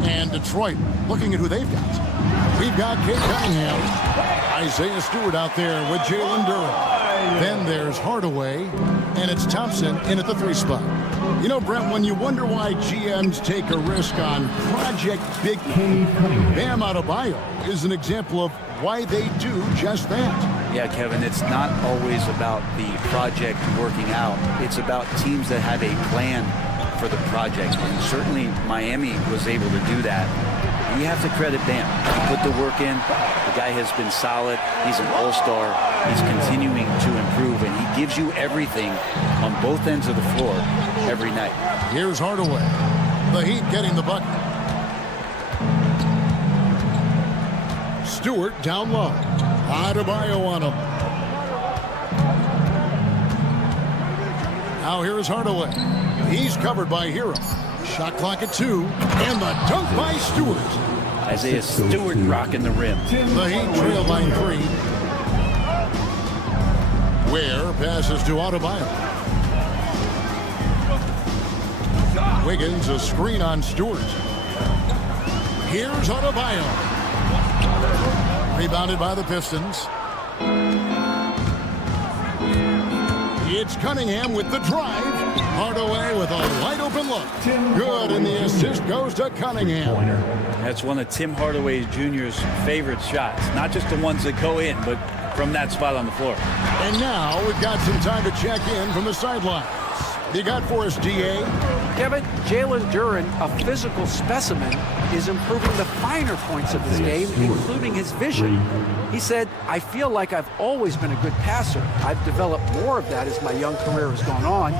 And Detroit, looking at who they've got. We've got Cade Cunningham, Isaiah Stewart out there with Jalen Duren. Then there's Hardaway, and it's Thompson in at the 3 spot. You know, Brent, when you wonder why GMs take a risk on Project Big Bam Adebayo is an example of why they do just that. Yeah, Kevin, it's not always about the project working out. It's about teams that have a plan for the project. And certainly Miami was able to do that. And you have to credit Bam. He put the work in. The guy has been solid. He's an all-star. He's continuing to improve, and he gives you everything on both ends of the floor every night. Here's Hardaway. The Heat getting the bucket. Stewart down low. Adebayo on him. Now here's Hardaway. He's covered by Hero. Shot clock at 2. And the dunk by Stewart. Isaiah Stewart rocking the rim. The Heat trail by 3. Ware passes to Adebayo. Wiggins, a screen on Stewart. Here's Adebayo. Rebounded by the Pistons. It's Cunningham with the drive. Hardaway with a wide open look. Good, and the assist goes to Cunningham. That's one of Tim Hardaway Jr.'s favorite shots. Not just the ones that go in, but from that spot on the floor. And now we've got some time to check in from the sidelines. You got for us, DA? Kevin, Jalen Duren, a physical specimen, is improving the finer points of his game, including his vision. He said, I feel like I've always been a good passer. I've developed more of that as my young career has gone on,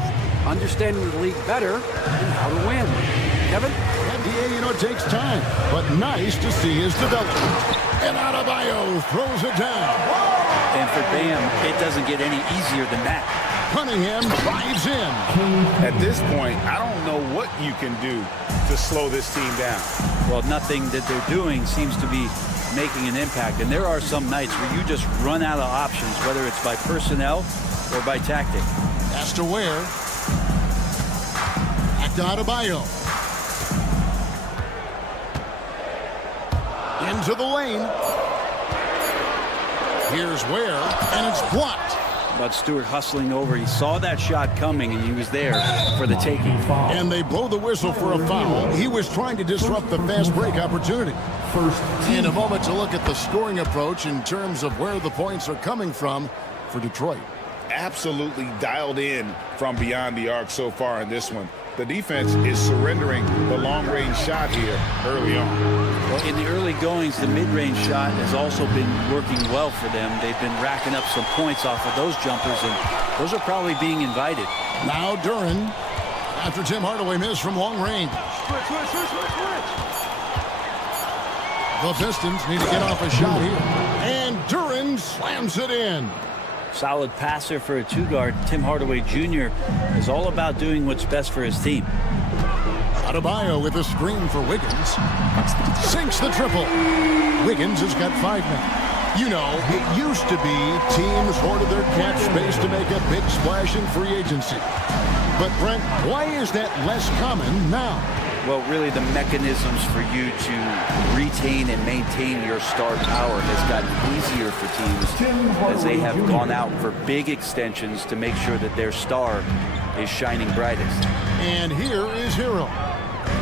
understanding the league better and how to win. Kevin? Yeah, DA, you know, it takes time, but nice to see his development. And Adebayo throws it down. And for Bam, it doesn't get any easier than that. Cunningham drives in. At this point, I don't know what you can do to slow this team down. Well, nothing that they're doing seems to be making an impact. And there are some nights where you just run out of options, whether it's by personnel or by tactic. Has to Ware. Back to Adebayo. Into the lane. Here's Ware, and it's blocked. But Stewart hustling over. He saw that shot coming, and he was there for the taking. And they blow the whistle for a foul. He was trying to disrupt the fast break opportunity. In a moment to look at the scoring approach in terms of where the points are coming from for Detroit. Absolutely dialed in from beyond the arc so far in this one. The defense is surrendering the long-range shot here early on. Well, in the early goings, the mid-range shot has also been working well for them. They've been racking up some points off of those jumpers, and those are probably being invited. Now Duren After Tim Hardaway missed from long range. The Pistons need to get off a shot here. And Duran slams it in. Solid passer for a two-guard. Tim Hardaway Jr. is all about doing what's best for his team. Adebayo with a screen for Wiggins. Sinks the triple. Wiggins has got 5 now. You know, it used to be teams hoarded their cap space to make a big splash in free agency. But, Brent, why is that less common now? Well, really, the mechanisms for you to retain and maintain your star power has gotten easier for teams as they have gone out for big extensions to make sure that their star is shining brightest. And here is Hero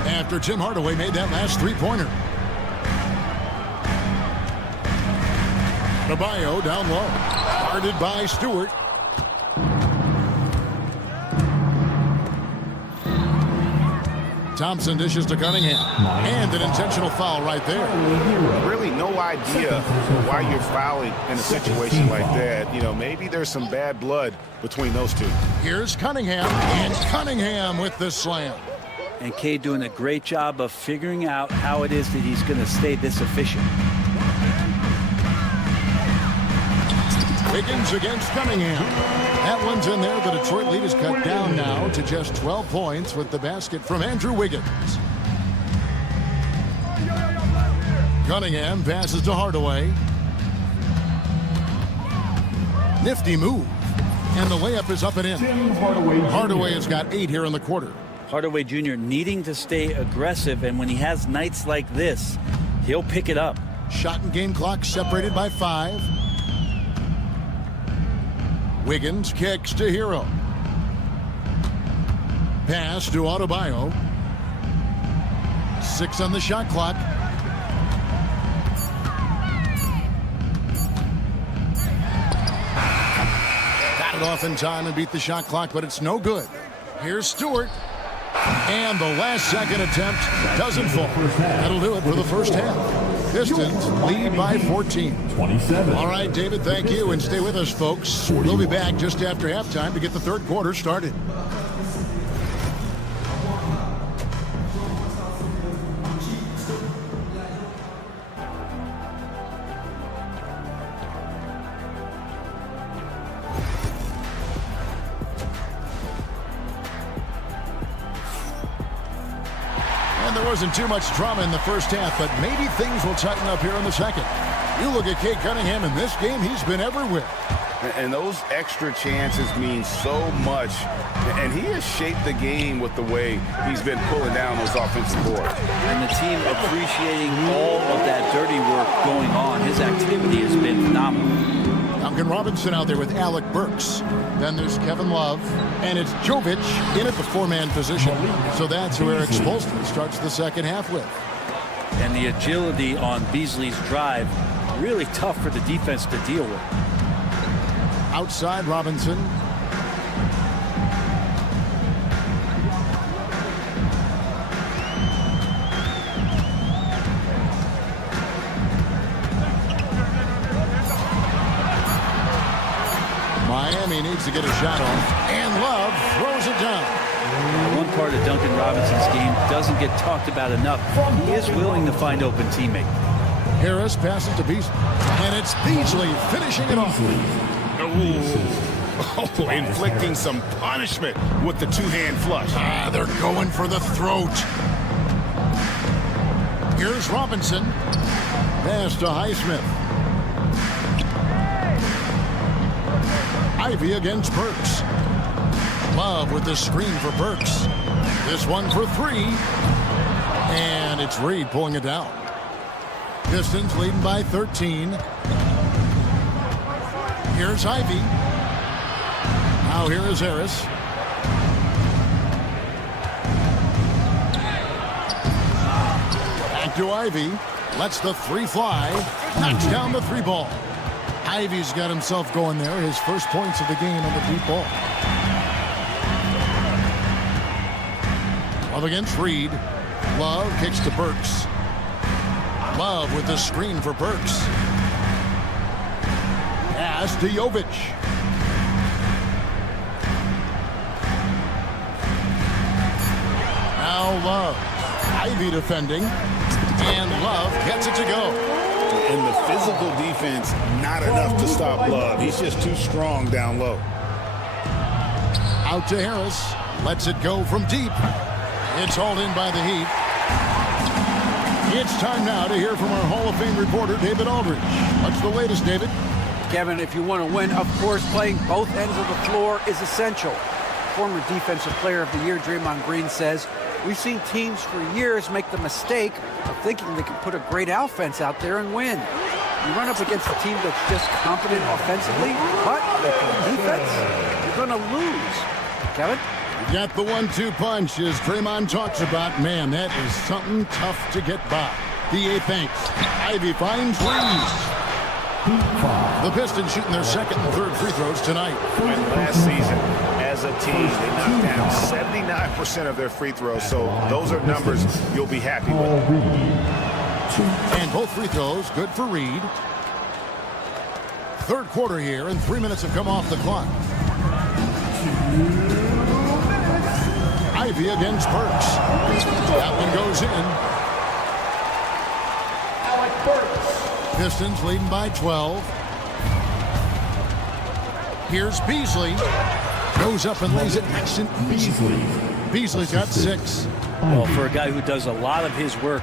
after Tim Hardaway made that last three-pointer. Adebayo down low. Guarded by Stewart. Thompson dishes to Cunningham. And an intentional foul right there. Really no idea why you're fouling in a situation like that. You know, maybe there's some bad blood between those two. Here's Cunningham. And Cunningham with the slam. And Cade doing a great job of figuring out how it is that he's going to stay this efficient. Wiggins against Cunningham. That one's in there. The Detroit lead is cut down now to just 12 points with the basket from Andrew Wiggins. Cunningham passes to Hardaway. Nifty move. And the layup is up and in. Hardaway has got 8 here in the quarter. Hardaway Jr. needing to stay aggressive, and when he has nights like this, he'll pick it up. Shot and game clock separated by 5. Wiggins kicks to Hero. Pass to Adebayo. 6 on the shot clock. Got it off in time and beat the shot clock, but it's no good. Here's Stewart. And the last second attempt doesn't fall. That'll do it for the first half. Pistons lead by 14. 27. All right, David, thank you. And stay with us, folks. We'll be back just after halftime to get the third quarter started. There wasn't too much drama in the first half, but maybe things will tighten up here in the second. You look at Cade Cunningham in this game, he's been everywhere. And those extra chances mean so much. And he has shaped the game with the way he's been pulling down those offensive boards. And the team appreciating all of that dirty work going on. His activity has been phenomenal. Duncan Robinson out there with Alec Burks. Then there's Kevin Love. And it's Jovic in at the 4-man position. So that's who Eric Spoelstra starts the second half with. And the agility on Beasley's drive, really tough for the defense to deal with. Outside Robinson. Miami needs to get a shot off, and Love throws it down. One part of Duncan Robinson's game doesn't get talked about enough. He is willing to find open teammates. Harris passes to Beasley, and it's Beasley finishing it off. Oh, inflicting some punishment with the two-hand flush. They're going for the throat. Here's Robinson. Pass to Highsmith. Ivy against Burks. Love with the screen for Burks. This one for 3. And it's Reed pulling it down. Pistons leading by 13. Here's Ivy. Now here is Harris. Back to Ivy. Lets the 3 fly. Knocks down the 3 ball. Ivy's got himself going there. His first points of the game on the deep ball. Love against Reed. Love kicks to Burks. Love with the screen for Burks. Pass to Jovic. Now Love. Ivy defending. And Love gets it to go. In the physical defense, not enough to stop Love. He's just too strong down low. Out to Harris. Lets it go from deep. It's hauled in by the Heat. It's time now to hear from our Hall of Fame reporter, David Aldridge. What's the latest, David? Kevin, if you want to win, of course, playing both ends of the floor is essential. Former Defensive Player of the Year Draymond Green says, we've seen teams for years make the mistake of thinking they can put a great offense out there and win. You run up against a team that's just competent offensively, but with defense, you're going to lose. Kevin? You got the 1-2 punch, as Draymond talks about. Man, that is something tough to get by. DA thanks. Ivy finds Reed. The Pistons shooting their second and third free throws tonight. And last season, as a team, they knocked down 79% of their free throws, so those are numbers you'll be happy with. And both free throws good for Reed. Third quarter here, and 3 minutes have come off the clock. Ivy against Burks. That one goes in. Pistons leading by 12. Here's Beasley. Goes up and lays it nice and easy. Beasley's got 6. Well, for a guy who does a lot of his work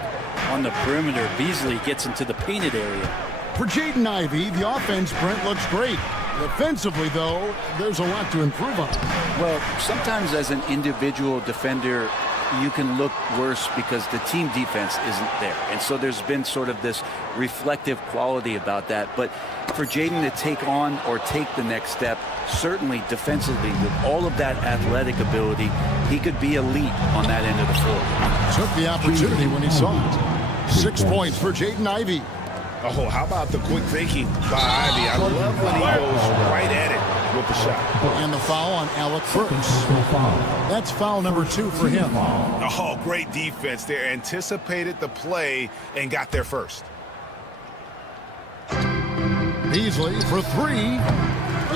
on the perimeter, Beasley gets into the painted area. For Jaden Ivey, the offense, Brent, looks great. Defensively, though, there's a lot to improve on. Well, sometimes as an individual defender, you can look worse because the team defense isn't there. And so there's been sort of this reflective quality about that. But for Jaden to take on or take the next step, certainly defensively, with all of that athletic ability, he could be elite on that end of the floor. Took the opportunity when he saw it. 6 points for Jaden Ivey. Oh, how about the quick thinking by Ivy? I love when he goes right at it with the shot. And the foul on Alec Burks. That's foul number 2 for him. Oh, great defense there. Anticipated the play and got there first. Beasley for 3.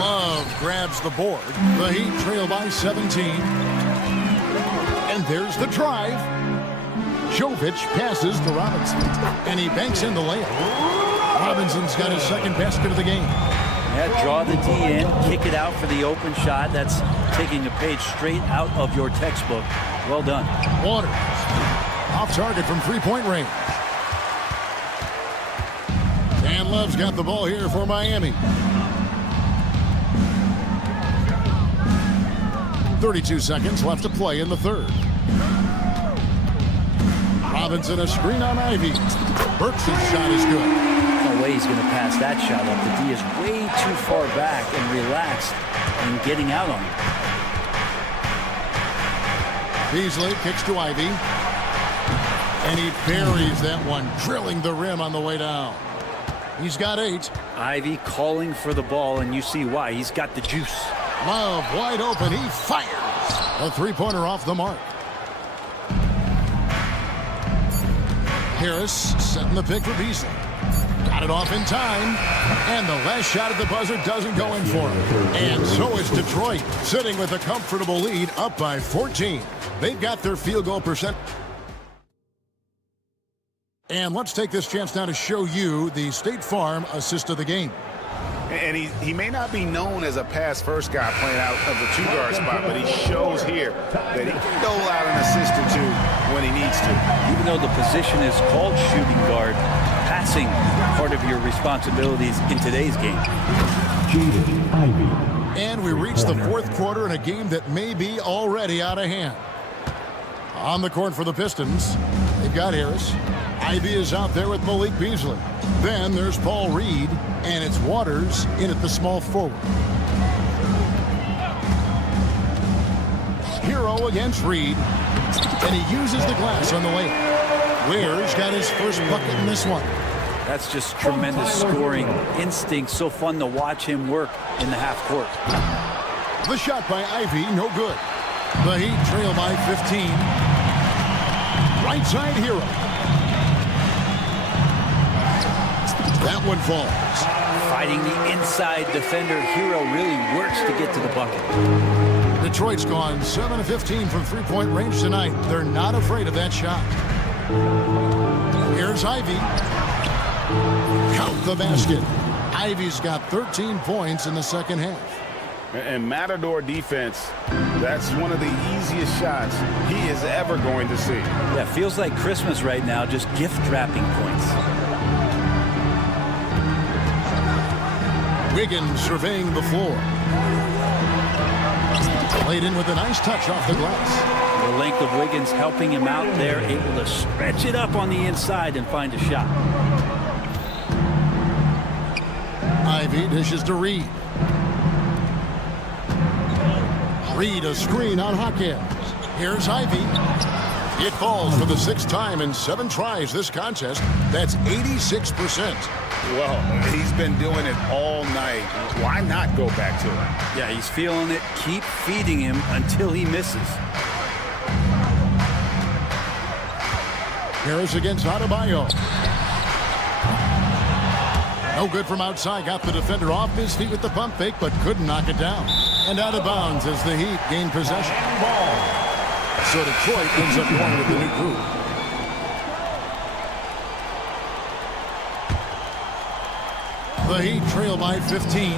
Love grabs the board. The Heat trail by 17. And there's the drive. Jovic passes to Robinson. And he banks in the layup. Robinson's got his second basket of the game. Yeah, draw the D in, kick it out for the open shot. That's taking a page straight out of your textbook. Well done. Waters off target from three-point range. And Love's got the ball here for Miami. 32 seconds left to play in the third. Robinson a screen on Ivy. Burks' shot is good. No way he's going to pass that shot up. The D is way too far back and relaxed and getting out on him. Beasley kicks to Ivy. And he buries that one, drilling the rim on the way down. He's got 8. Ivy calling for the ball, and you see why. He's got the juice. Love wide open. He fires. A three-pointer off the mark. Harris setting the pick for Beasley. Got it off in time. And the last shot at the buzzer doesn't go in for him. And so is Detroit, sitting with a comfortable lead, up by 14. They've got their field goal percent. And let's take this chance now to show you the State Farm assist of the game. And he may not be known as a pass-first guy playing out of the two-guard spot, but he shows here that he can dole out an assist or two when he needs to. Even though the position is called shooting guard, passing part of your responsibilities in today's game. And we reach the fourth quarter in a game that may be already out of hand. On the court for the Pistons, they've got Harris. Ivy is out there with Malik Beasley. Then there's Paul Reed, and it's Waters in at the small forward. Hero against Reed, and he uses the glass on the layup. Ware's got his first bucket in this one. That's just tremendous scoring instinct. So fun to watch him work in the half court. The shot by Ivy, no good. The Heat trail by 15. Right side Hero. That one falls. Fighting the inside defender, Hero really works to get to the bucket. Detroit's gone 7 of 15 from three-point range tonight. They're not afraid of that shot. Here's Ivy. Count the basket. Ivy's got 13 points in the second half. And Matador defense, that's one of the easiest shots he is ever going to see. Yeah, feels like Christmas right now, just gift-wrapping points. Wiggins surveying the floor. Played in with a nice touch off the glass. The length of Wiggins helping him out there, able to stretch it up on the inside and find a shot. Ivy dishes to Reed. Reed a screen on Hawkins. Here's Ivy. It falls for the 6th time in 7 tries this contest. That's 86%. Well, he's been doing it all night. Why not go back to it? Yeah, he's feeling it. Keep feeding him until he misses. Harris against Adebayo. No good from outside. Got the defender off his feet with the pump fake, but couldn't knock it down. And out of bounds as the Heat gain possession. So Detroit ends up going with the new group. The Heat trail by 15.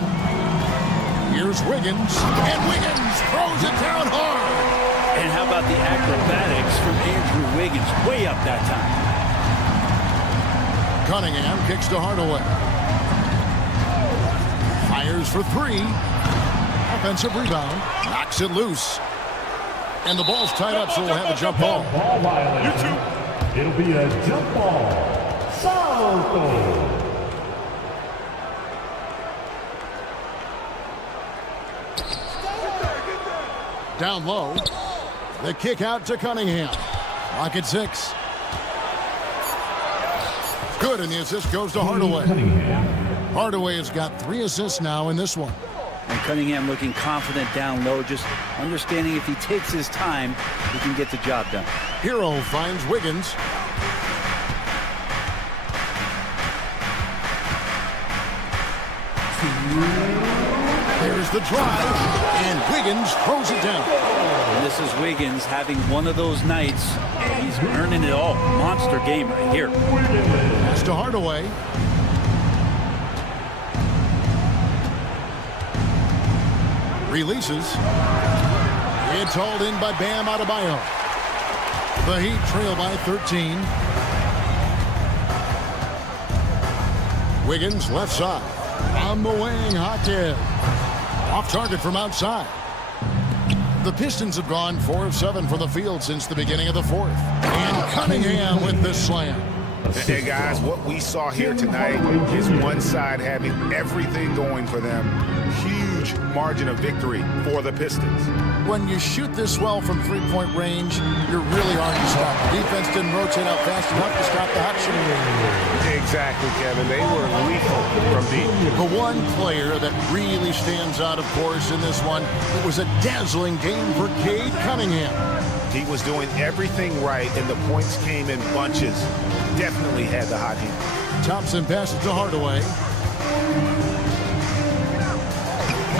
Here's Wiggins. And Wiggins throws it down hard. And how about the acrobatics from Andrew Wiggins? Way up that time. Cunningham kicks to Hardaway. Fires for 3. Offensive rebound. Knocks it loose. And the ball's tied up, so we'll have a jump ball. Ball violation. It'll be a jump ball. Salto. Down low. The kick out to Cunningham. Clock at 6. Good, and the assist goes to Hardaway. Hardaway has got 3 assists now in this one. And Cunningham looking confident down low, just understanding if he takes his time, he can get the job done. Hero finds Wiggins. There's the drive, and Wiggins throws it down. And this is Wiggins having one of those nights. He's earning it all. Monster game right here. Pass to Hardaway. Releases. It's hauled in by Bam Adebayo. The Heat trail by 13. Wiggins left side. On the wing, Hawkins. Off target from outside. The Pistons have gone 4 of 7 from the field since the beginning of the 4th. And Cunningham with this slam. Hey guys, what we saw here tonight is one side having everything going for them. Huge margin of victory for the Pistons. When you shoot this well from three-point range, you're really hard to stop. The defense didn't rotate out fast enough to stop the hot shooting. Exactly, Kevin. They were lethal from deep. The one player that really stands out, of course, in this one, it was a dazzling game for Cade Cunningham. He was doing everything right, and the points came in bunches. Definitely had the hot hand. Thompson passes to Hardaway.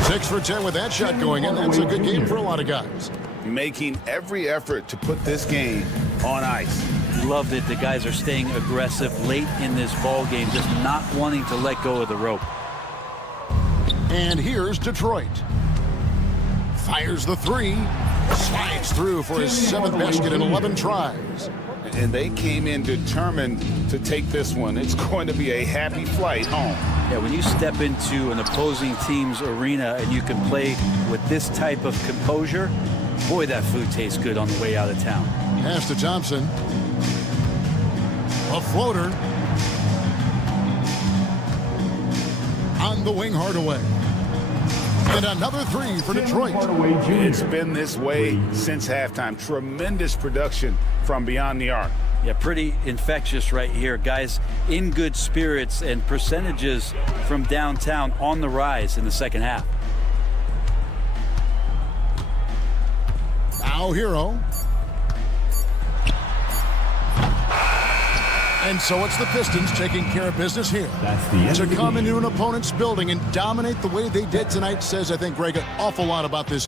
6 for 10 with that shot going in. That's a good game for a lot of guys. Making every effort to put this game on ice. Loved it. The guys are staying aggressive late in this ball game, just not wanting to let go of the rope. And here's Detroit. Fires the 3. Slides through for his 7th basket in 11 tries. And they came in determined to take this one. It's going to be a happy flight home. Yeah, when you step into an opposing team's arena and you can play with this type of composure, boy, that food tastes good on the way out of town. Pass to Thompson. A floater. On the wing, Hardaway. And another 3 for Detroit. It's been this way since halftime. Tremendous production from beyond the arc. Yeah, pretty infectious right here. Guys in good spirits, and percentages from downtown on the rise in the second half. Now Hero. And so it's the Pistons taking care of business here. To come into an opponent's building and dominate the way they did tonight says, I think, Greg, an awful lot about this.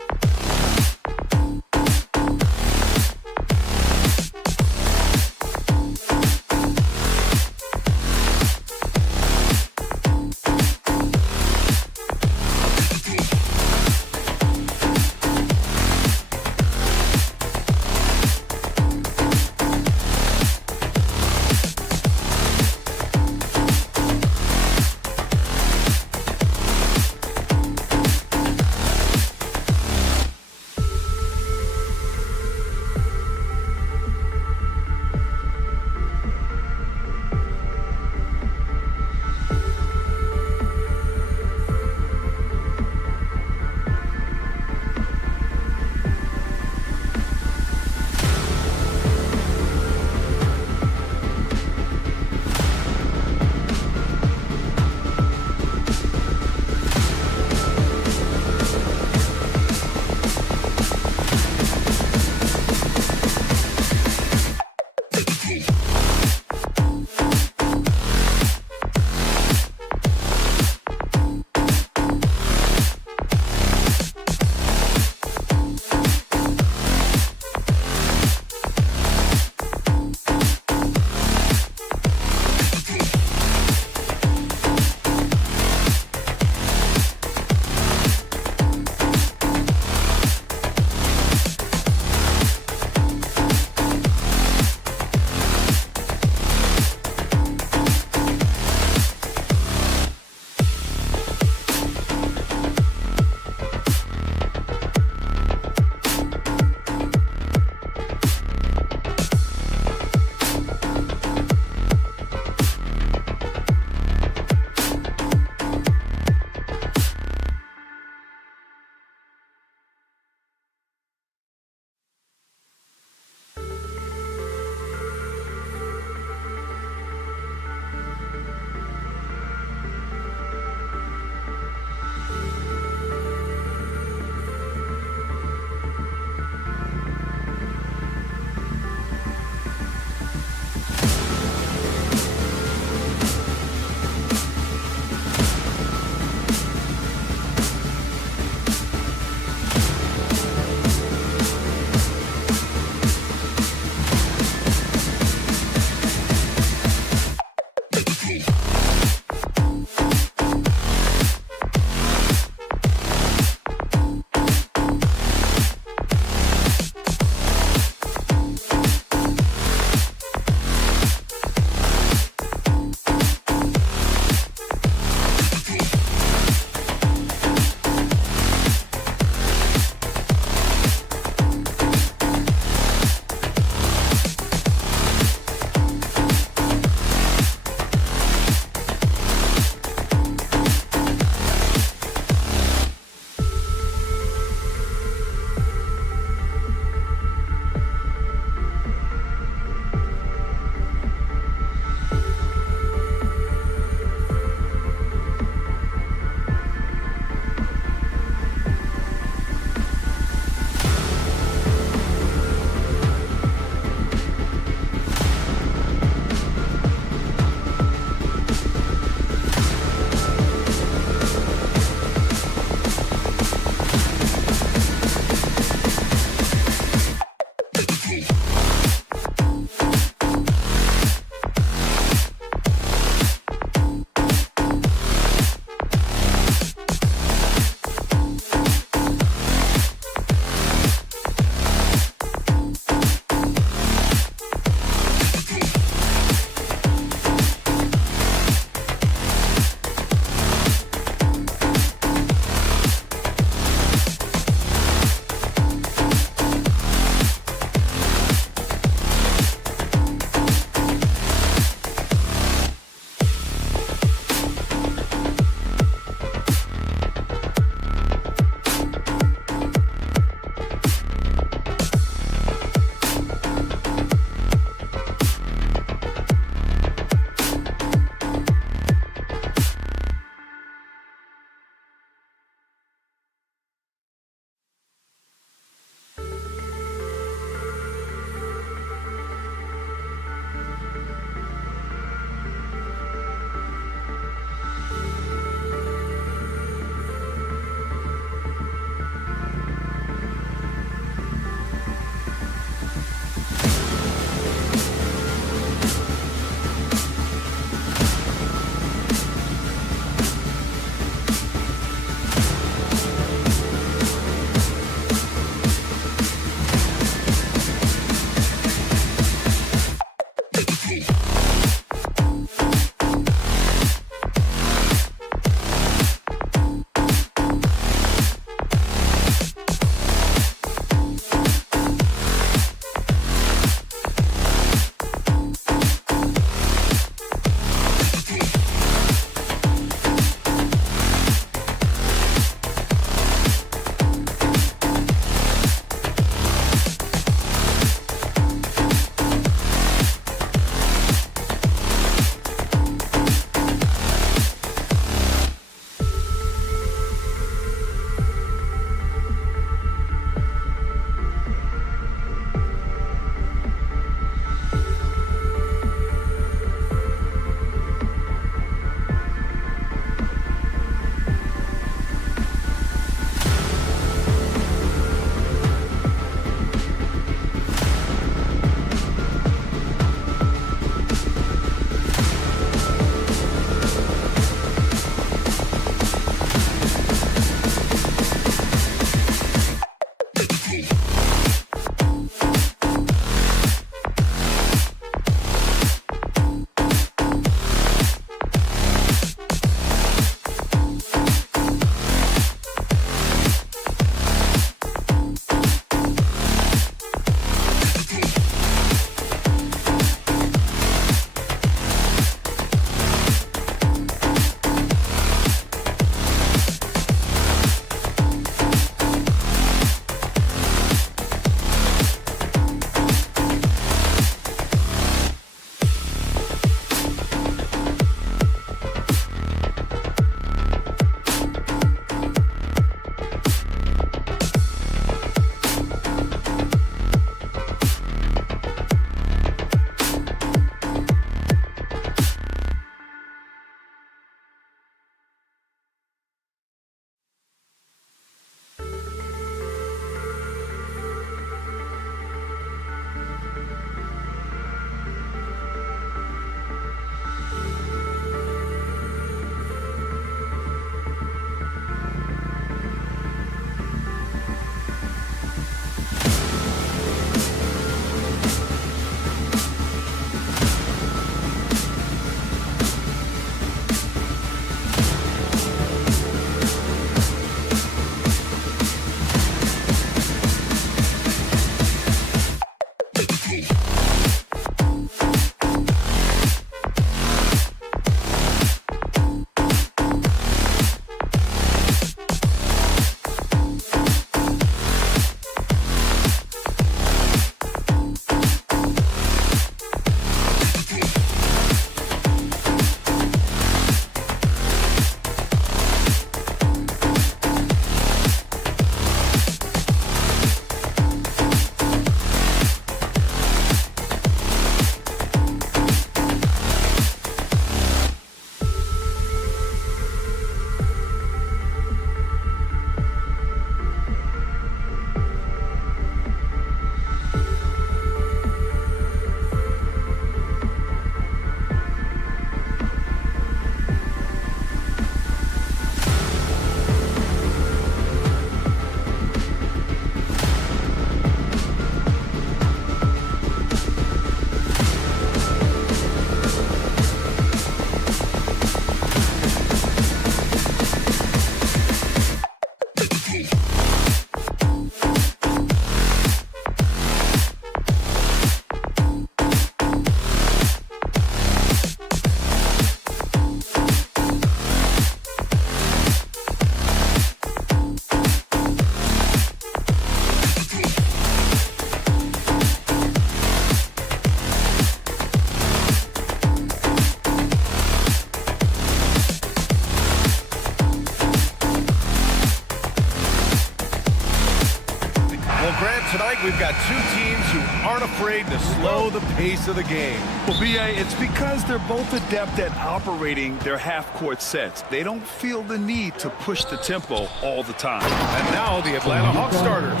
tonight we've got two teams who aren't afraid to slow the pace of the game. Well, B.A., it's because they're both adept at operating their half-court sets. They don't feel the need to push the tempo all the time. And now the Atlanta Hawks starters.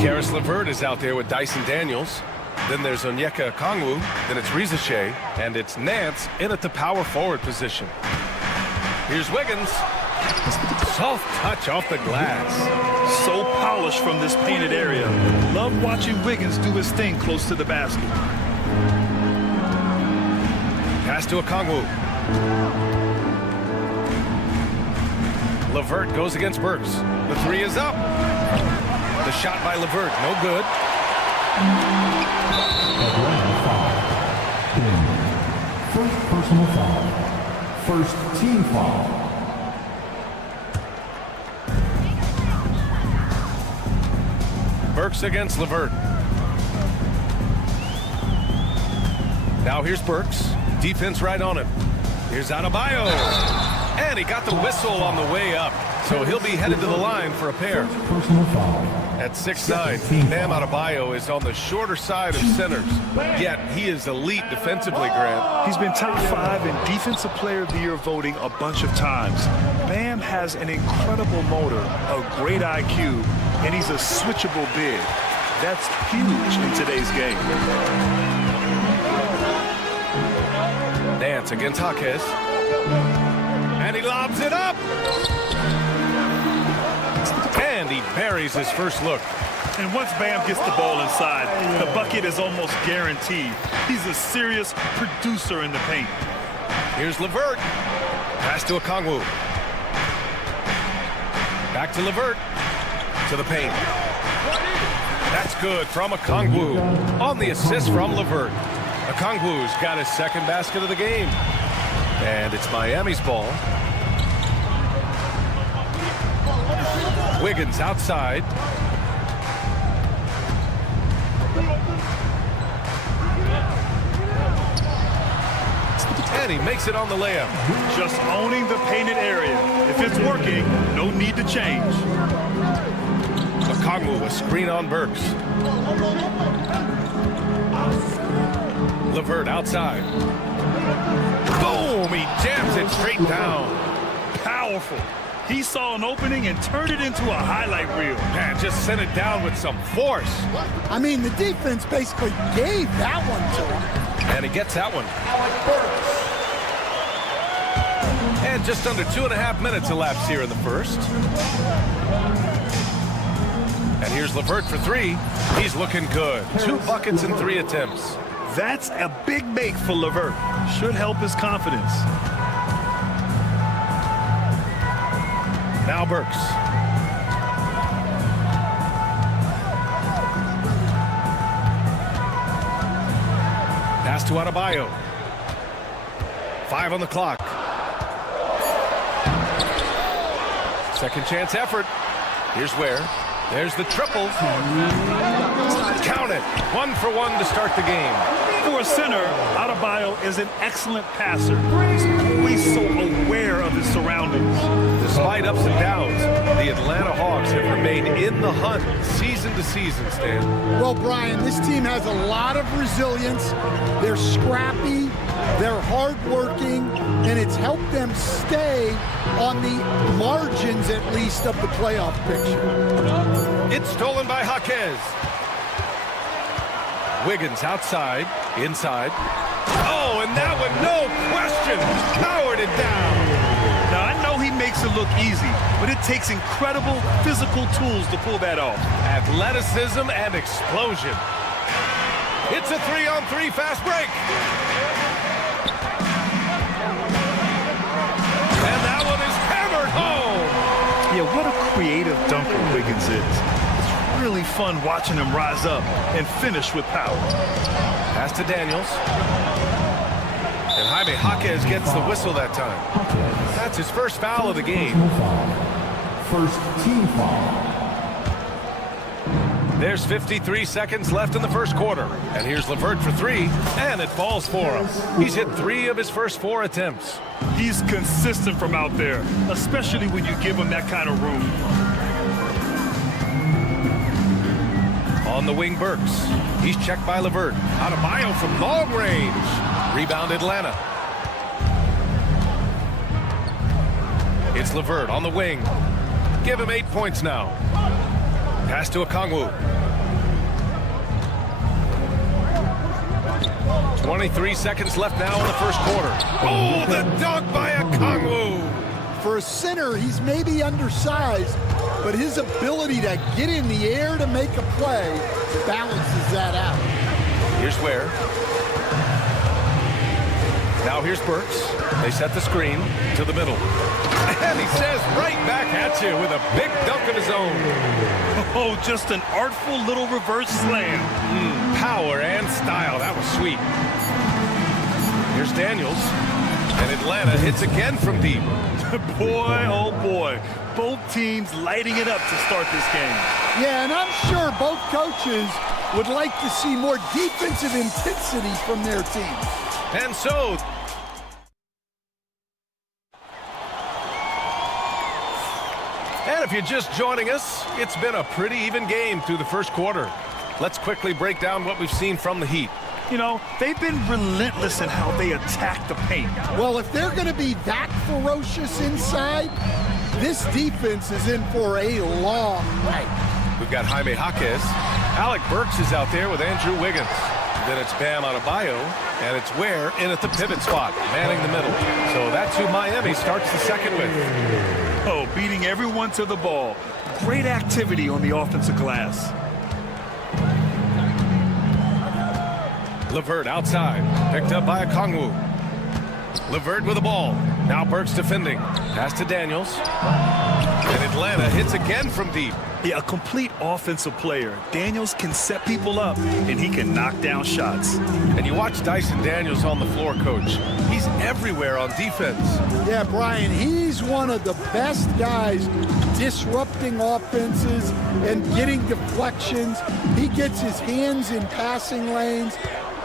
Karis LeVert is out there with Dyson Daniels. Then there's Onyeka Okongwu. Then it's Rizache. And it's Nance in at the power forward position. Here's Wiggins. Soft touch off the glass. So polished from this painted area. Love watching Wiggins do his thing close to the basket. Pass to Okongwu. LeVert goes against Burks. The three is up. The shot by LeVert, no good. First personal foul. First team foul. Burks against LeVert. Now here's Burks. Defense right on him. Here's Adebayo. And he got the whistle on the way up. So he'll be headed to the line for a pair. Personal foul. At 6'9", Bam Adebayo is on the shorter side of centers. Yet he is elite defensively, Grant. He's been top 5 in Defensive Player of the Year voting a bunch of times. Bam has an incredible motor, a great IQ, and he's a switchable big. That's huge in today's game. Nance against Jaquez. And he lobs it up. And he buries his first look. And once Bam gets the ball inside, the bucket is almost guaranteed. He's a serious producer in the paint. Here's LeVert. Pass to Okongwu. Back to LeVert. To the paint. That's good from Okongwu. On the assist from LeVert. Okongwu's got his second basket of the game. And it's Miami's ball. Wiggins outside. And he makes it on the layup. Just owning the painted area. If it's working, no need to change. Okongwu, a screen on Burks. LeVert outside. Boom! He jams it straight down. Powerful. He saw an opening and turned it into a highlight reel. Man, just sent it down with some force. I mean, the defense basically gave that one to him. And he gets that one. And just under 2.5 minutes elapsed here in the first. And here's LeVert for three. He's looking good. 2 buckets in 3 attempts. That's a big make for LeVert. Should help his confidence. Now Burks. Pass to Adebayo. 5 on the clock. Second chance effort. Here's where. There's the triple. Count it. 1 for 1 to start the game. For a center, Adebayo is an excellent passer. He's always so aware of his surroundings. Despite ups and downs, the Atlanta Hawks have remained in the hunt season to season, Stan. Well, Brian, this team has a lot of resilience. They're scrappy, they're hardworking, and it's helped them stay on the margins, at least, of the playoff picture. It's stolen by Jaquez. Wiggins outside, inside. Oh, and that one, no question, powered it down. Now, I know he makes it look easy, but it takes incredible physical tools to pull that off. Athleticism and explosion. It's a 3-on-3 fast break. And that one is hammered home. Yeah, what a creative dunker Wiggins is. Really fun watching him rise up and finish with power. Pass to Daniels. And Jaime Jaquez gets the whistle that time. That's his first foul of the game. First team foul. There's 53 seconds left in the first quarter. And here's LeVert for 3, and it falls for him. He's hit 3 of his first 4 attempts. He's consistent from out there, especially when you give him that kind of room. On the wing, Burks. He's checked by LeVert. Adebayo from long range. Rebound, Atlanta. It's LeVert on the wing. Give him 8 points now. Pass to Okongwu. 23 seconds left now in the first quarter. Oh, the dunk by Okongwu. For a center, he's maybe undersized, but his ability to get in the air to make a play balances that out. Here's Ware. Now here's Burks. They set the screen to the middle. And he says right back at you with a big dunk of his own. Oh, just an artful little reverse slam. Power and style. That was sweet. Here's Daniels. And Atlanta hits again from deep. Boy, oh boy. Both teams lighting it up to start this game. Yeah, and I'm sure both coaches would like to see more defensive intensity from their team. And so... And if you're just joining us, it's been a pretty even game through the first quarter. Let's quickly break down what we've seen from the Heat. You know, they've been relentless in how they attack the paint. Well, if they're going to be that ferocious inside, this defense is in for a long night. We've got Jaime Jaquez. Alec Burks is out there with Andrew Wiggins. Then it's Bam Adebayo, and it's Ware in at the pivot spot, manning the middle. So that's who Miami starts the second with. Oh, beating everyone to the ball. Great activity on the offensive glass. LeVert outside, picked up by Okongwu. LeVert with the ball. Now Burks defending. Pass to Daniels. And Atlanta hits again from deep. Yeah, a complete offensive player. Daniels can set people up, and he can knock down shots. And you watch Dyson Daniels on the floor, Coach. He's everywhere on defense. Yeah, Brian, he's one of the best guys disrupting offenses and getting deflections. He gets his hands in passing lanes.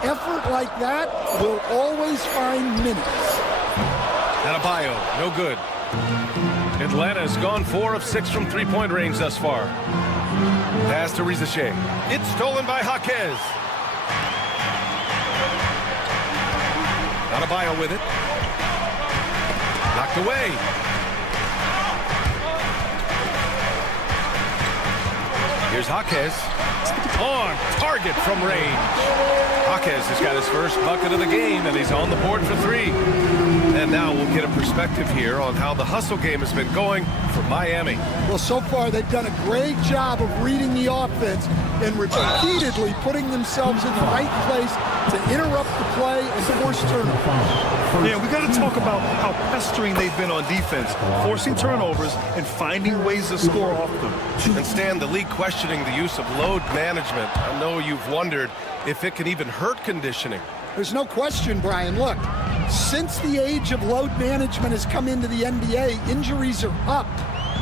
Effort like that will always find minutes. Adebayo, no good. Atlanta's gone 4 of 6 from three-point range thus far. Pass to Rizachet. It's stolen by Jaquez. Adebayo with it. Knocked away. Here's Jaquez. On target from range. Jaquez has got his first bucket of the game, and he's on the board for 3. And now we'll get a perspective here on how the hustle game has been going for Miami. Well, so far they've done a great job of reading the offense and repeatedly putting themselves in the right place to interrupt the play and force turnovers. Yeah, we got to talk about how pestering they've been on defense, forcing turnovers and finding ways to score off them. And Stan, the league questioning the use of load management. I know you've wondered if it can even hurt conditioning. There's no question, Brian. Look, since the age of load management has come into the NBA, injuries are up,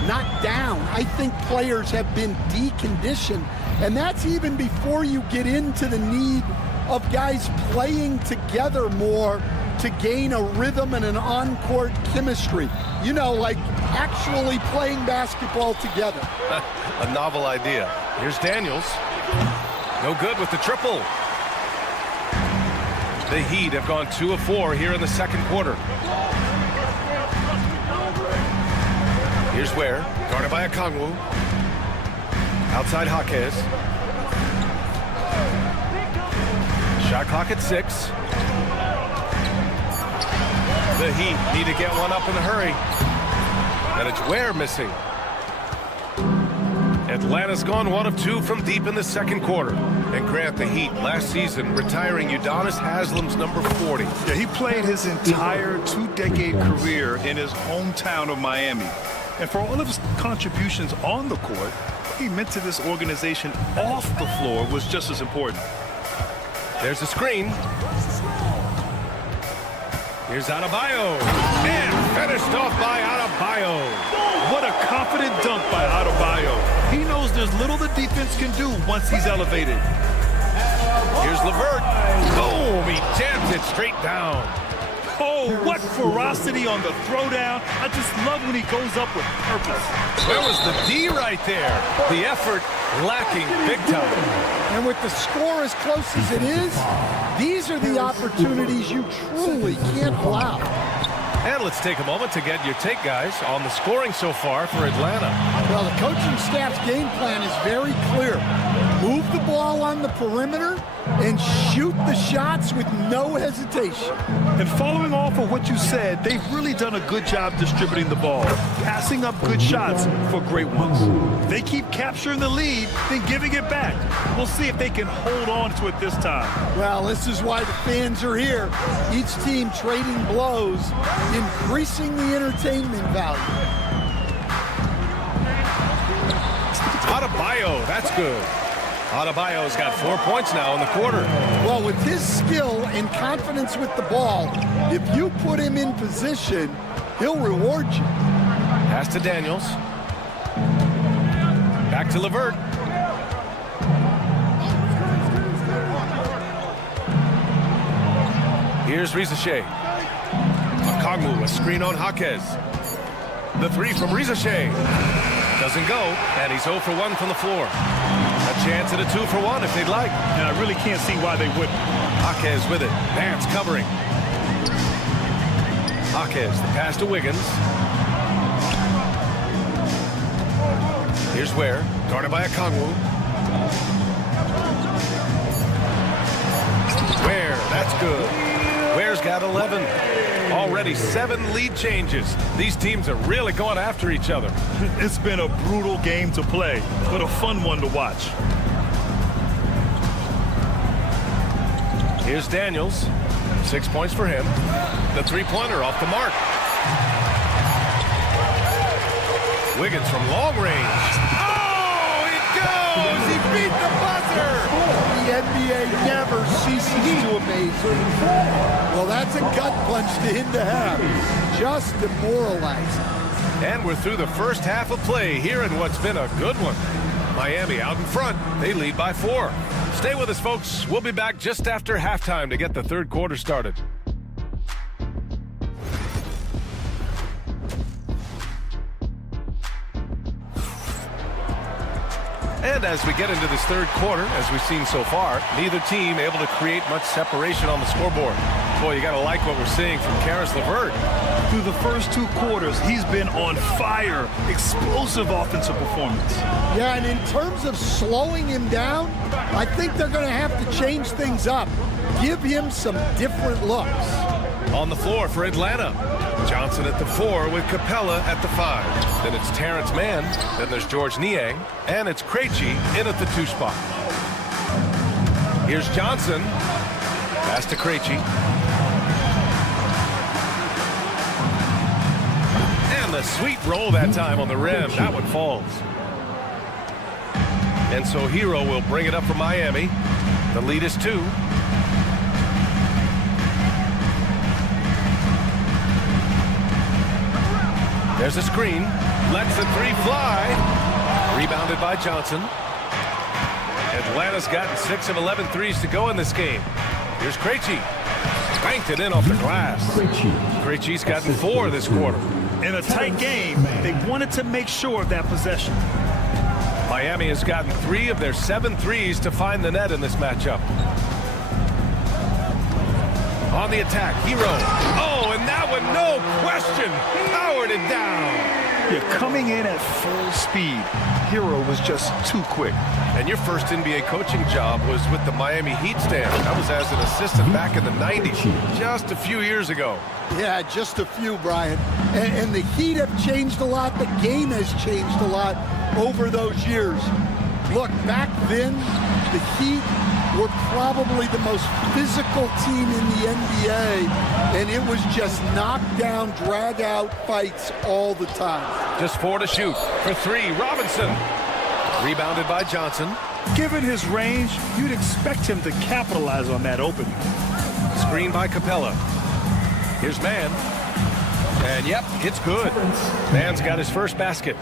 not down. I think players have been deconditioned, and that's even before you get into the need of guys playing together more to gain a rhythm and an on-court chemistry. You know, like actually playing basketball together. A novel idea. Here's Daniels. No good with the triple. The Heat have gone 2 of 4 here in the second quarter. Here's Ware, guarded by Okongwu. Outside Jaquez. Shot clock at 6. The Heat need to get one up in a hurry. And it's Ware missing. Atlanta's gone 1 of 2 from deep in the second quarter. And Grant, the Heat last season retiring Udonis Haslam's number 40. Yeah, he played his entire 2-decade career in his hometown of Miami. And for all of his contributions on the court, what he meant to this organization off the floor was just as important. There's a screen. Here's Adebayo. And finished off by Adebayo. What a confident dunk by Adebayo. He knows there's little the defense can do once he's elevated. Here's LeVert. Boom! He jams it straight down. Oh, what ferocity on the throwdown. I just love when he goes up with purpose. Where was the D right there? The effort lacking big time. And with the score as close as it is, these are the opportunities you truly can't allow. And let's take a moment to get your take, guys, on the scoring so far for Atlanta. Well, the coaching staff's game plan is very clear. Move the ball on the perimeter and shoot the shots with no hesitation. And following off of what you said, they've really done a good job distributing the ball, passing up good shots for great ones. They keep capturing the lead, then giving it back. We'll see if they can hold on to it this time. Well, this is why the fans are here. Each team trading blows, increasing the entertainment value. Adebayo, that's good. Adebayo's got 4 points now in the quarter. Well, with his skill and confidence with the ball, if you put him in position, he'll reward you. Pass to Daniels. Back to LeVert. Here's Rizachet. Okongwu, a screen on Jaquez. The three from Rizachet. Doesn't go, and he's 0 for 1 from the floor. A chance at a 2 for 1 if they'd like. And I really can't see why they wouldn't. Jaquez with it. Vance covering. Jaquez, the pass to Wiggins. Here's Ware, guarded by Okongwu. Ware, that's good. Ware's got 11. Already 7 lead changes. These teams are really going after each other. It's been a brutal game to play, but a fun one to watch. Here's Daniels. 6 points for him. The three-pointer off the mark. Wiggins from long range. Oh, it goes! He beat the buzzer! The NBA never ceases to amaze me. Well, that's a gut punch to him to have. Just demoralizing. And we're through the first half of play here in what's been a good one. Miami out in front. They lead by 4. Stay with us, folks. We'll be back just after halftime to get the third quarter started. And as we get into this third quarter, as we've seen so far, neither team able to create much separation on the scoreboard. Boy, you got to like what we're seeing from Karis LeVert. Through the first 2 quarters, he's been on fire. Explosive offensive performance. Yeah, and in terms of slowing him down, I think they're going to have to change things up. Give him some different looks. On the floor for Atlanta. Johnson at the 4 with Capella at the 5. Then it's Terrence Mann. Then there's George Niang. And it's Krejci in at the 2 spot. Here's Johnson. Pass to Krejci. And the sweet roll that time on the rim. That one falls. And so Hero will bring it up for Miami. The lead is 2. There's a screen. Lets the 3 fly. Rebounded by Johnson. Atlanta's gotten 6 of 11 threes to go in this game. Here's Krejci. Banked it in off the glass. Krejci's gotten 4 this quarter. In a tight game, they wanted to make sure of that possession. Miami has gotten 3 of their 7 threes to find the net in this matchup. On the attack, Hero. Oh, and that one, no question, powered it down. You're coming in at full speed. Hero was just too quick. And your first NBA coaching job was with the Miami Heat stand. That was as an assistant back in the 90s, just a few years ago. Yeah, just a few, Brian. And the Heat have changed a lot. The game has changed a lot over those years. Look, back then, the Heat were probably the most physical team in the NBA, and it was just knockdown, drag-out fights all the time. Just 4 to shoot. For 3, Robinson. Rebounded by Johnson. Given his range, you'd expect him to capitalize on that opening. Screen by Capella. Here's Mann. And yep, it's good. Mann's got his first basket.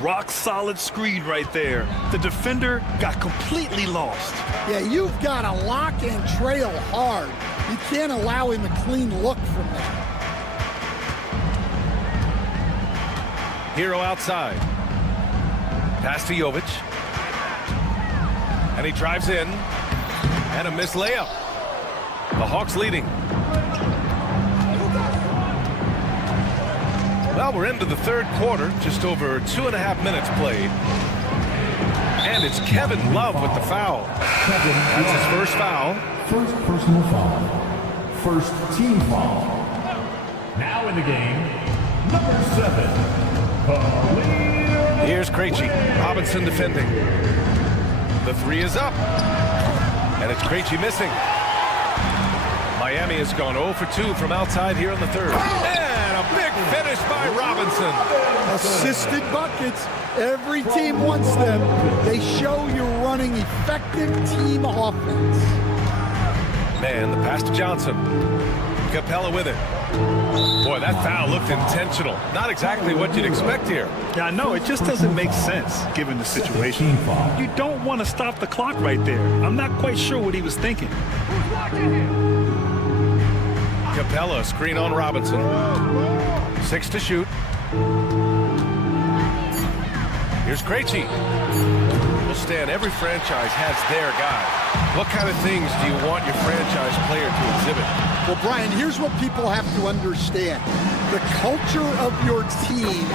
Rock solid screen right there. The defender got completely lost. Yeah, you've got to lock and trail hard. You can't allow him a clean look from that. Hero outside. Pass to Jovic. And he drives in. And a missed layup. The Hawks leading. Well, we're into the third quarter. Just over 2.5 minutes played. And it's Kevin Love with the foul. That's his first foul. First personal foul. First team foul. Now in the game, number 7. Here's Krejci. Robinson defending. The three is up. And it's Krejci missing. Miami has gone 0 for 2 from outside here in the third. And a big finish by Robinson. Assisted buckets. Every team wants them. They show you're running effective team offense. Man, the pass to Johnson. Capella with it. Boy, that foul looked intentional. Not exactly what you'd expect here. Yeah, I know. It just doesn't make sense given the situation. You don't want to stop the clock right there. I'm not quite sure what he was thinking. Capella, screen on Robinson. 6 to shoot. Here's Krejci. Well, Stan, every franchise has their guy. What kind of things do you want your franchise player to exhibit? Well, Brian, here's what people have to understand. The culture of your team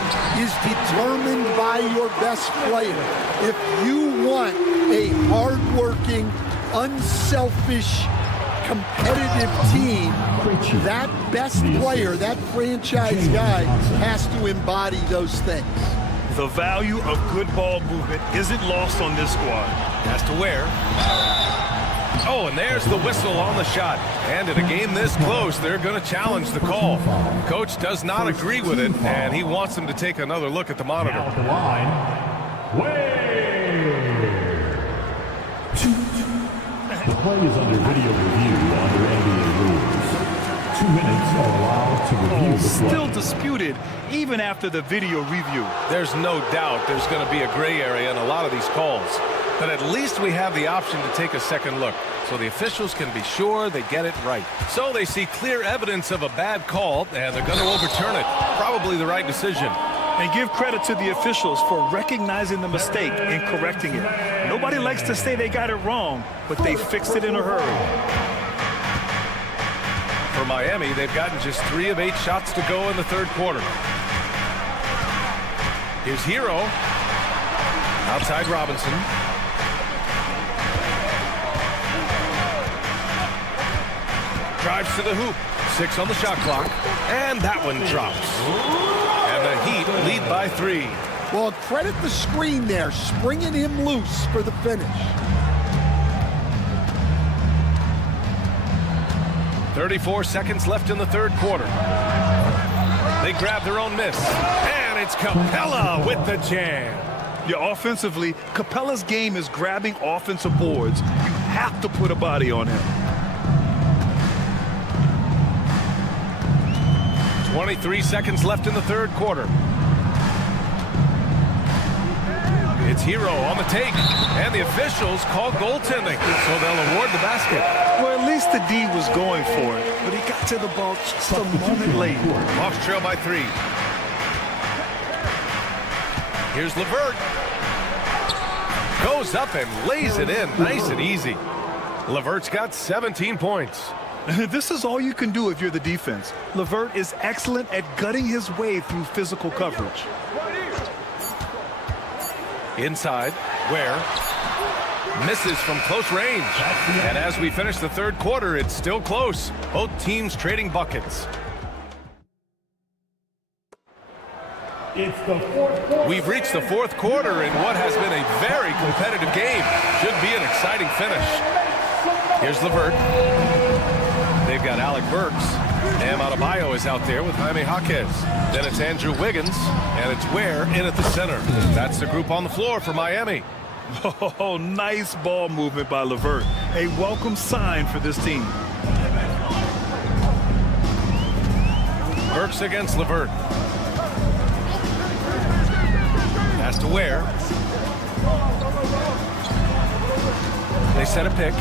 is determined by your best player. If you want a hardworking, unselfish, competitive team, that best player, that franchise guy, has to embody those things. The value of good ball movement isn't lost on this squad. Has to wear. Oh, and there's the whistle on the shot. And in a game this close, they're going to challenge the call. Coach does not agree with it, and he wants them to take another look at the monitor. Now at the line, the play is under video review under NBA rules. 2 minutes are allowed to review the play. Still disputed even after the video review. There's no doubt there's going to be a gray area in a lot of these calls. But at least we have the option to take a second look, so the officials can be sure they get it right. So they see clear evidence of a bad call, and they're going to overturn it. Probably the right decision. And give credit to the officials for recognizing the mistake and correcting it. Nobody likes to say they got it wrong, but they fixed it in a hurry. For Miami, they've gotten just 3 of 8 shots to go in the third quarter. Here's Hero. Outside Robinson. Drives to the hoop. 6 on the shot clock. And that one drops. And the Heat lead by 3. Well, credit the screen there, springing him loose for the finish. 34 seconds left in the third quarter. They grab their own miss. And it's Capella with the jam. Yeah, offensively, Capella's game is grabbing offensive boards. You have to put a body on him. 23 seconds left in the third quarter. It's Hero on the take, and the officials call goaltending, so they'll award the basket. Well, at least the D was going for it, but he got to the ball just a moment late. Hawks trail by 3. Here's LeVert. Goes up and lays it in, nice and easy. LeVert's got 17 points. This is all you can do if you're the defense. LeVert is excellent at gutting his way through physical coverage. Inside, Ware misses from close range. And as we finish the third quarter, it's still close. Both teams trading buckets. It's the fourth quarter. We've reached the fourth quarter in what has been a very competitive game. Should be an exciting finish. Here's LeVert. They've got Alec Burks. Bam Adebayo is out there with Jaime Jaquez. Then it's Andrew Wiggins, and it's Ware in at the center. That's the group on the floor for Miami. Oh, nice ball movement by LeVert. A welcome sign for this team. Burks against LeVert. Pass to Ware. They set a pick.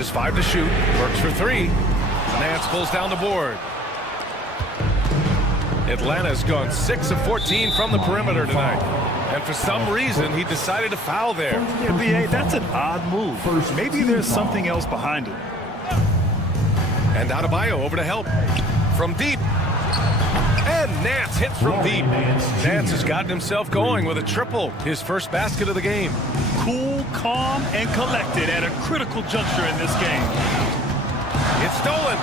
Just 5 to shoot. Works for 3. Nance pulls down the board. Atlanta's gone 6 of 14 from the perimeter tonight. And for some reason, he decided to foul there. Yeah, B.A., that's an odd move. Maybe there's something else behind it. And Adebayo over to help. From deep. And Nance hits from deep. Nance has gotten himself going with a triple. His first basket of the game. Cool, calm, and collected at a critical juncture in this game. It's stolen.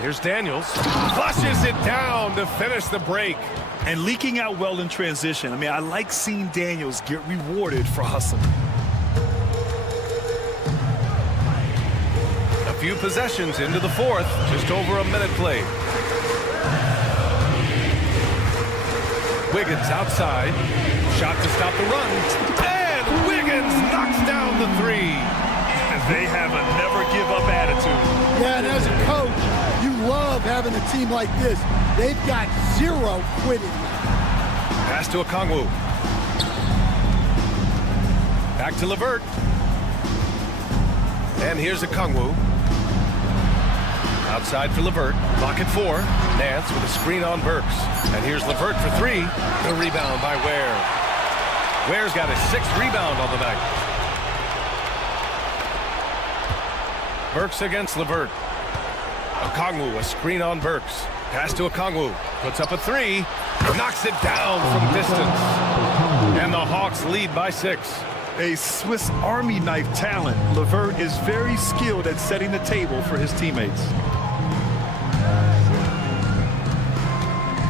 Here's Daniels. Flushes it down to finish the break. And leaking out well in transition. I mean, I like seeing Daniels get rewarded for hustling. A few possessions into the fourth. Just over a minute played. Wiggins outside. Shot to stop the run. And Wiggins knocks down the 3. They have a never-give-up attitude. Yeah, and as a coach, you love having a team like this. They've got 0 quitting. Pass to Okongwu. Back to LeVert. And here's Okongwu. Outside for LeVert. Clock at 4. Nance with a screen on Burks. And here's LeVert for 3. The rebound by Ware. Ware's got his 6th rebound on the night. Burks against LeVert. Okongwu, a screen on Burks. Pass to Okongwu. Puts up a 3. Knocks it down from distance. And the Hawks lead by 6. A Swiss Army knife talent. LeVert is very skilled at setting the table for his teammates.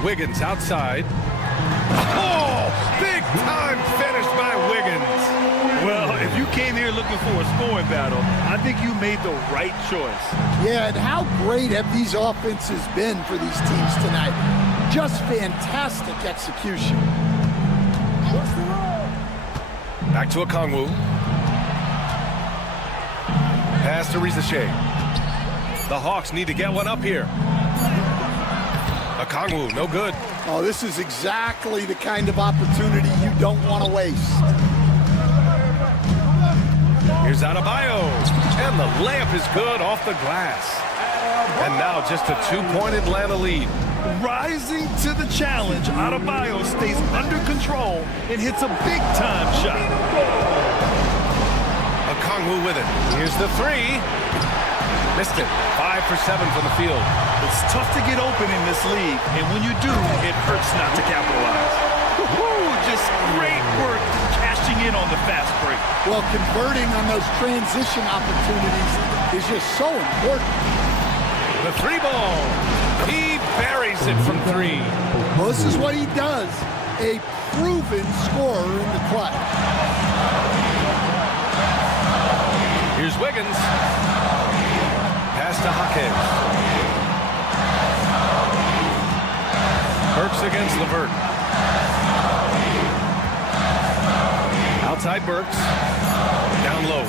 Wiggins outside. Oh, big time finish by Wiggins. Well, if you came here looking for a scoring battle, I think you made the right choice. Yeah, and how great have these offenses been for these teams tonight? Just fantastic execution. Back to Okongwu. Pass to Rizachet. The Hawks need to get one up here. Okongwu, no good. Oh, this is exactly the kind of opportunity you don't want to waste. Here's Adebayo. And the layup is good off the glass. And now just a 2-point Atlanta lead. Rising to the challenge, Adebayo stays under control and hits a big-time shot. Okongwu with it. Here's the 3. Missed it. 5 for 7 from the field. It's tough to get open in this league, and when you do, it hurts not to capitalize. Woo-hoo, just great work cashing in on the fast break. Well, converting on those transition opportunities is just so important. The 3 ball. He buries it from 3. Well, this is what he does. A proven scorer in the clutch. Here's Wiggins. Pass to Jaquez. Burks against LeVert. Outside Burks. Down low.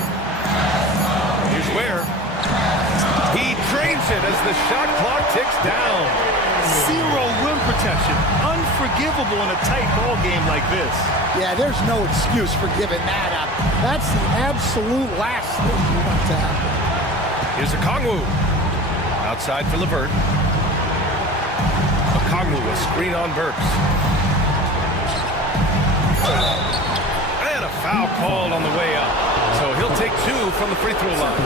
Here's Ware. He drains it as the shot clock ticks down. 0 rim protection. Unforgivable in a tight ball game like this. Yeah, there's no excuse for giving that up. That's the absolute last thing you want to happen. Here's Okongwu. Outside for LeVert. Okongwu, a screen on Burks. And a foul called on the way up. So he'll take 2 from the free throw line.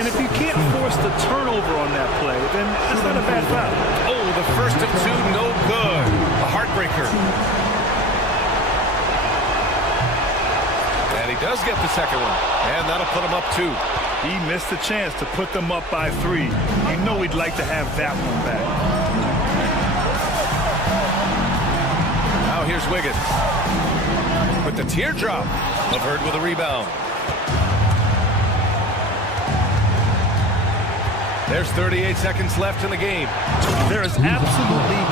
And if you can't force the turnover on that play, then that's not a bad foul. Oh, the first of 2, no good. A heartbreaker. And he does get the second one. And that'll put him up 2. He missed the chance to put them up by 3. You know he'd like to have that one back. Now here's Wiggins. With the teardrop. LeVert with a rebound. There's 38 seconds left in the game. There is absolutely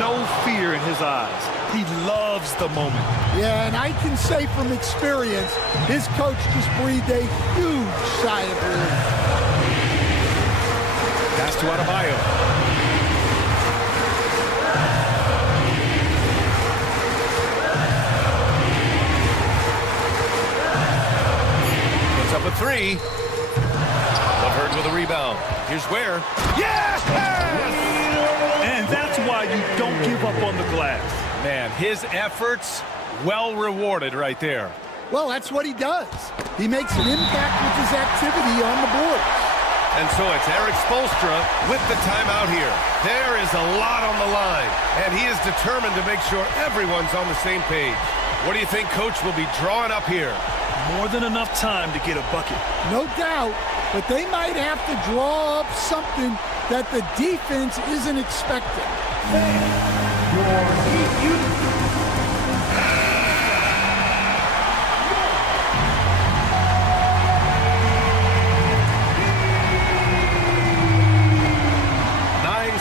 no fear in his eyes. He loves the moment. Yeah, and I can say from experience, his coach just breathed a huge sigh of relief. Pass to Adebayo. Puts up a 3. Here's where. Yes! And that's why you don't give up on the glass. Man, his efforts well rewarded right there. Well, that's what he does. He makes an impact with his activity on the board. And so it's Eric Spoelstra with the timeout here. There is a lot on the line, and he is determined to make sure everyone's on the same page. What do you think Coach will be drawing up here? More than enough time to get a bucket. No doubt, but they might have to draw up something that the defense isn't expecting.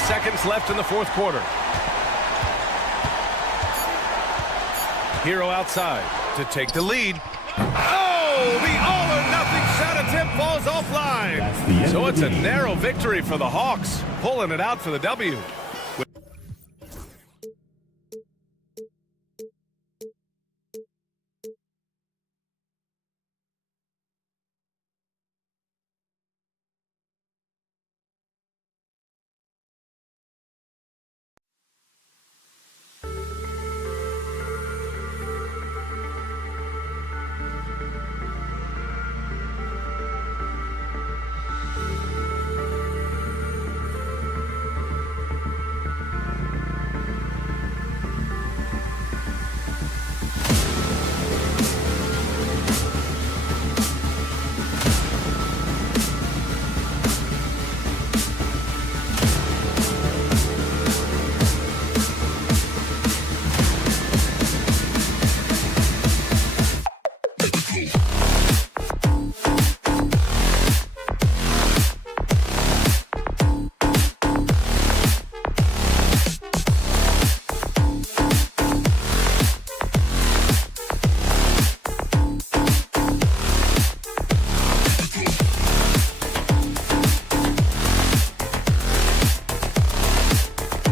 Seconds left in the fourth quarter. Hero outside to take the lead. Oh, the all-or-nothing shot attempt falls offline. So it's a narrow victory for the Hawks, pulling it out for the W.